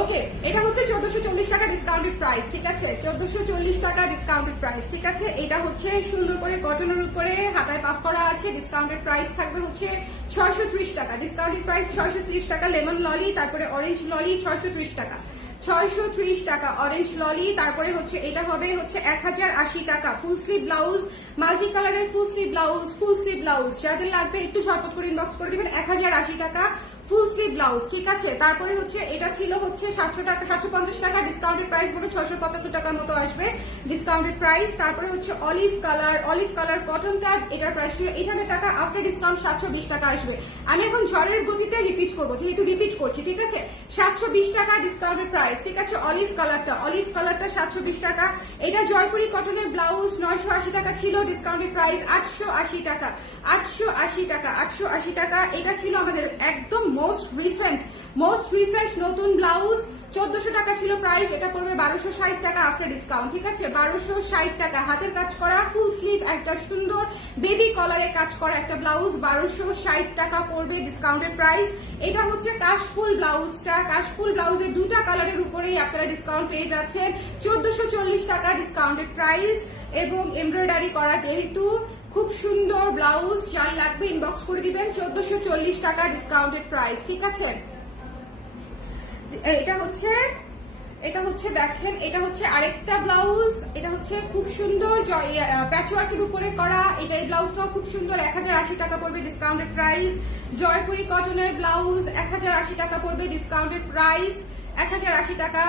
ওকে, এটা হচ্ছে 1440 টাকা ডিসকাউন্টেড প্রাইস। ঠিক আছে, 1440 টাকা ডিসকাউন্টেড প্রাইস। ঠিক আছে, এটা হচ্ছে সুন্দর করে কটনের উপরে হাতায় পাফ করা আছে। ডিসকাউন্টেড প্রাইস থাকবে হচ্ছে 630 টাকা। ডিসকাউন্টেড প্রাইস 630 টাকা। লেমন ললি, তারপরে অরেঞ্জ ললি 630 টাকা। 630 টাকা অরেঞ্জ ললি। তারপরে হচ্ছে এটা হবে হচ্ছে 1080 টাকা। ফুল স্লিভ ব্লাউজ, মাল্টি কালারের ফুল স্লিভ ব্লাউজ যাদের লাগবে একটু ঝটপট করে ইনবক্স করে দিবেন। 1080 টাকা ফুল স্লিভ ব্লাউজ। ঠিক আছে, তারপরে হচ্ছে এটা ছিল হচ্ছে 700 টাকা, 750 টাকা। ডিসকাউন্টেড প্রাইস বলে 675 টাকার মতো আসবে ডিসকাউন্টেড প্রাইস। তারপরে হচ্ছে অলিভ কালার কটনটা, এটার প্রাইস ছিল 800 টাকা। আফটার ডিসকাউন্ট 720 টাকা আসবে। আমি এখন ঝড়ের গতিতে রিপিট করবো, যেহেতু রিপিট করছি। ঠিক আছে, 720 টাকা ডিসকাউন্টেড প্রাইস। ঠিক আছে, অলিভ কালারটা 720 টাকা। এটা জয়পুরি কটনের ব্লাউজ 980 টাকা ছিল, ডিসকাউন্টেড প্রাইস 880 টাকা। 880 টাকা, 880 টাকা। এটা ছিল আমাদের একদম মোস্ট রিসেন্ট নতুন ব্লাউজ। 1400 টাকা ছিল প্রাইস, এটা পড়বে 1260 টাকা আফটার ডিসকাউন্ট। ঠিক আছে, 1260 টাকা। হাতের কাজ করা ফুল স্লিভ একটা সুন্দর বেবি কলারে কাজ করা একটা ব্লাউজ 1260 টাকা পড়বে ডিসকাউন্টেড প্রাইস। এটা হচ্ছে কাশফুল ব্লাউজটা, কাশফুল ব্লাউজের দুটা কালারের উপরেই আপনারা ডিসকাউন্ট পেয়ে যাচ্ছেন। 1440 টাকা ডিসকাউন্টেড প্রাইস এবং এমব্রয়ডারি করা যেহেতু খুব সুন্দর ব্লাউজ, যার লাগবে ইনবক্স করে দিবেন। 1440 টাকা ডিসকাউন্টেড প্রাইস, ঠিক আছে। এটা হচ্ছে দেখেন, এটা হচ্ছে আরেকটা ব্লাউজ, এটা হচ্ছে খুব সুন্দর প্যাচওয়ার্কের উপরে করা। এই ব্লাউজটাও খুব সুন্দর, 1080 টাকা পড়বে ডিসকাউন্টেড প্রাইস। জয়পুরি কটনের ব্লাউজ 1080 টাকা পড়বে ডিসকাউন্টেড প্রাইস, 1080 টাকা।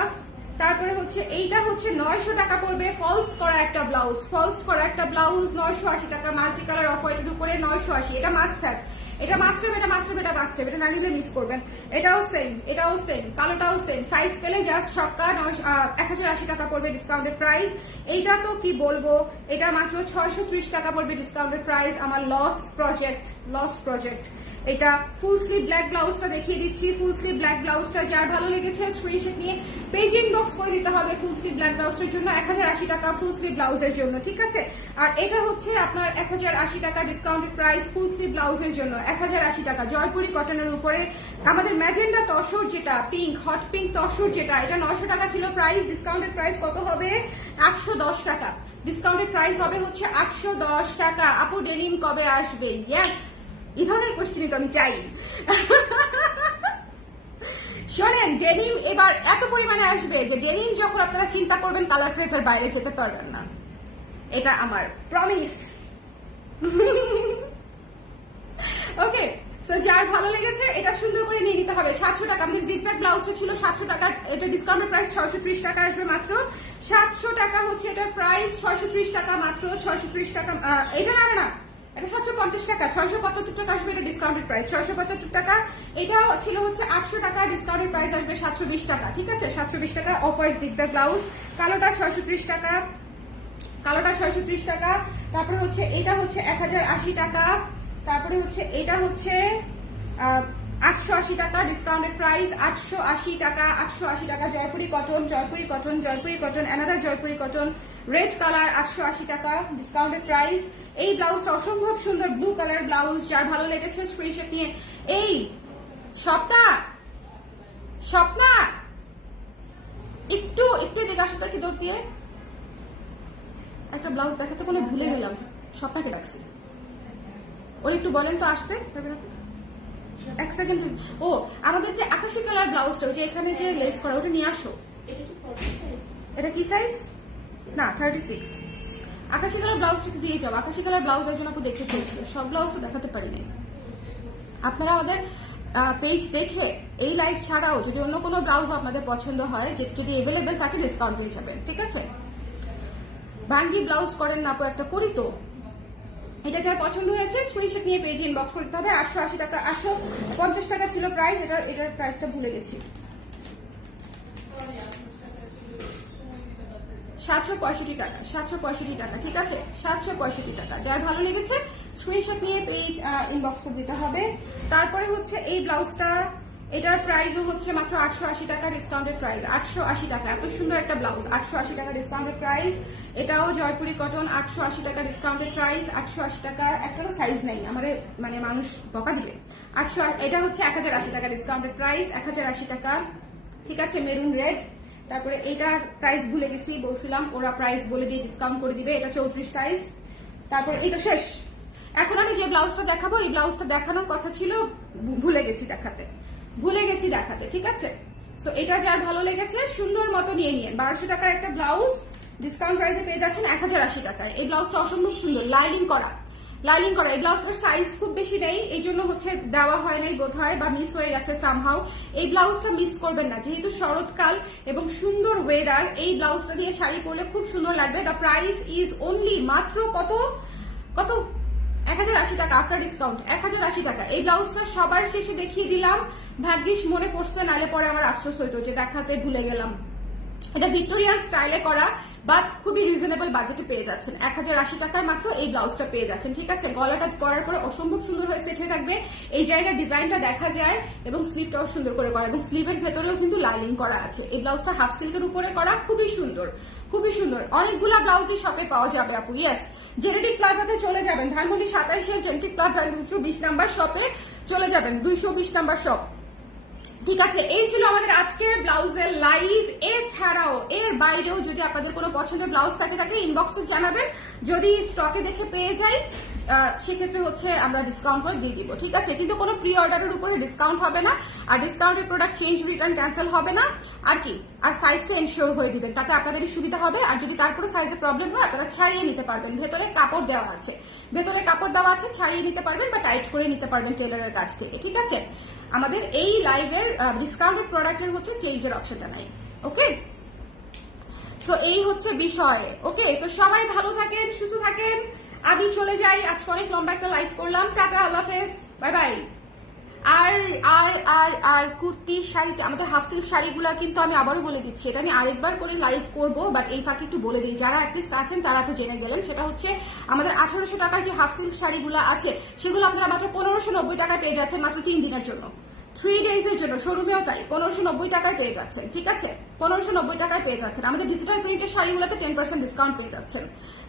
তারপরে হচ্ছে এইটা হচ্ছে 900 টাকা পড়বে, ফলস করা একটা ব্লাউজ, 980 টাকা, মাল্টি কালার অফ হোয়াইটের উপরে 980। এটা মাস্ট হ্যাভ, এটা না নিলে মিস করবেন। এটাও সেম, কালোটাও সেম, সাইজ পেলে জাস্ট সবটা 1080 টাকা পড়বে ডিসকাউন্টেড প্রাইস। এইটা তো কি বলবো, এটা মাত্র 630 টাকা পড়বে ডিসকাউন্টেড প্রাইস। আমার লস প্রজেক্ট। এটা ফুল স্লিভ ব্ল্যাক ব্লাউজটা দেখিয়ে দিচ্ছি। ফুল স্লিভ ব্ল্যাক ব্লাউজটা যার ভালো লেগেছে স্ক্রিনশট নিয়ে পেজ ইনবক্স করে দিতে হবে। ফুল স্লিভ ব্ল্যাক ব্লাউজের জন্য 1080 টাকা, ফুল স্লিভ ব্লাউজের জন্য, ঠিক আছে। আর এটা হচ্ছে আপনার 1080 টাকা ডিসকাউন্টেড প্রাইস, ফুল স্লিভ ব্লাউজের জন্য 1080 টাকা। জয়পুরি কটনের উপরে আমাদের ম্যাজেন্ডা তসর, যেটা পিঙ্ক, হট পিঙ্ক তসর, যেটা এটা 900 টাকা ছিল প্রাইস, ডিসকাউন্টেড প্রাইস কত হবে? 810 টাকা। ডিসকাউন্টেড প্রাইস হবে হচ্ছে 810 টাকা। আপু ডেনিম কবে আসবে? ইয়েস, এই ধরনের কোশ্চেনই তো আমি চাই। শোনেন, ডেনিম এবার এত পরিমাণে আসবে যে ডেনিম যখন আপনারা চিন্তা করবেন কালার প্রেসের বাইরে যেতে পারবেন না, এটা আমার প্রমিস। ওকে, সো যার ভালো লেগেছে এটা সুন্দর করে নিয়ে নিতে হবে। 700 টাকা, আমাদের জিগজ্যাগ ব্লাউজটা ছিল 700 টাকা, এটা ডিসকাউন্টেড প্রাইস 630 টাকা আসবে মাত্র। 700 টাকা হচ্ছে এটার প্রাইস, 630 টাকা মাত্র, 630 টাকা। এটা না, এটা 750 টাকা, 675 টাকা আসবে এটা ডিসকাউন্টেড প্রাইস, 675 টাকা। এটা ছিল হচ্ছে 800 টাকা, ডিসকাউন্টেড প্রাইস আসবে 720 টাকা, ঠিক আছে। 720 টাকা অফ হোয়াইট জিগজ্যাগ ব্লাউজ, কালোটা 630 টাকা, তারপরে হচ্ছে এটা হচ্ছে 1080 টাকা, তারপরে হচ্ছে এটা হচ্ছে 880 টাকা ডিসকাউন্টেড প্রাইস, 880 টাকা। Jaipuri cotton, another Jaipuri cotton, red colour, 880 টাকা ডিসকাউন্টেড প্রাইস। এই ব্লাউজটা অসম্ভব সুন্দর, ব্লু কালার ব্লাউজ, যার ভালো লেগেছে স্ক্রিনশট নিয়ে। এই স্বপ্না একটু এদিকে আসো তো, কি দৌড় দিয়ে একটা ব্লাউজ দেখাতে বলে ভুলে গেলাম, স্বপ্নাকে ডাকছি। ওর একটু বলেন তো আসতে, এক সেকেন্ড। ও আমাদের যে আকাশি কালার ব্লাউজটা, যে এখানে যে লেস করা, ওটা নিয়ে আসো। এটা কি সাইজ? না 36। আকাশি কালার ব্লাউজটা দিয়ে যাও। আকাশি কালার ব্লাউজ একজন আপু দেখতে চেয়েছিল, সব ব্লাউজ তো দেখাতে পারিনি। আপনারা আমাদের পেজ দেখে এই লাইভ ছাড়াও যদি অন্য কোনো ব্লাউজ আপনাদের পছন্দ হয়, যদি এভেলেবেল থাকে ডিসকাউন্ট পেয়ে যাবেন, ঠিক আছে। ভাঙ্গি ব্লাউজ করেন না আপু? একটা করি তো। এটা যার পছন্দ হয়েছে স্ক্রিনশট নিয়ে পেজে ইনবক্স করতে হবে। 880 টাকা, 850 টাকা ছিল প্রাইস, এটার প্রাইসটা ভুলে গেছি। 765 টাকা, ঠিক আছে। 765 টাকা, যার ভালো লেগেছে স্ক্রিনশট নিয়ে পেজ ইনবক্স করে দিতে হবে। তারপরে হচ্ছে এই ব্লাউজটা, এটার প্রাইসও হচ্ছে মাত্র 880 টাকা ডিসকাউন্টেড প্রাইস, 880 টাকা। এত সুন্দর একটা ব্লাউজ, 880 টাকা ডিসকাউন্টেড প্রাইস। এটাও জয়পুরি কটন, 880 টাকা ডিসকাউন্টেড প্রাইস, 880 টাকা। একটারও সাইজ নেই, আমাদের মানে মানুষ বকা দিবে। 800, এটা হচ্ছে 1080 টাকা ডিসকাউন্টেড প্রাইস, 1080 টাকা, ঠিক আছে। Maroon red. তারপরে এটার প্রাইস ভুলে গেছি, বলছিলাম ওরা প্রাইস বলে দিয়ে ডিসকাউন্ট করে দিবে। এটা 34 সাইজ। তারপর এটা শেষ। এখন আমি যে ব্লাউজটা দেখাবো, এই ব্লাউজটা দেখানোর কথা ছিল, ভুলে গেছি দেখাতে, ঠিক আছে। সো এটা যার ভালো লেগেছে সুন্দর মতো নিয়ে নিন। 1200 টাকার একটা ব্লাউজ ডিসকাউন্ট প্রাইসে পেয়ে যাচ্ছেন 1080 টাকায়। এই ব্লাউজটা অসম্ভব সুন্দর, লাইনিং করা। এই ব্লাউজটার সাইজ খুব বেশি নেই, এই জন্য হচ্ছে দেওয়া হয় নাই বোধ হয়, বা মিস হয়ে গেছে সামহাউ। এই ব্লাউজটা মিস করবেন না, যেহেতু শরৎকাল এবং সুন্দর ওয়েদার, এই ব্লাউজটা দিয়ে শাড়ি পরলে খুব সুন্দর লাগবে। দ্য প্রাইস ইজ অনলি মাত্র কত 1080 টাকা আফটার ডিসকাউন্ট, 1080 টাকা। এই ব্লাউজটা সবার শেষে দেখিয়ে দিলাম, ভাগ্যিস মনে পড়ছে, নালে পরে আমার আফসোস হইতো যে দেখাতে ভুলে গেলাম। এটা ভিক্টোরিয়ান স্টাইলে করা, বাট খুবই রিজনেবল বাজেটে পেয়ে যাচ্ছেন। 1080 টাকায় মাত্র এই ব্লাউজটা পেয়ে যাচ্ছেন, ঠিক আছে। গলাটা পরার পরে অসম্ভব সুন্দর হয়ে সেট হয়ে থাকবে, এই জায়গায় ডিজাইনটা দেখা যায়, এবং স্লিভটাও সুন্দর করে করা, এবং স্লিভের ভেতরেও কিন্তু লাইনিং করা আছে। এই ব্লাউজটা হাফ সিল্কের উপরে করা, খুবই সুন্দর। অনেকগুলা ব্লাউজই শপে পাওয়া যাবে আপু। ইয়েস, জেনেটিক প্লাজাতে চলে যাবেন, ধানমন্ডি 27 জেনেটিক প্লাজা 220 নাম্বার শপে চলে যাবেন, 220 নাম্বার শপ। ঠিক আছে, এই ছিল আমাদের আজকের ব্লাউজের লাইভ। এছাড়াও এর বাইরেও যদি আপনাদের কোনো পছন্দের ব্লাউজ থাকে ইনবক্সে জানাবেন, যদি স্টকে দেখে পেয়ে যাই সেক্ষেত্রে হচ্ছে আমরা ডিসকাউন্ট করে দিয়ে দিব। ঠিক আছে, কিন্তু কোনো প্রি অর্ডারের উপরে ডিসকাউন্ট হবে না, আর ডিসকাউন্টের প্রোডাক্ট চেঞ্জ রিটার্ন ক্যান্সেল হবে না। আর কি, আর সাইজটা এনশিওর হয়ে দিবেন, তাতে আপনাদেরই সুবিধা হবে। আর যদি তারপরে সাইজে প্রবলেম হয় আপনারা ছাড়িয়ে নিতে পারবেন, ভেতরে কাপড় দেওয়া আছে, ছাড়িয়ে নিতে পারবেন বা টাইট করে নিতে পারবেন টেলারের কাছ থেকে। ঠিক আছে, আমাদের এই লাইভের ডিসকাউন্টেড প্রোডাক্টের হচ্ছে চেঞ্জের অপশনটা নাই। ওকে, সো এই হচ্ছে বিষয়। ওকে, সো সবাই ভালো থাকেন, সুস্থ থাকেন। আমি চলে যাই, আজকে অনেক লম্বা একটা লাইভ করলাম। টাটা, আল্লাহ হাফেজ, বাই বাই। আর আর আর আর কুর্তি শাড়িতে আমাদের হাফ সিল্ক শাড়িগুলো কিন্তু আমি আবারও বলে দিচ্ছি, এটা আমি আরেকবার করে লাইভ করব, বাট এই ফাঁকে একটু বলে দিই, যারা অ্যাটলিস্ট আছেন তারা তো জেনে গেলেন। সেটা হচ্ছে আমাদের 1800 টাকার যে হাফ সিল্ক শাড়িগুলো আছে সেগুলো আপনারা মাত্র 1590 টাকায় পেয়ে যাচ্ছেন, মাত্র 3 দিনের জন্য, 3 ডেজের জন্য। শোরুমেও তাই 1590 টাকায় পেয়ে যাচ্ছেন। ঠিক আছে, 1590 টাকায় পেয়ে যাচ্ছেন। আমাদের ডিজিটাল প্রিন্টের শাড়িগুলোতে 10% ডিসকাউন্ট পেয়ে যাচ্ছেন,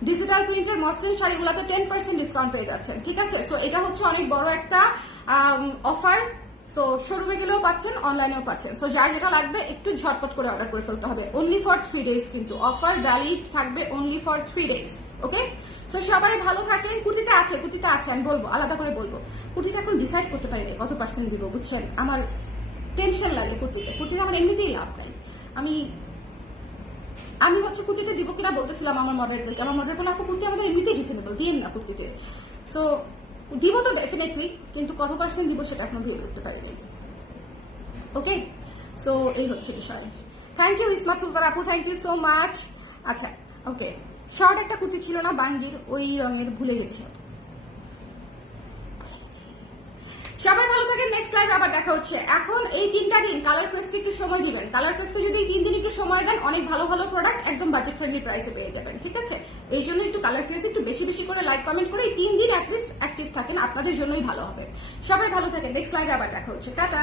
ডিজিটাল প্রিন্টের মসলিন শাড়িগুলোতে 10% ডিসকাউন্ট পেয়ে যাচ্ছেন। ঠিক আছে, সো এটা হচ্ছে অনেক বড় একটা অফার। সো শোরুমে গেলেও পাচ্ছেন, অনলাইনেও পাচ্ছেন। সো যার যেটা লাগবে একটু ঝটপট করে অর্ডার করে ফেলতে হবে। অনলি ফর 3 ডেজ, কিন্তু অফার ভ্যালিড থাকবে only for 3 days. Okay, so সবাই ভালো থাকেন। কুর্তিতে আছে, আমি বলবো, আলাদা করে বলবো। কুর্তিটা এখন ডিসাইড করতে পারিনি কত পার্সেন্ট দিব, বুঝছেন? আমার টেনশন লাগে কুর্তিতে আমার এমনিতেই লাভ নাই। আমি হচ্ছে কুর্তিতে দিব কিনা বলতেছিলাম আমার মডারেটদেরকে। আমার মডারেট বলে, আপু কুর্তি আমাদের এমনিতেই রিজনেবল, দিয়েন না কুর্তিতে। সো দিব তো ডেফিনেটলি, কিন্তু কত পার্সেন্ট দিব সেটা এখনো ভেবে করতে পারিনি। ওকে, সো এই হচ্ছে বিষয়। থ্যাংক ইউ ইসমাত সুলতান আপু, থ্যাংক ইউ সো মাচ। আচ্ছা, ওকে, শর্ট একটা কুর্তি ছিল না বাঙ্গির, ওই রঙের, ভুলে গেছি। সবাই ভালো থাকেন, নেক্সট লাইভ আবার দেখা হচ্ছে। এখন এই 3টা দিন কালার প্রেসকে একটু সময় দিবেন। কালার প্রেসকে যদি 3 দিন একটু সময় দেন, অনেক ভালো ভালো প্রোডাক্ট একদম বাজেট ফ্রেন্ডলি প্রাইসে পেয়ে যাবেন। ঠিক আছে, এই জন্য একটু কালার প্রেস একটু বেশি বেশি করে লাইক কমেন্ট করে এই 3 দিন অ্যাটলিস্ট অ্যাক্টিভ থাকেন, আপনাদের জন্যই ভালো হবে। সবাই ভালো থাকেন, নেক্সট লাইভে আবার দেখা হচ্ছে। টাটা।